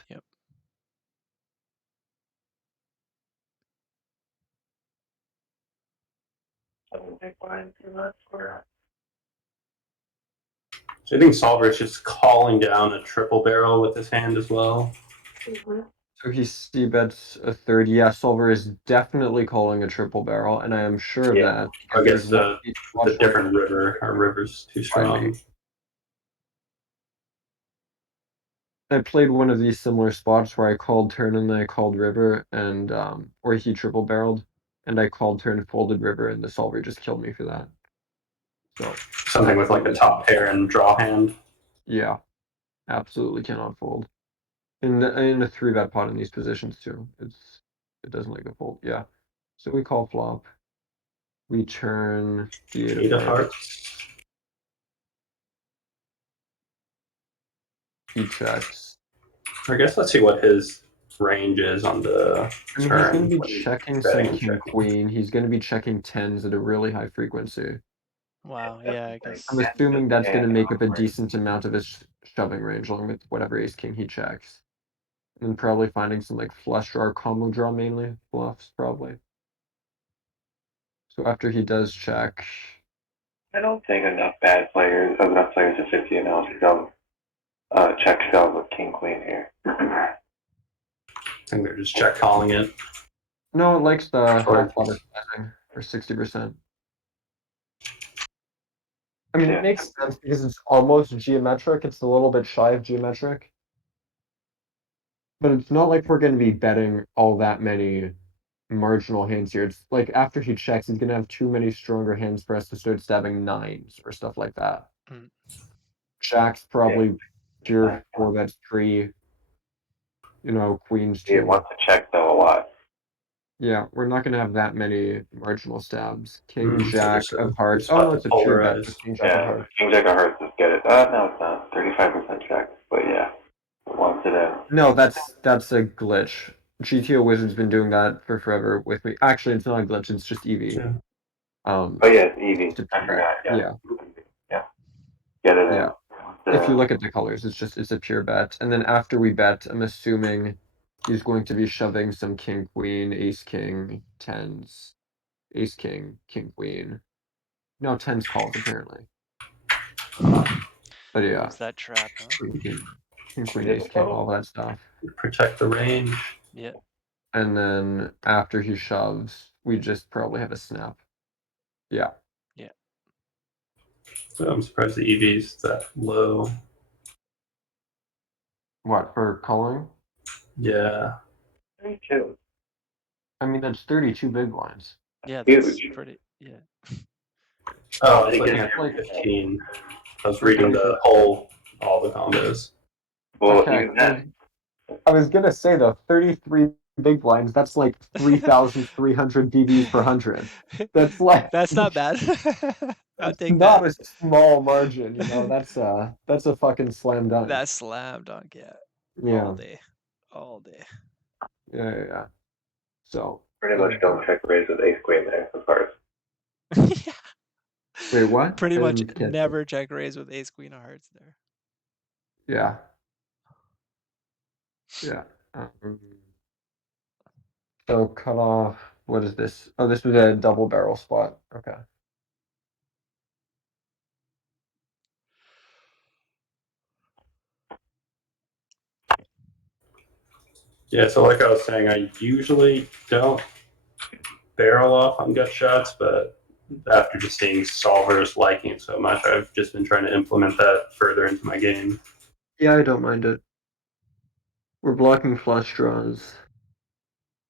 Yep. Big blind too much, or So I think solver is just calling down a triple barrel with his hand as well. So he c-bets a third. Yeah, solver is definitely calling a triple barrel, and I am sure of that I because guess there's one the different river. Our river's too strong. I played one of these similar spots where I called turn and then I called river, and where he triple barreled, and I called turn, folded river, and the solver just killed me for that. So Something with like a top pair and draw hand. yeah, absolutely cannot fold. In a 3-bet pot in these positions too. It doesn't like a fold. Yeah. So we call flop. We turn the 8 8 of of hearts. hearts. He checks. I guess let's see what his range is on the I mean, he's turn. going to be when he's checking some betting and king checking. queen. He's going to be checking tens at a really high frequency. Wow. Yeah. I guess. I'm assuming that's going to make up a decent amount of his shoving range along with whatever ace king he checks. And then probably finding some like flush draw or combo draw mainly bluffs probably. So after he does check, I don't think enough players at 50 and now shove, check shove with king queen here. I think they're just check calling it. no, it likes the half bottom sizing for 60%. I mean, Yeah. it makes sense because it's almost geometric. It's a little bit shy of geometric. But it's not like we're going to be betting all that many marginal hands here. It's like after he checks, he's going to have too many stronger hands for us to start stabbing nines or stuff like that. Mm. Jack's probably pure 4-bet 3. You know, queens He 2. wants to check though a lot. Yeah, we're not going to have that many marginal stabs. King, So Jack just of hearts. just Oh, about no, to it's a pure bet polarize. for King, Jack of Yeah, hearts. king jack of hearts is get it. No, it's not. 35% check, but yeah, wants it in. No, that's a glitch. GTO Wizard's been doing that for forever with me. Actually, it's not a glitch. It's just EV. Yeah. Oh yeah, it's Evie. to I forgot. yeah, Yeah. Get it in. yeah. If you look at the colors, it's a pure bet. And then after we bet, I'm assuming he's going to be shoving some king queen, ace king, tens, ace king, king queen. No, tens calls apparently. But yeah, Loves that trap, huh? king queen, ace king, all that stuff. Protect the range. Yeah. And then after he shoves, we just probably have a snap. Yeah. Yeah. So I'm surprised the EV's that low. What, for calling? Yeah. 32. I mean, that's 32 big blinds. Yeah, that's pretty. Yeah. Oh, I think think it's like like 15. I was reading the whole, all the combos. Well, okay. even then, I was gonna say though, 33 big blinds, that's like 3,300 BBs per 100. That's like That's not bad. I'll that's take not that. a small margin, you know. That's a fucking slam dunk. That's slam dunk, yeah. Yeah. All day. All day. Yeah. So pretty much don't check raise with ace queen there with hearts. Yeah. wait, what? Pretty I much didn't catch it. never check raise with ace queen of hearts there. Yeah. Yeah. So cut off. What is this? Oh, this was a double barrel spot. Okay. Yeah, so like I was saying, I usually don't barrel off on gut shots, but after just seeing solvers liking it so much, I've just been trying to implement that further into my game. Yeah, I don't mind it. We're blocking flush draws.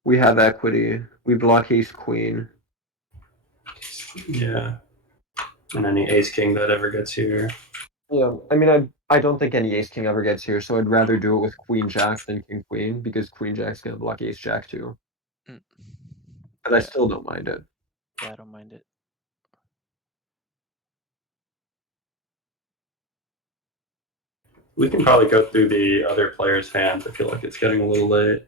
We have equity. We block ace queen. Yeah. And any ace king that ever gets here. Yeah, I mean, I don't think any ace king ever gets here, so I'd rather do it with queen jack than king queen because queen jack's gonna block ace jack too. Mm. But I still don't mind it. Yeah, I don't mind it. We can probably go through the other players' hands. I feel like it's getting a little late.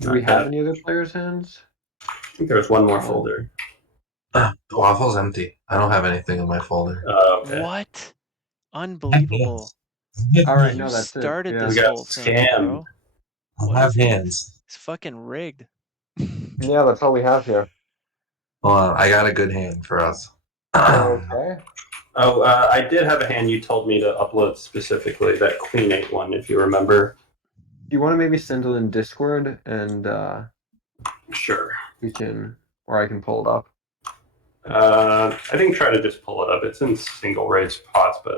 Do we have any other players' hands? I think there was one more folder. The waffle's empty. I don't have anything in my folder. Okay. What? Unbelievable. All right, You no, that's it. started Yeah. this We got whole thing, scammed. bro. I What have is this? hands. It's fucking rigged. Yeah, that's all we have here. Hold on, I got a good hand for us. Okay. Oh, I did have a hand you told me to upload specifically, that Queen 8 one, if you remember. You want to maybe send it in Discord and Sure. we can, or I can pull it up. I think try to just pull it up. It's in single raise pots, but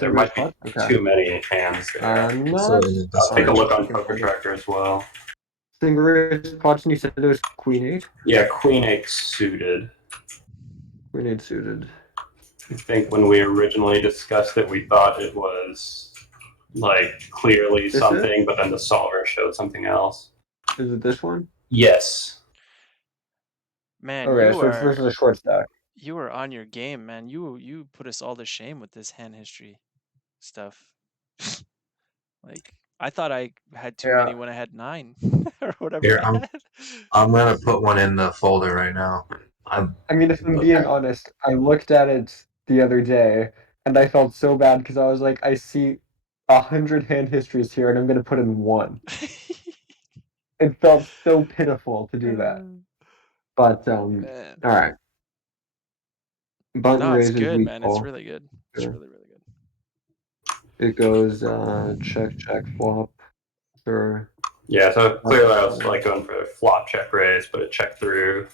there might be too many hands there. No, So in the I'll take a Discord. look on Poker Tracker as well. single raise pots, and you said it was queen 8? Yeah, Queen 8 suited. Queen 8 suited. I think when we originally discussed it, we thought it was like clearly something, but then the solver showed something else. Is it this one? Yes. Man, Okay, you so it's versus a short stack. You were on your game, man. You put us all to shame with this hand history stuff. Like, I thought I had too many when I had 9 or whatever. Here, I had. I'm gonna put one in the folder right now. I mean, if I'm being honest, I looked at it the other day And I felt so bad because I was like, I see 100 hand histories here, and I'm gonna put in one. It felt so pitiful to do that. But Man. all right. Button No, it's raises, good, we man. It's call. really good. It's Sure. really, really good. It goes check, check, flop. Sure. Yeah, so clearly I was like going for a flop check raise, but it checked through.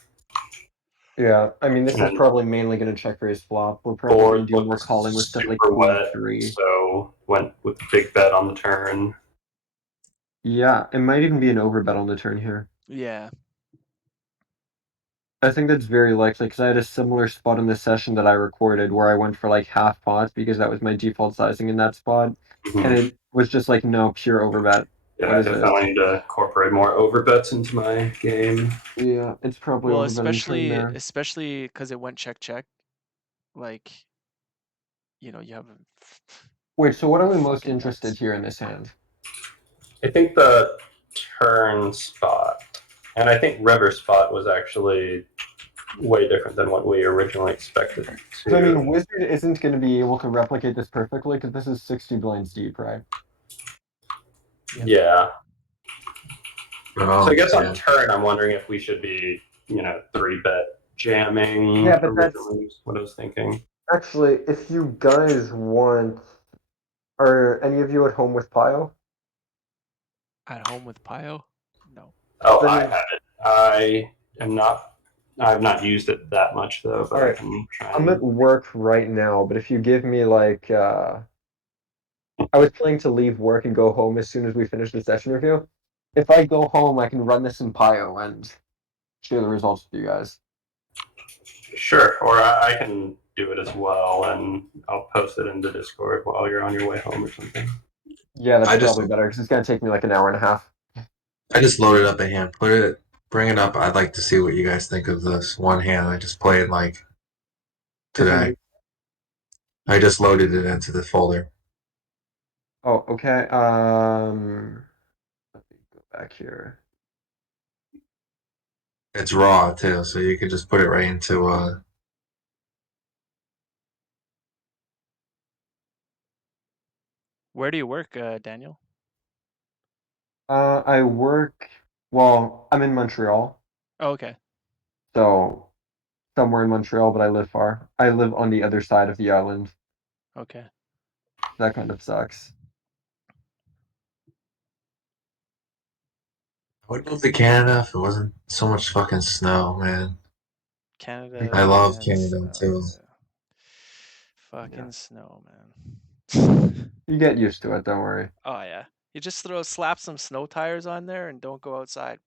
Yeah, I mean, this is And probably mainly going to check raise flop. We're probably board going to do more looks calling with stuff like super queen wet, 3. so went with the big bet on the turn. Yeah, it might even be an overbet on the turn here. Yeah. I think that's very likely because I had a similar spot in the session that I recorded where I went for like half pots because that was my default sizing in that spot, and it was just like no pure overbet. Yeah, What I is this? definitely need to incorporate more overbets into my game. Yeah, it's probably Well, overbetting turn there. especially because it went check check. Like, you have Wait, so what are we most fucking interested nuts. here in this hand? I think the turn spot, and I think river spot was actually way different than what we originally expected So I to. mean, Wizard isn't going to be able to replicate this perfectly because this is 60 blinds deep, right? Yep. Yeah. Oh, So I guess yeah. on turn, I'm wondering if we should be, 3-bet jamming. Yeah, but that's originally is what I was thinking. actually, if you guys want, are any of you at home with Pio? At home with Pio? No. Oh, I I mean, have it. I am not. I've not used it that much though, but all I right, can try I'm at and. work right now, but if you give me like, I was planning to leave work and go home as soon as we finish the session review. If I go home, I can run this in Pio and share the results with you guys. Sure, or I can do it as well, and I'll post it in the Discord while you're on your way home or something. Yeah, that's I just probably better because it's gonna take me like an hour and a half. I just loaded up a hand. Bring it up. I'd like to see what you guys think of this one hand I just played like This one today. I just loaded it into the folder. Oh, okay. Let me go back here. It's raw too, so you could just put it right into Where do you work, Daniel? I work, well, I'm in Montreal, Oh, okay. so somewhere in Montreal, but I live far. I live on the other side of the island. Okay. That kind of sucks. I would move to Canada if it wasn't so much fucking snow, man. I Canada love and Canada snow. too. Yeah. Yeah. Fucking snow, man. You get used to it, don't worry. Oh yeah. You just slap some snow tires on there and don't go outside.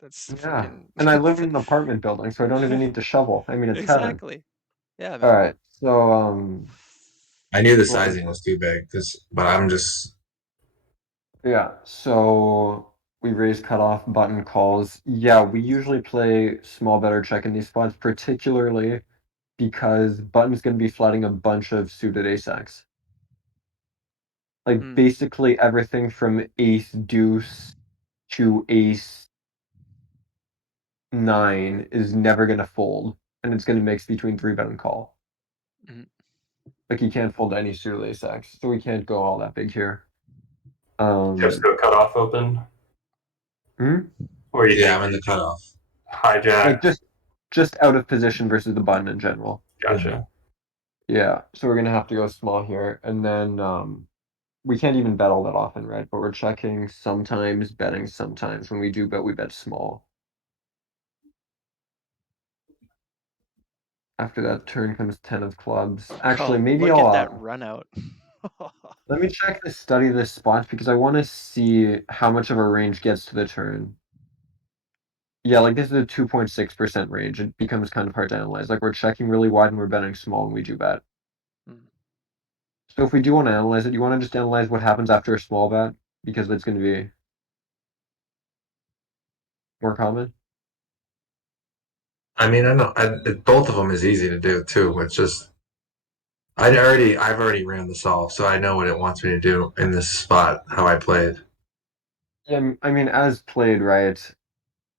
That's Yeah. freaking And I live in an apartment building, so I don't even need to shovel. I mean, it's heaven. exactly. Yeah, All man. right. So, I knew the what was sizing it? was too big, but I'm just Yeah. So we raise cutoff button calls. Yeah, we usually play small better check in these spots, particularly because button's going to be flooding a bunch of suited ace-x. Like Mm, basically everything from ace deuce to ace nine is never going to fold, and it's going to mix between three bet and call. mm. Like you can't fold any suited ace-x, so we can't go all that big here. Just go cut off open, Hmm? or you yeah, think I'm in the cutoff. Like hijack? just out of position versus the button in general. Yeah. Gotcha. Yeah, so we're gonna have to go small here, and then we can't even bet all that often, right? But we're checking sometimes, betting sometimes. When we do bet, we bet small. After that turn comes 10 of clubs. Actually, Oh, maybe look I'll at that run out. let me check the study this spot because I want to see how much of our range gets to the turn. Yeah, like this is a 2.6% range. It becomes kind of hard to analyze. Like we're checking really wide and we're betting small and we do bet. Mm. So if we do want to analyze it, you want to just analyze what happens after a small bet because it's going to be more common. I mean, I know both of them is easy to do too. It's just I've already ran the solve, so I know what it wants me to do in this spot, how I played. Yeah, I mean, as played, right,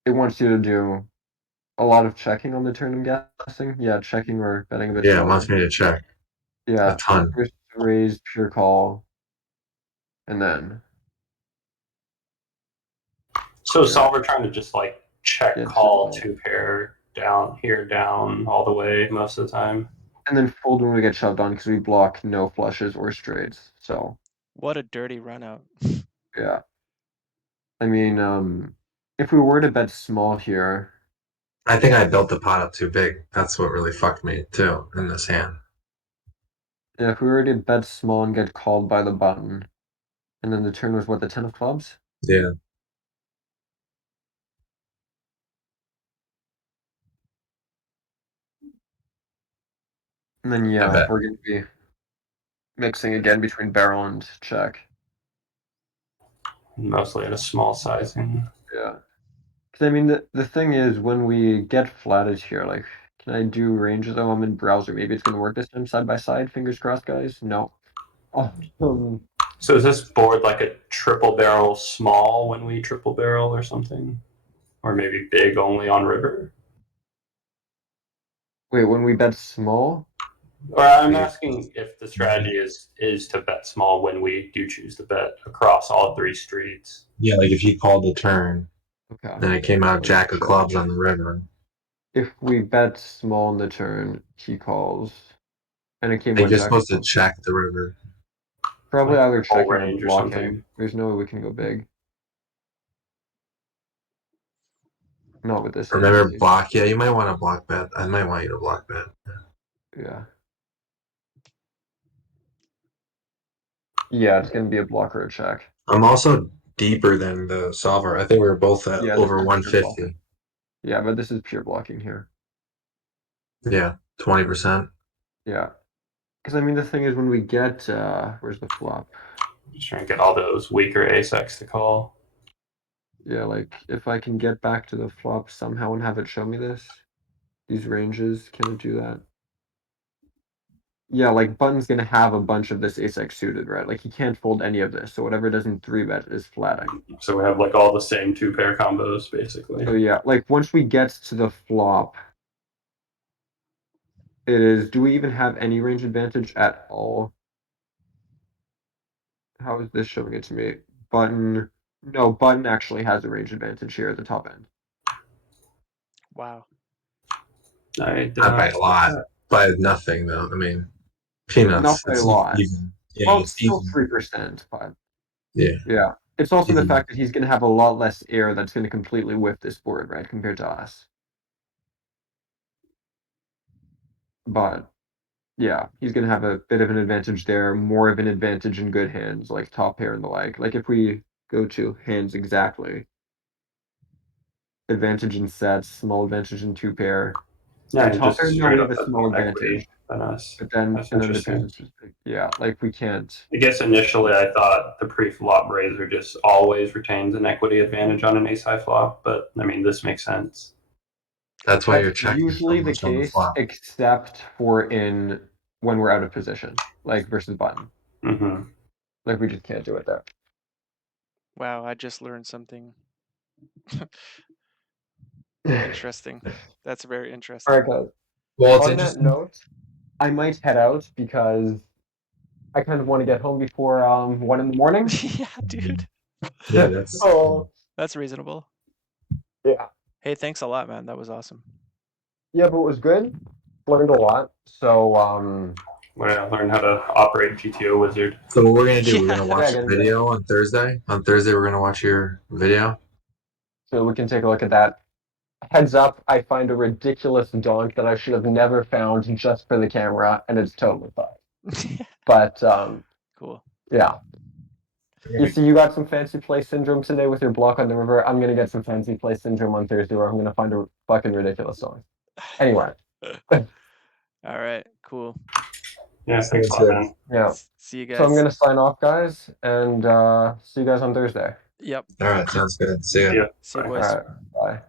it wants you to do a lot of checking on the turn, I'm guessing. Yeah, checking or betting a bit Yeah, it wants smaller. me to check. Yeah. A ton. First raise, pure call, and then So yeah, solver trying to just like check get to call the, 2 pair down here, down all the way most of the time. and then fold when we get shoved on because we block no flushes or straights. So What a dirty run out. yeah. I mean, if we were to bet small here, I think I built the pot up too big. That's what really fucked me too in this hand. yeah, if we were to bet small and get called by the button, and then the turn was what, the 10 of clubs? Yeah. And then I yeah, bet. we're gonna be mixing again between barrel and check. Mostly at a small sizing. Yeah. Because I mean, the thing is, when we get flatted here, like, can I do ranges? Oh, I'm in browser. Maybe it's gonna work this time side by side. Fingers crossed, guys. No. Um, So is this board like a triple barrel small when we triple barrel or something? Or maybe big only on river? wait, when we bet small? Or I'm asking if the strategy is to bet small when we do choose to bet across all 3 streets. Yeah, like if he called the turn, Okay. then it came out Let's Jack of check. clubs on the river. If we bet small in the turn, he calls, and it came Like what, you're Jack of supposed to clubs? check the river. Probably Like either full checking or range or blocking. something. There's no way we can go big. Not with this hand, at Remember least. block? Yeah, you might want to block bet. I might want you to block bet. Yeah. Yeah, it's gonna be a block or a check. I'm also deeper than the solver. I think we were both at Yeah, this over is pure blocking. 150. Yeah, but this is pure blocking here. Yeah, 20%. Yeah. Because I mean, the thing is, when we get where's the flop? Just trying to get all those weaker ace-x to call. Yeah, like if I can get back to the flop somehow and have it show me this, these ranges, can it do that? Yeah, like button's gonna have a bunch of this ace-x suited, right? Like he can't fold any of this, so whatever it does in 3-bet is flatting. So we have like all the same 2-pair combos basically. So yeah, like once we get to the flop, it is, do we even have any range advantage at all? How is this showing it to me? Button, no, button actually has a range advantage here at the top end. Wow. I did Not not by a expect lot, that. by nothing though. I mean, Not peanuts. by a It's lot. even. Yeah, Well, it's it's still even. 3%, but Yeah, yeah. It's also the even. fact that he's gonna have a lot less air that's gonna completely whip this board, right, compared to us. But yeah, he's gonna have a bit of an advantage there, more of an advantage in good hands, like top pair and the like. Like if we go to hands exactly, advantage in sets, small advantage in 2-pair. Yeah, And and top just pair, no, we straight have up a has small more equity advantage. than us. But then, That's and then the pairs interesting. is just big. Yeah, like we can't. I guess initially I thought the pre-flop raiser just always retains an equity advantage on an ace-high flop, but I mean this makes sense. That's why That's you're checking so usually the much on the case, flop. except for in when we're out of position, like versus button. Mm-hmm. Like we just can't do it there. Wow, I just learned something interesting. That's very All interesting. right, guys. Well, it's On that interesting. note, I might head out because I kind of want to get home before 1 in the morning. Yeah, dude. Yeah, that's. So That's reasonable. yeah, Hey, thanks a lot, man. That was awesome. yeah, but it was good. Learned a lot. So Well, learn how to operate GTO Wizard. So what we're gonna do? We're Yeah. gonna yeah, watch the getting there. video on Thursday. On Thursday, we're gonna watch your video. So we can take a look at that. Heads up, I find a ridiculous donk that I should have never found just for the camera, and it's totally fine. But Cool. yeah. You see, you got some fancy play syndrome today with your block on the river. I'm gonna get some fancy play syndrome on Thursday, where I'm gonna find a fucking ridiculous song. Anyway, All right. Cool. Yeah, thanks a Sounds lot, good. man. yeah. See you So I'm guys. gonna sign off, guys, and see you guys on Thursday. Yep. All right, sounds good. See See ya. ya. See you, Bye. All boys. right, bye.